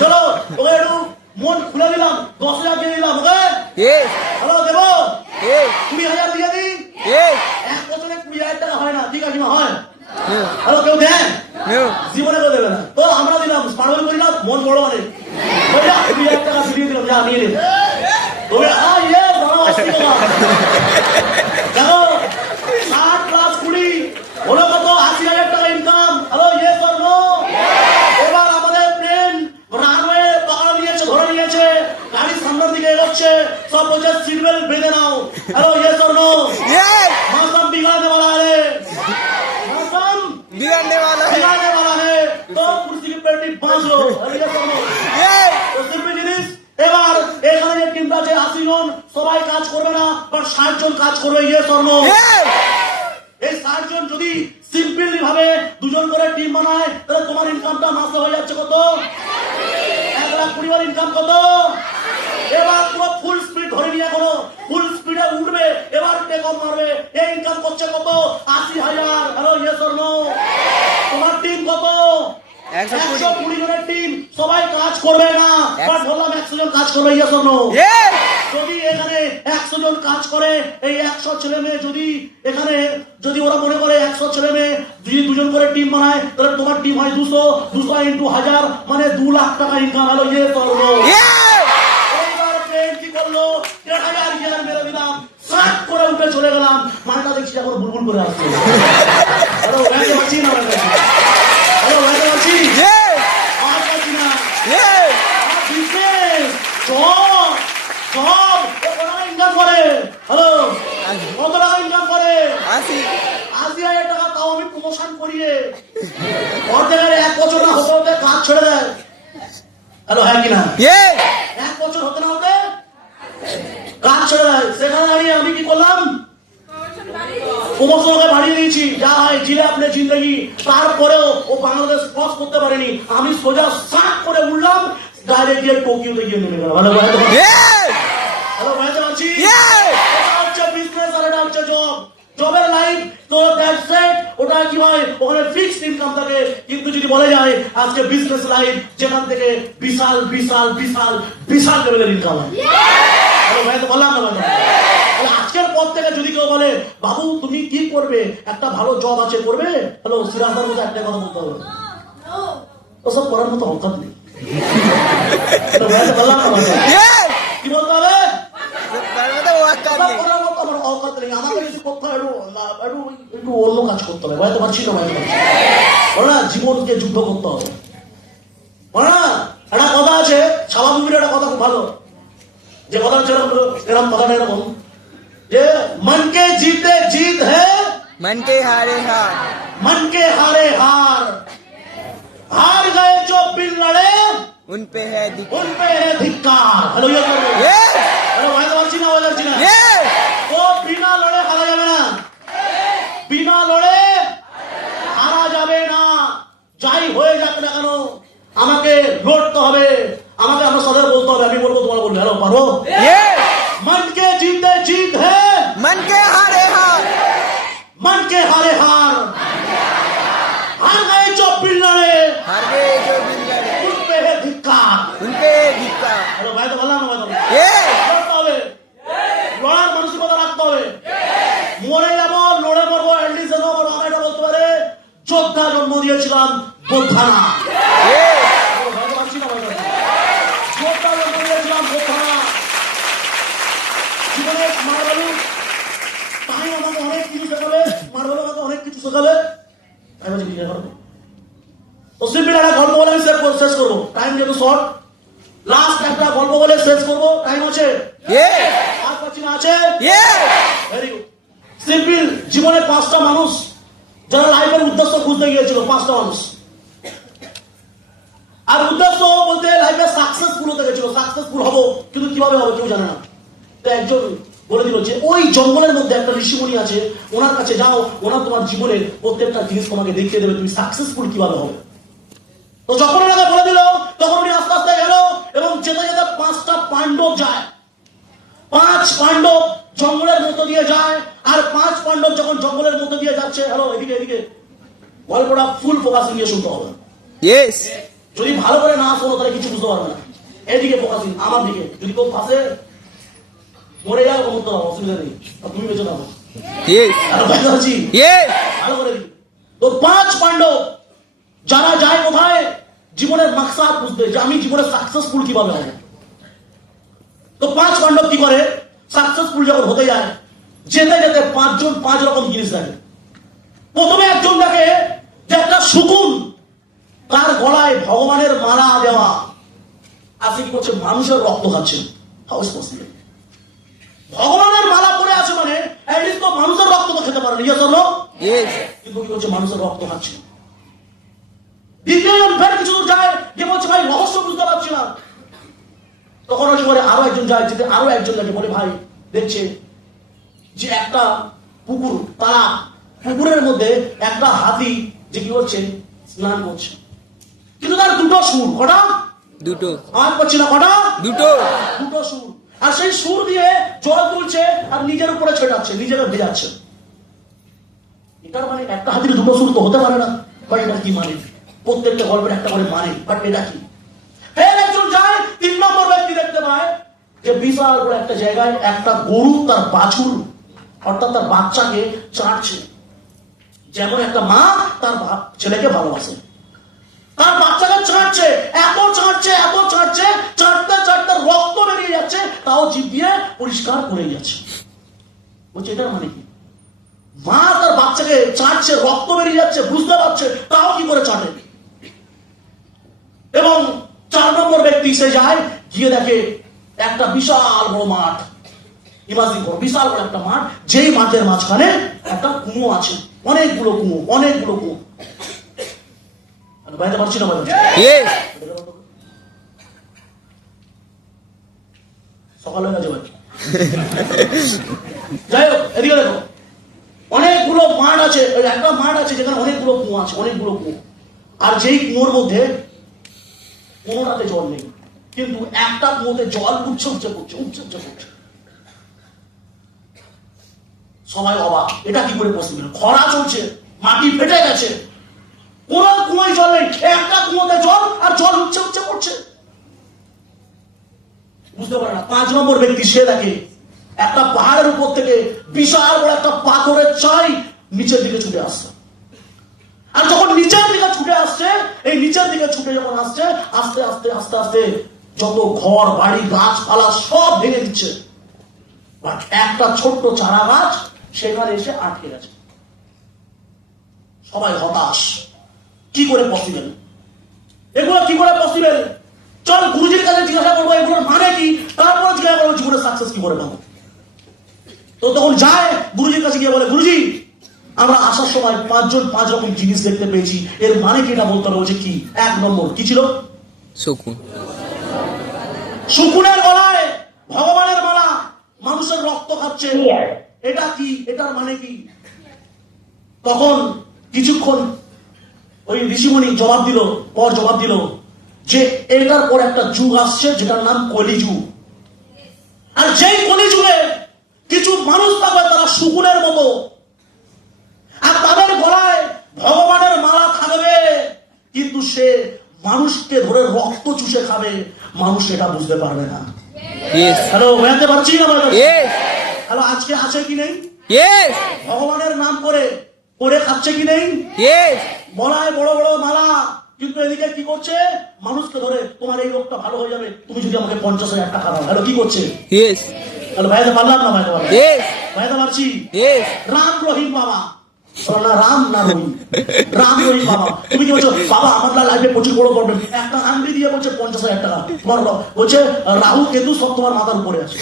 চলো, ওকে একটু মন খুলে দিলাম, 10,000 দিয়ে দিলাম, ওকে? হ্যালো, দেবো? 20,000 দিয়ে দিই। 1 বছরে 20,000 টাকা হয় না, ঠিক আছে? হয়? হ্যালো, কেউ দেন? জীবনে কেউ দেবে না। তো আমরা দিলাম, স্মার্ট করি না, মন বড় মানে 20,000 টাকা দিয়ে দিলাম, যা নিয়ে নিন। তবে দেখো, 7 + 20 হলো কত? 80,000 টাকা income. Hello, yes or no? এবার আমাদের প্লেন রানওয়ে পাকানো নিয়েছে, ধরে নিয়েছে, গাড়ি সামনের দিকে এগোচ্ছে, সব বলছে সিট বেল্ট বেঁধে নাও। Hello, yes or no? मौसम बिगड़ने वाला है, मौसम बिगड़ने वाला है, तो कुर्सी की पेटी बांध लो। তো সিম্পল জিনিস। এবার এখানে যে টিমটা আছে 80 জন, সবাই কাজ করবে না, বাট 60 জন কাজ করবে, ইয়েস অর নো? এই 60 জন যদি সিম্পলি ভাবে 2 জন করে টিম বানায়, তাহলে তোমার ইনকামটা মাসে হয়ে যাচ্ছে কত? 1,20,000 ইনকাম কত? এবার পুরো ফুল স্পিড ধরে নিয়ে করো, ফুল স্পিডে উঠবে, এবার টেক অফ মারবে। এই ইনকাম করছে কত? 80,000। Hello, yes or no? তোমার টিম কত? 120 জনের টিম, সবাই কাজ করবে না, বাট বললাম 100 জন কাজ করবে, ইয়েস অর নো? যদি এখানে 100 জন কাজ করে, এই 100 ছেলে মেয়ে যদি এখানে, যদি ওরা মনে করে 100 ছেলে মেয়ে যদি 2 জন করে টিম বানায়, তাহলে তোমার টিম হয় 200, 200 × 1000, মানে 2 লাখ টাকা income. Hello, yes or no? এইবার প্লেন কি করলো? 1,000 গিয়ার মেরে দিলাম, সাত করে উঠে চলে গেলাম। মালটা দেখছি এখন বুলবুল করে আসছে। হ্যালো, রাইতে পাচ্ছি না? হ্যালো, রাইতে পাচ্ছি? আজ পাচ্ছি না। বিজনেস, জব, কত টাকা ইনকাম করে? হ্যালো, কত টাকা ইনকাম করে? 80,000 টাকা। তাও আমি প্রমোশন করিয়ে ওর জায়গায় 1 বছর না হতে হতে কাজ ছেড়ে দেয়। হ্যালো, হ্যাঁ কিনা? Yes! 1 বছর হতে না হতে কাজ ছেড়ে দেয়। সেখানে দাঁড়িয়ে আমি কি করলাম? প্রমোশনকে বাড়িয়ে দিয়েছি, যা হয় জিলে আপনি জিন্দগি। তারপরেও ও বাংলাদেশ ক্রস করতে পারেনি, আমি সোজা সাক করে উঠলাম, ডাইরেক্ট গিয়ে টোকিওতে গিয়ে নেমে গেলাম। Hello, Yes! হ্যালো, বুঝতে পারছি? Yes! এটা হচ্ছে বিজনেস আর এটা হচ্ছে জব। জবের লাইফ তো দ্যাটস ইট, ওটা কি হয়, ওখানে ফিক্সড ইনকাম থাকে। কিন্তু যদি বলে যায় আজকে বিজনেস লাইফ, যেখান থেকে বিশাল বিশাল বিশাল বিশাল লেভেলের ইনকাম হয়। হ্যালো ভাই, তো বললাম না ভাই? তাহলে আজকের পর থেকে যদি কেউ বলে বাবু তুমি কি করবে, একটা ভালো জব আছে করবে, হ্যালো সিরাজদার মতো একটাই কথা বলতে হবে, ওসব করার মতো অকাত নেই। হ্যালো ভাই, তো বললাম না ভাই? Yes! কি বলতে হবে? তার মধ্যে ওয়াক্কার ওসব নেই। করার মতো আমার অকাত নেই। আমাকে কিছু করতে হয়, একটু অন্য কাজ করতে হবে। বুঝতে পারছি না? বুঝতে পারছি বলো না, জীবনকে যুদ্ধ করতে হবে। বলো না, একটা কথা আছে, স্বাভাবিকের একটা কথা খুব ভালো, যে কথা হচ্ছে এরকম কথাটা এরকম যে মনকে জিতে জিত হে, मन के हारे हार, मन के हारे हार, हार गए जो बिन लड़े उन पे है दिक्कत। उन पे है धिक्कार। हेलो ये करो, Yes! हेलो भाई तो बच्ची ना हो जाती ना, Yes! वो बिना लड़े हारा যাবে না, বিনা লড়ে হারা যাবে না। যাই হয়ে যাক না কেন আমাকে লড়তে হবে, আমাকে আমার সাথে বলতে হবে। আমি বলবো, তোমার বলবে, হ্যালো পারো? Yes! मन के जीते जीत है, मन के हारे हार, मन के हारे हार, हार गए जो बिन लड़े हार गए जो बिन लड़े, उन पे है धिक्कार। उन पे है धिक्कार। হ্যালো ভাই তো বললাম না ভাই তো? Yes! লড়তে হবে, লড়ার মানসিকতা রাখতে হবে। মরে যাবো, লড়ে মরবো, অ্যাটলিস্ট আমার বাবা এটা বলতে পারে যোদ্ধা জন্ম দিয়েছিলাম বোদ্ধা না। Yes! হ্যালো ভাই তো পারছি না ভাই তো? যোদ্ধা জন্ম দিয়েছিলাম বোদ্ধা না। জীবনে মারবালু তাই আমাকে অনেক কিছু শেখাবে, মারবালু আমাকে অনেক কিছু শেখাবে। আমি বলছি কি করবো? তো সিম্পল একটা গল্প বলে আমি শেষ করবো, টাইম যেহেতু শর্ট। লাস্ট একটা গল্প বলে শেষ করবো, টাইম আছে? Yes! আর পাচ্ছি না? আছে? Yes! Very good. সিম্পল জীবনে 5টা মানুষ যারা লাইফের উদ্দেশ্য খুঁজতে গিয়েছিল, 5টা মানুষ। আর উদ্দেশ্য বলতে লাইফে সাকসেসফুল হতে গেছিল, সাকসেসফুল হবো, কিন্তু কিভাবে হবে কেউ জানে না। তো একজন বলে দিল যে ওই জঙ্গলের মধ্যে একটা ঋষিমণি আছে, ওনার কাছে যাও, ওনার তোমার জীবনের প্রত্যেকটা জিনিস তোমাকে দেখিয়ে দেবে তুমি সাকসেসফুল কিভাবে হবে। তো যখন ওনাকে বলে দিল তখন উনি আস্তে আস্তে গেল এবং যেতে যেতে 5টা পাণ্ডব যায়। 5 পাণ্ডব জঙ্গলের মধ্য দিয়ে যায়। আর 5 পাণ্ডব যখন জঙ্গলের মধ্য দিয়ে যাচ্ছে, হ্যালো এদিকে এদিকে, গল্পটা ফুল ফোকাসিং দিয়ে শুনতে হবে। Yes! যদি ভালো করে না শোনো তাহলে কিছু বুঝতে পারবে না। এদিকে ফোকাসিং, আমার দিকে। যদি কেউ পাশে মরে যাও করতে হবে, অসুবিধা নেই, তুমি বেঁচে থাকো। Yes! আর ভালো আছি, Yes! ভালো করে দিই। তো 5 পাণ্ডব যারা যায় কোথায়, জীবনের মাকসাদ বুঝতে, যে আমি জীবনে সাকসেসফুল কিভাবে হবে। তো 5 পাণ্ডব কি করে, সাকসেসফুল যখন হতে যায়, যেতে যেতে 5 জন 5 রকম জিনিস দেখে। প্রথমে একজন দেখে যে একটা শকুন, তার গলায় ভগবানের মালা দেওয়া আছে, কি করছে, মানুষের রক্ত খাচ্ছে। How is possible? ভগবানের মালা পরে আছে মানে অ্যাটলিস্ট তো মানুষের রক্ত তো খেতে পারে, ইয়েস অর নো? Yes! কিন্তু কি করছে, মানুষের রক্ত খাচ্ছে। দ্বিতীয়জন ফের কিছু দূর যায়, যে বলছে ভাই রহস্য বুঝতে পারছি না। তখন হচ্ছে পরে আরো একজন যায়, যেতে আরো একজন দেখে, বলে ভাই দেখছে যে একটা পুকুর, তারা পুকুরের মধ্যে একটা হাতি যে কি করছে, স্নান করছে। কিন্তু তার 2টো সুর, কটা? দুটো, আমার করছি না, কটা? দুটো। 2টো সুর। আর সেই সুর দিয়ে জল তুলছে আর নিজের উপরে ছেটাচ্ছে, নিজেকে ভেজাচ্ছে। এটার মানে একটা হাতির 2টো সুর তো হতে পারে না। বাট এটা কি মানে? প্রত্যেকটা গল্পের একটা করে মানে, বাট এটা কি? ফের একজন যায়, 3 নম্বর ব্যক্তি দেখতে পায় যে বিশাল বড় একটা জায়গায় একটা গরু তার বাছুর অর্থাৎ তার বাচ্চাকে চাটছে, যেমন একটা মা তার ছেলেকে ভালোবাসে। তার বাচ্চাকে চাটছে, এত চাটছে, এত চাটছে, চাটতে চাটতে রক্ত বেরিয়ে যাচ্ছে, তাও জিভ দিয়ে পরিষ্কার করে যাচ্ছে। বলছে এটার মানে কি? মা তার বাচ্চাকে চাটছে, রক্ত বেরিয়ে যাচ্ছে, বুঝতে পারছে, তাও কি করে চাটে। এবং 4 নম্বর ব্যক্তি সে যায়, গিয়ে দেখে একটা বিশাল বড় মাঠ, ইমাজিন করো, বিশাল বড় একটা মাঠ, যেই মাঠের মাঝখানে একটা কুয়ো আছে, অনেকগুলো কুয়ো। বাইরে পারছি না বাইরে, Yes. সকাল হয়ে গেছে ভাই। যাই হোক, এদিকে দেখো, অনেকগুলো মাঠ আছে, একটা মাঠ আছে যেখানে অনেকগুলো কুয়ো আছে, অনেকগুলো কুয়ো। আর যেই কুয়োর মধ্যে কোনোটাতে জল নেই, কিন্তু একটা কুয়োতে জল উঠছে পড়ছে। সবাই অবাক, এটা কি করে পসিবল? খরা চলছে, মাটি ফেটে গেছে, কোন কুয়োয় জল নেই, একটা কুয়োতে জল, আর জল উঠছে পড়ছে। বুঝতে পারে না। 5 নম্বর ব্যক্তি, সে দেখে একটা পাহাড়ের উপর থেকে বিশাল বড় একটা পাথরের চাই নিচের দিকে ছুটে আসছে। আর যখন নিচের দিকে ছুটে আসছে, এই নিচের দিকে ছুটে যখন আসছে, আস্তে আস্তে যত ঘর বাড়ি গাছপালা সব ভেঙে দিচ্ছে। বাট একটা ছোট্ট চারা গাছ সেখানে এসে আটকে গেছে। সবাই হতাশ, কি করে পসিবল? এগুলো কি করে পসিবল? চল গুরুজির কাছে জিজ্ঞাসা করবো এগুলোর মানে কি, তারপরে জিজ্ঞাসা করবো জীবনে সাকসেস কি করে পাবো। তো তখন যায় গুরুজির কাছে গিয়ে বলে, গুরুজি আমরা আসার সময় 5 জন 5 রকম জিনিস দেখতে পেয়েছি, এর মানে কি এটা বলতে হবে। বলছে কি? 1 নম্বর কি ছিল? শকুন। শকুনের গলায় ভগবানের মালা, মানুষের রক্ত খাচ্ছে, এটা কি? এটার মানে কি? তখন কিছুক্ষণ ওই ঋষিমণি জবাব দিল যে এটার পর একটা যুগ আসছে যেটার নাম কলিযুগ। আর যেই কলিযুগে কিছু মানুষ থাকবে তারা শকুনের মতো, আর তাদের গলায় ভগবানের মালা থাকবে, কিন্তু সে মানুষকে ধরে রক্ত চুষে খাবে, মানুষ এটা বুঝতে পারবে না। Yes. হ্যালো, বুঝতে পারছি না? Yes. হ্যালো, আজকে আছে কি নেই? Yes. ভগবানের নাম করে খাচ্ছে কি নেই? Yes. গলায় বড় বড় মালা, কিন্তু এদিকে কি করছে? মানুষকে ধরে তোমার এই রোগটা ভালো হয়ে যাবে তুমি যদি আমাকে 50,000 টাকা দাও। হ্যালো, কি করছে? Yes. হ্যালো, ভাইতে পারলাম না? Yes. ভাইতে পারছি? Yes. রাম রহিম বাবা, না রাম না রহিম, রাম রহিম বাবা। তুমি কি বলছো? বাবা আমার লাইফে প্রচুর বড় প্রবলেম, একটা আংটি দিয়ে বলছে 50,000 টাকা। তোমার বলছে রাহু কেতু সব তোমার মাথার উপরে আছে।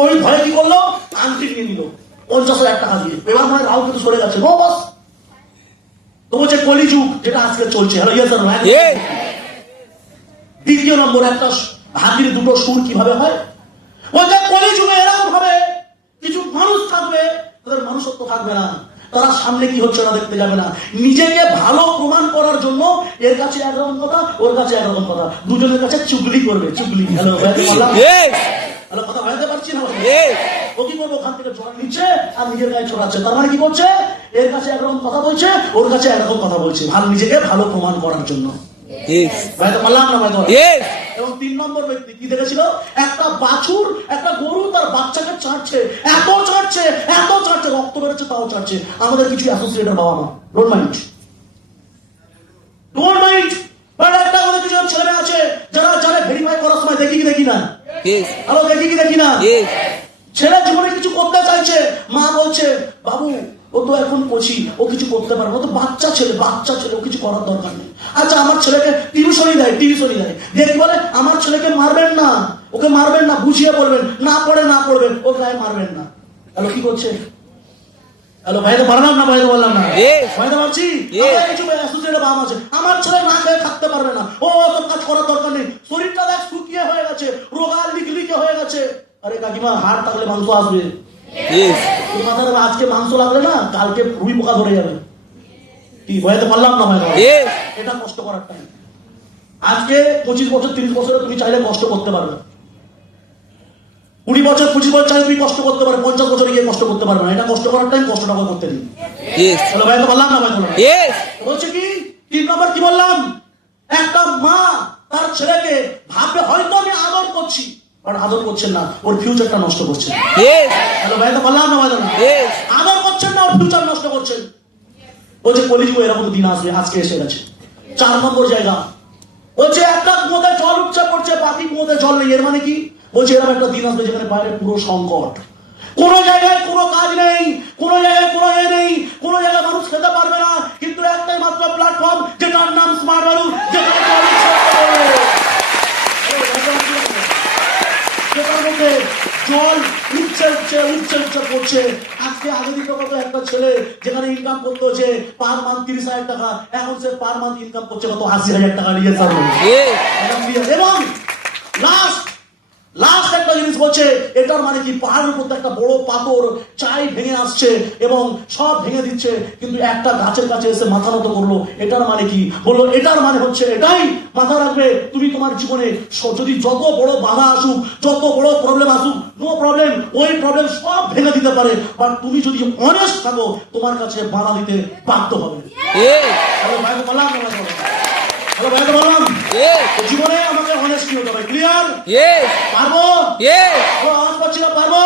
ওই ভয়ে কি করলো? আংটি নিয়ে নিল 50,000 টাকা দিয়ে। এবার মনে রাহু কেতু সরে গেছে, বাস। তো বলছে কলিযুগ যেটা আজকে চলছে। Hello, yes sir. Yes. দ্বিতীয় নম্বর, একটা হাতির দুটো সুর কিভাবে হয়? বলছে কলিযুগে এরকম হবে, কিছু মানুষ থাকবে তাদের মানুষত্ব থাকবে না, তারা সামনে কি হচ্ছে না দেখতে যাবে না, নিজেকে ভালো প্রমাণ করার জন্য এর কাছে একরকম কথা, ওর কাছে একরকম কথা, দুজনের কাছে চুগলি করবে, চুগলি। Hello, Yes. হ্যালো, কথা বলতে পারছি না? Yes. ও কি করবো? ওখান থেকে জল নিচ্ছে আর নিজের গায়ে ছড়াচ্ছে। তার মানে কি করছে? এর কাছে একরকম কথা বলছে, ওর কাছে একরকম কথা বলছে, নিজেকে ভালো প্রমাণ করার জন্য। Yes. ভাইতে পারলাম না? Yes. এবং 3 নম্বর ব্যক্তি কি দেখেছিল? একটা বাছুর, একটা গরু তার বাচ্চাকে চাটছে, এত চাটছে রক্ত বেরোচ্ছে তাও চাটছে। আমাদের কিছু অ্যাসোসিয়েটের বাবা মা ডোন্ট মাইন্ড, বাট একটা আমাদের কিছু ছেলে মেয়ে আছে যারা ভেরিফাই করার সময় দেখি না। Yes. আরো দেখি না। Yes. ছেলে জীবনে কিছু করতে চাইছে, মা বলছে বাবু ও তো এখন কচি, ও কিছু করতে পারবে না, ও তো বাচ্চা ছেলে, ও কিছু করার দরকার নেই। আচ্ছা, আমার ছেলেকে টিউশনই দেয়। দেখি বলে আমার ছেলেকে মারবেন না, ওকে মারবেন না, বুঝিয়ে বলবেন, না পড়বে ও গায়ে মারবেন না। হ্যালো, কি করছে? হ্যালো, ভাইতে পারলাম না? বললাম না? ভাইতে পারছি? কিছু অ্যাসোসিয়েটের বাবা আছে, আমার ছেলে না খেয়ে থাকতে পারবে না, ও অত কাজ করার দরকার নেই, শরীরটা দেখ শুকিয়ে হয়ে গেছে, রোগা লিখলিকে হয়ে গেছে। আরে কাকিমা, হাড় থাকলে মাংস আসবে। Yes. আজকে মাংস লাগলে না কালকে রুই পোকা ধরে যাবে। কি বোঝাতে পারলাম না? Yes. এটা কষ্ট করার টাইম। আজকে 25 বছর 30 বছরে তুমি চাইলে কষ্ট করতে পারবে, 20 বছর 25 বছর চাইলে তুমি কষ্ট করতে পারবে, 50 বছরে গিয়ে কষ্ট করতে পারবে না। এটা কষ্ট করার টাইম, কষ্টটা করতে দিন। Yes. চলো ভাই, পারলাম না? Yes. বলছে কি 3 নম্বর কি বললাম? একটা মা তার ছেলেকে ভাববে হয়তো আমি আদর করছি, বাট আদর করছেন না, ওর ফিউচারটা নষ্ট করছেন। Yes. হ্যালো, ভাই পারলাম না? Yes. আদর করছেন না, ওর ফিউচার নষ্ট করছেন। বলছে কলিযুগে এরকম দিন আসবে, আজকে এসে গেছে। 4 নম্বর জায়গা বলছে একটা কুয়োতে জল উঠছে পড়ছে, বাকি কুয়োতে জল নেই। এর মানে কি? বলছে এরকম একটা দিন আসবে যেখানে বাইরে পুরো সংকট, কোনো জায়গায় কোনো কাজ নেই, কোনো জায়গায় কোনো নেই, কোনো জায়গায় মানুষ খেতে পারবে না, কিন্তু একটাই মাত্র প্ল্যাটফর্ম যেটার নাম স্মার্ট ভ্যালু, যেটার মধ্যে জল উচ্চে উচ্চে করছে। আজকে আগে দিতে কত একটা ছেলে যেখানে ইনকাম করতে হচ্ছে পার মান্থ 30,000 টাকা, এখন সে পার মান্থ ইনকাম করছে কত 80,000 টাকা নিয়ে যাবে। Yes. এবং লাস্ট একটা জিনিস বলছে, এটার মানে কি পাহাড়ের উপর একটা বড় পাথর চাই ভেঙে আসছে এবং সব ভেঙে দিচ্ছে, কিন্তু একটা গাছের কাছে এসে মাথা নত করলো। এটার মানে কি? বললো এটার মানে হচ্ছে এটাই, মাথা রাখবে তুমি তোমার জীবনে যদি যত বড় বাধা আসুক, যত বড় প্রবলেম আসুক, নো প্রবলেম, ওই প্রবলেম সব ভেঙে দিতে পারে, বাট তুমি যদি অনেস্ট থাকো তোমার কাছে বাধা দিতে বাধ্য হবে। Yes. হ্যালো ভাইকে বললাম, হ্যালো ভাইকে বললাম, Yes. জীবনে আমাকে অনেস্টি হতে হবে। ক্লিয়ার? Yes. পারবো? Yes. আওয়াজ পাচ্ছি না, পারবো?